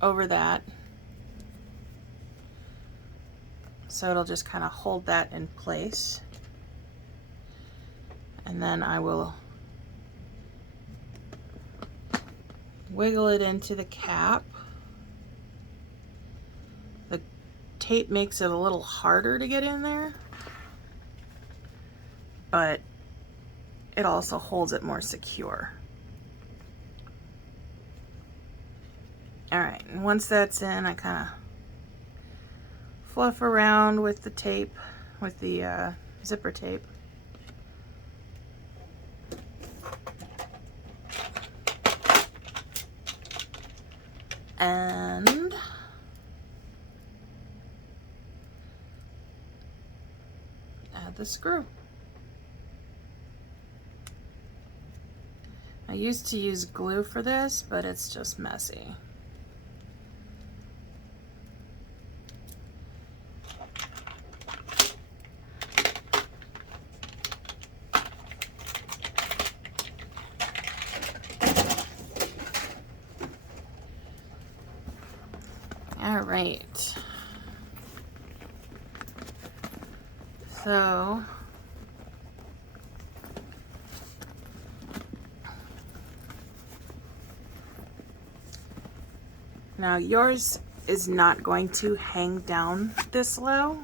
over that. So it'll just kind of hold that in place. And then I will wiggle it into the cap. The tape makes it a little harder to get in there, but it also holds it more secure. All right, and once that's in, I kind of fluff around with the tape, with the zipper tape. And add the screw. I used to use glue for this, but it's just messy. All right. So now yours is not going to hang down this low.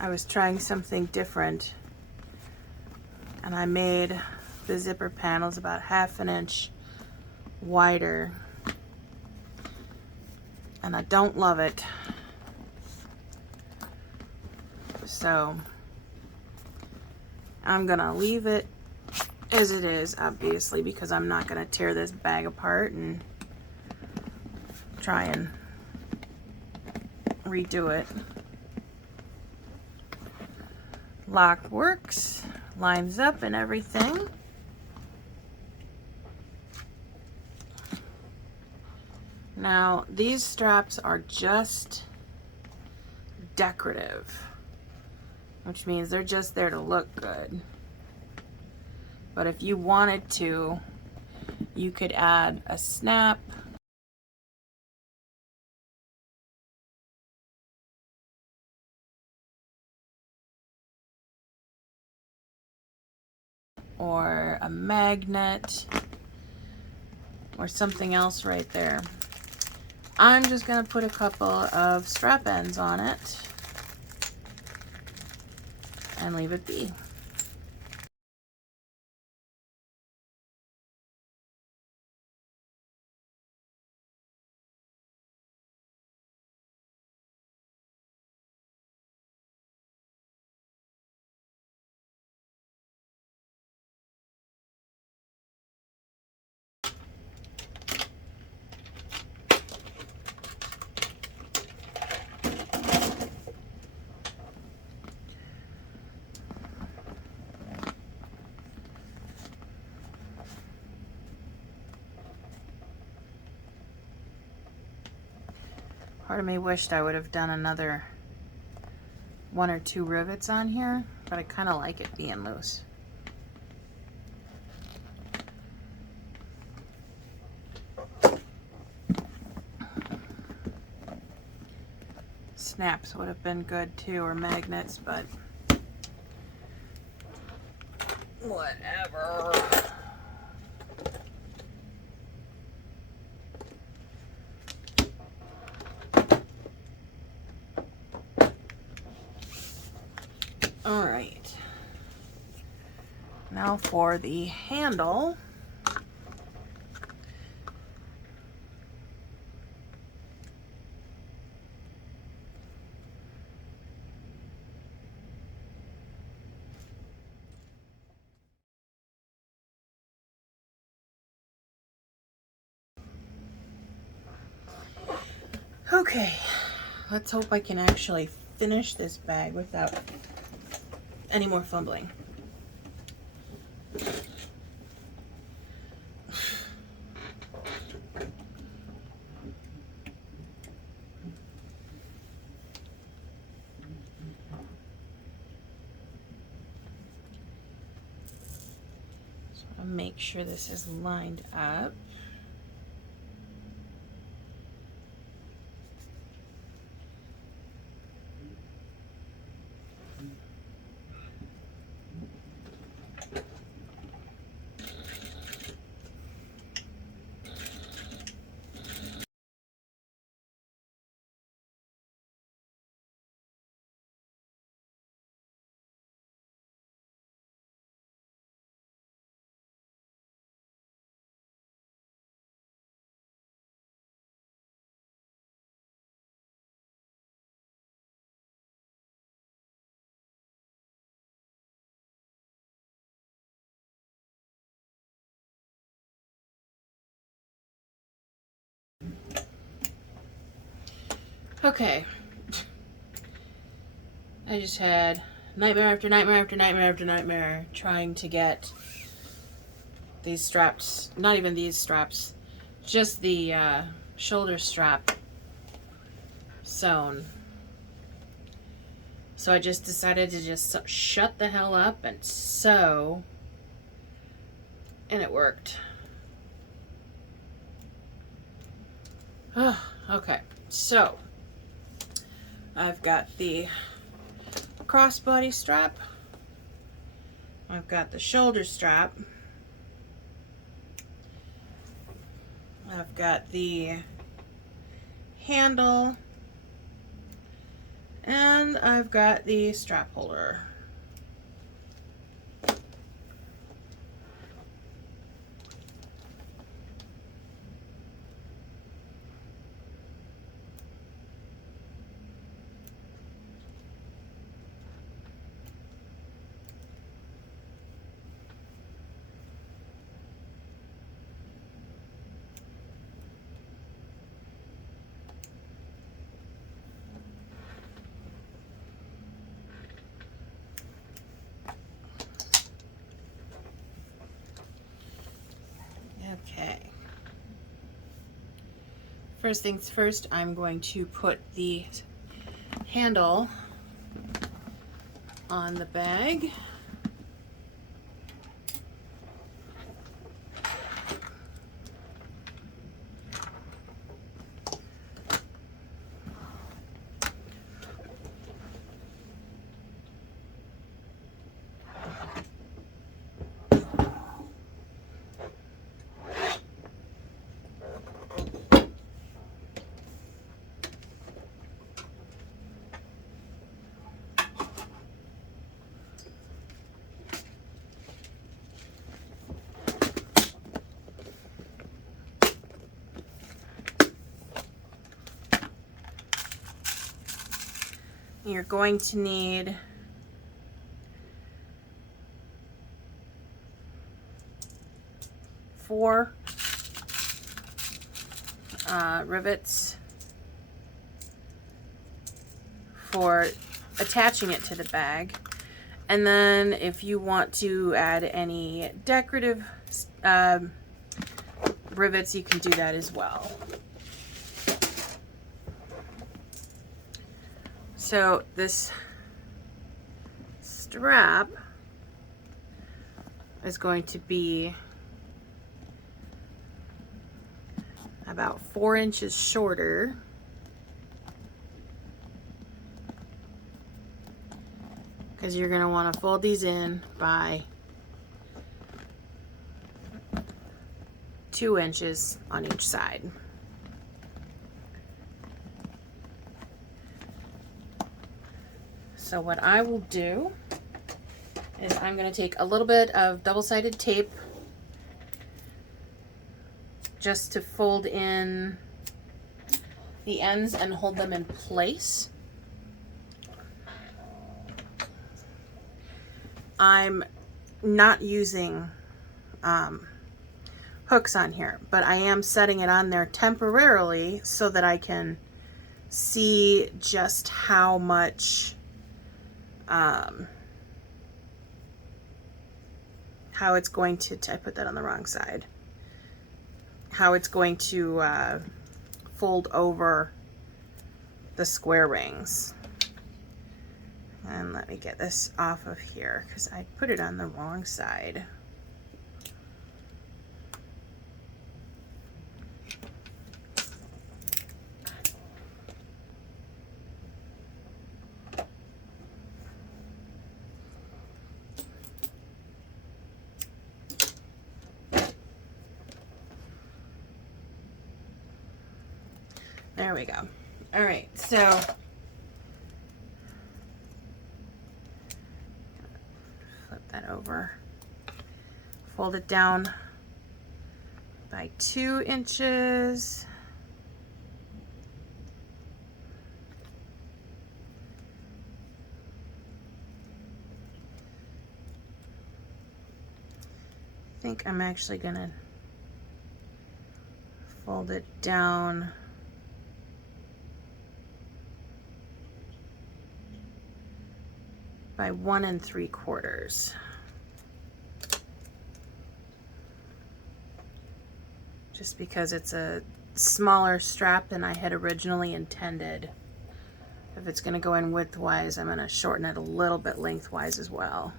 I was trying something different, and I made the zipper panels about 1/2 inch wider, and I don't love it. So I'm gonna leave it as it is, obviously, because I'm not gonna tear this bag apart and try and redo it. Lock works, lines up and everything. Now these straps are just decorative, which means they're just there to look good. But if you wanted to, you could add a snap or a magnet or something else right there. I'm just gonna put a couple of strap ends on it and leave it be. Part of me wished I would have done another 1 or 2 rivets on here, but I kind of like it being loose. Snaps would have been good too, or magnets, but whatever. All right, now for the handle. Okay, let's hope I can actually finish this bag without any more fumbling. I'll make sure this is lined up. Okay. I just had nightmare after nightmare after nightmare after nightmare trying to get these straps, not even these straps, just the shoulder strap sewn. So I just decided to just shut the hell up and sew, and it worked. Okay, so I've got the crossbody strap, I've got the shoulder strap, I've got the handle, and I've got the strap holder. Okay. First things first, I'm going to put the handle on the bag. You're going to need four rivets for attaching it to the bag. And then if you want to add any decorative rivets, you can do that as well. So this strap is going to be about 4 inches shorter. Because you're going to want to fold these in by 2 inches on each side. So what I will do is I'm going to take a little bit of double-sided tape just to fold in the ends and hold them in place. I'm not using hooks on here, but I am setting it on there temporarily so that I can see just how much how it's going to, I put that on the wrong side, how it's going to fold over the square rings. And let me get this off of here because I put it on the wrong side. There we go. All right, so flip that over, fold it down by 2 inches. I think I'm actually gonna fold it down by 1 3/4. Just because it's a smaller strap than I had originally intended. If it's gonna go in widthwise, I'm gonna shorten it a little bit lengthwise as well.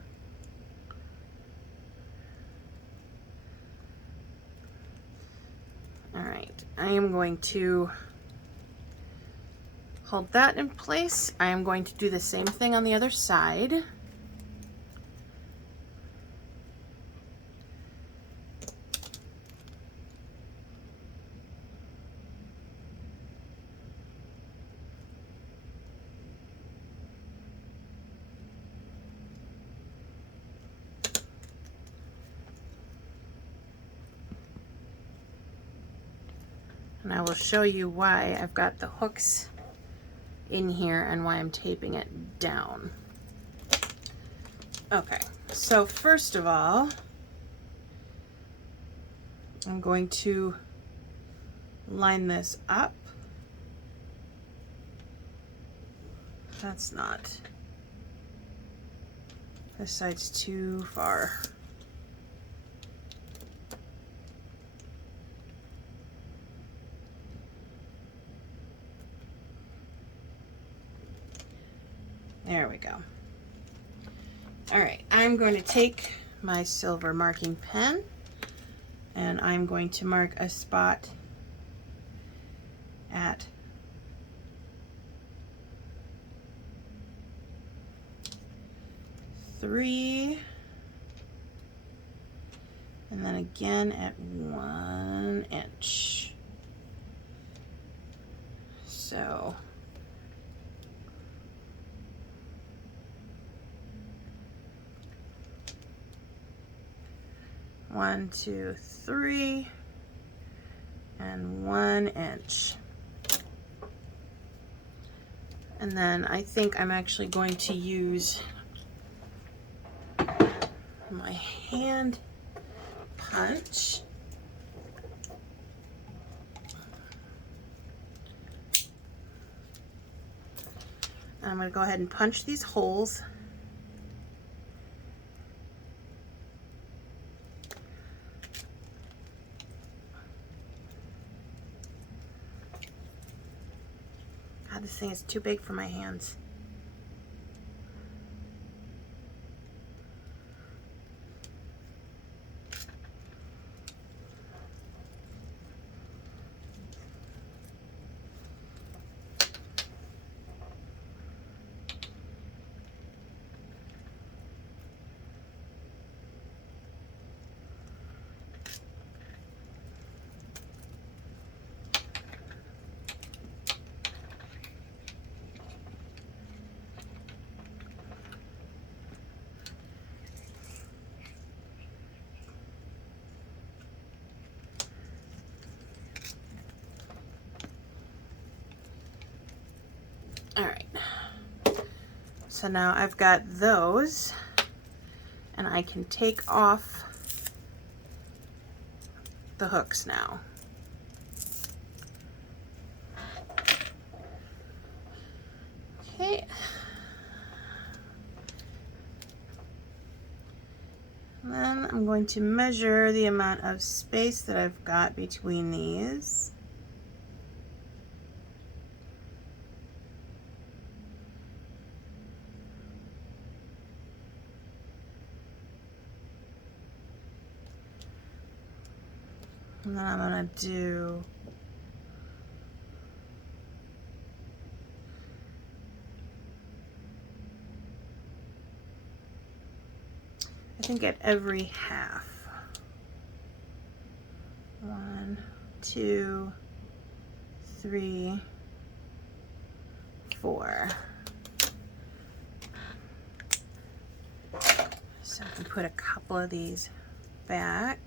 All right, I am going to hold that in place. I am going to do the same thing on the other side. And I will show you why I've got the hooks in here and why I'm taping it down. Okay, so first of all, I'm going to line this up. That's not, this side's too far. There we go. All right, I'm going to take my silver marking pen and I'm going to mark a spot at 3 and then again at 1 inch. So one, 2, 3, and 1 inch. And then I think I'm actually going to use my hand punch. I'm going to go ahead and punch these holes. God, this thing is too big for my hands. All right, so now I've got those and I can take off the hooks now. Okay. And then I'm going to measure the amount of space that I've got between these. And then I'm going to do I think at every half. 1, 2, 3, before. So I can put a couple of these back.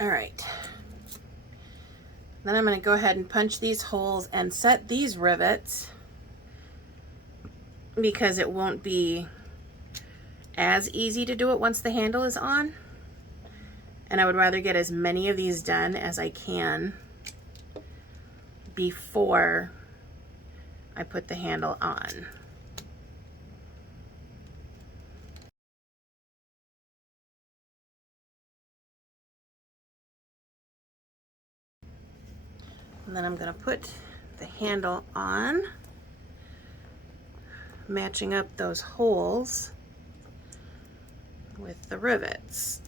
All right. Then I'm going to go ahead and punch these holes and set these rivets because it won't be as easy to do it once the handle is on. And I would rather get as many of these done as I can before I put the handle on. And then I'm going to put the handle on, matching up those holes with the rivets.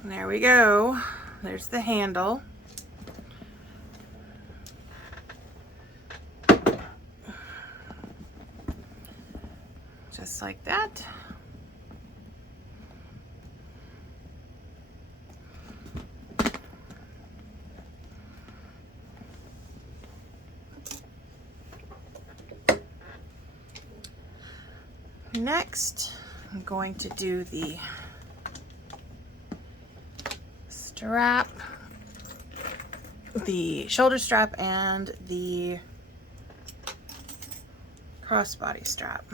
And there we go. There's the handle. Just like that. Next, I'm going to do the strap, the shoulder strap, and the crossbody strap.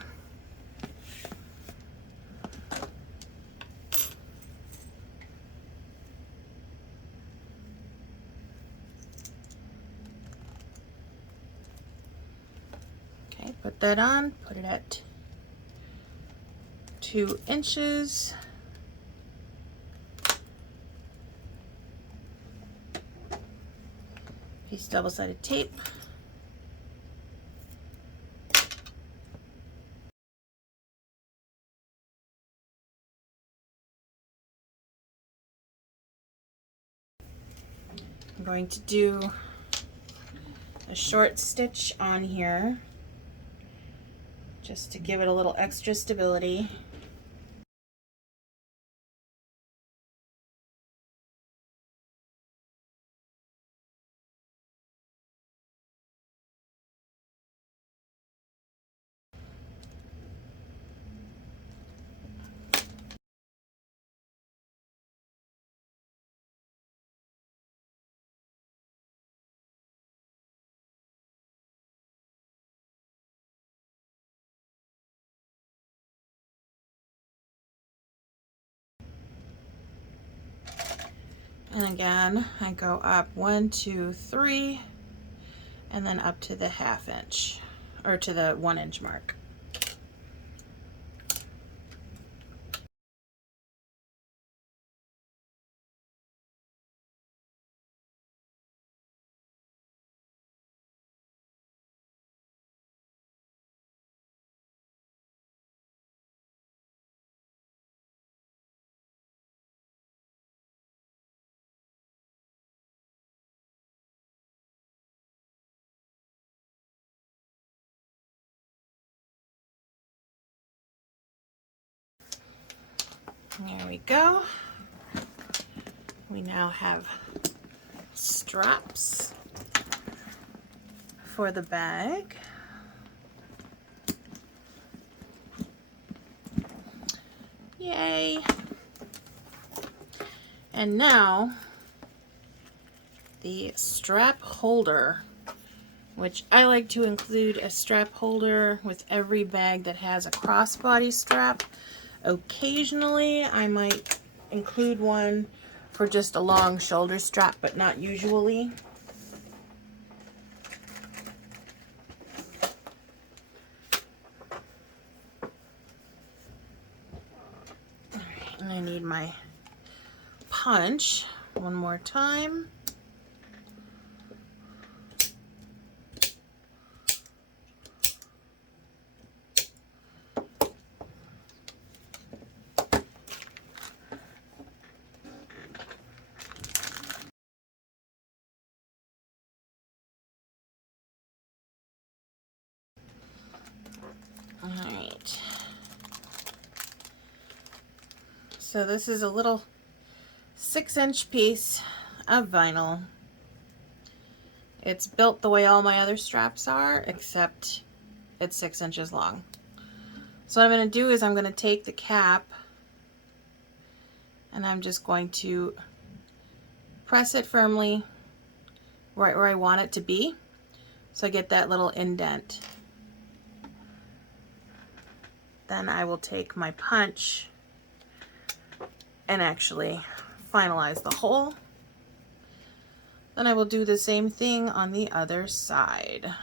Okay, put that on, put it at 2 inches. Piece double-sided tape. I'm going to do a short stitch on here just to give it a little extra stability. And again, I go up 1, 2, 3, and then up to the 1/2 inch, or to the 1 inch mark. There we go. We now have straps for the bag. Yay! And now the strap holder, which I like to include a strap holder with every bag that has a crossbody strap. Occasionally I might include one for just a long shoulder strap, but not usually. need my punch one more time. All right. So this is a little 6-inch piece of vinyl. It's built the way all my other straps are, except it's 6 inches long. So what I'm going to do is I'm going to take the cap and I'm just going to press it firmly right where I want it to be, so I get that little indent. Then I will take my punch and actually finalize the hole. Then I will do the same thing on the other side.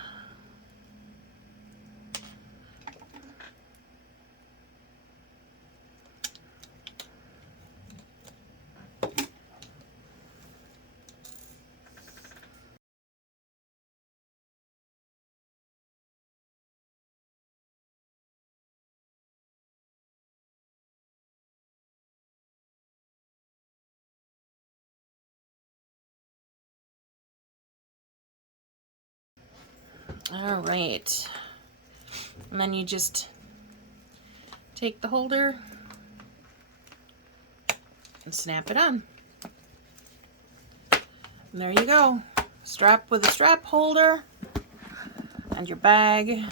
All right, and then you just take the holder and snap it on. And there you go. Strap with a strap holder and your bag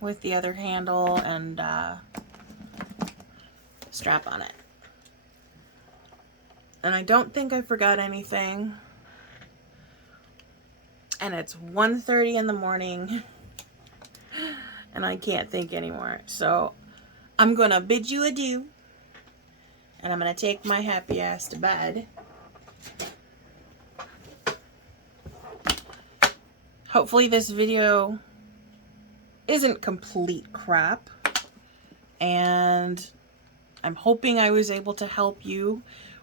with the other handle and strap on it. And I don't think I forgot anything. And it's 1:30 in the morning and I can't think anymore. So I'm gonna bid you adieu and I'm gonna take my happy ass to bed. Hopefully this video isn't complete crap, and I'm hoping I was able to help you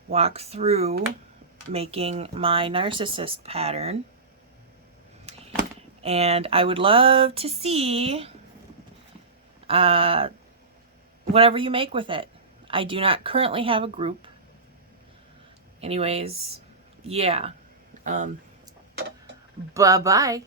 walk through making my narcissist pattern. And I would love to see whatever you make with it. I do not currently have a group. Anyways, yeah. Bye-bye.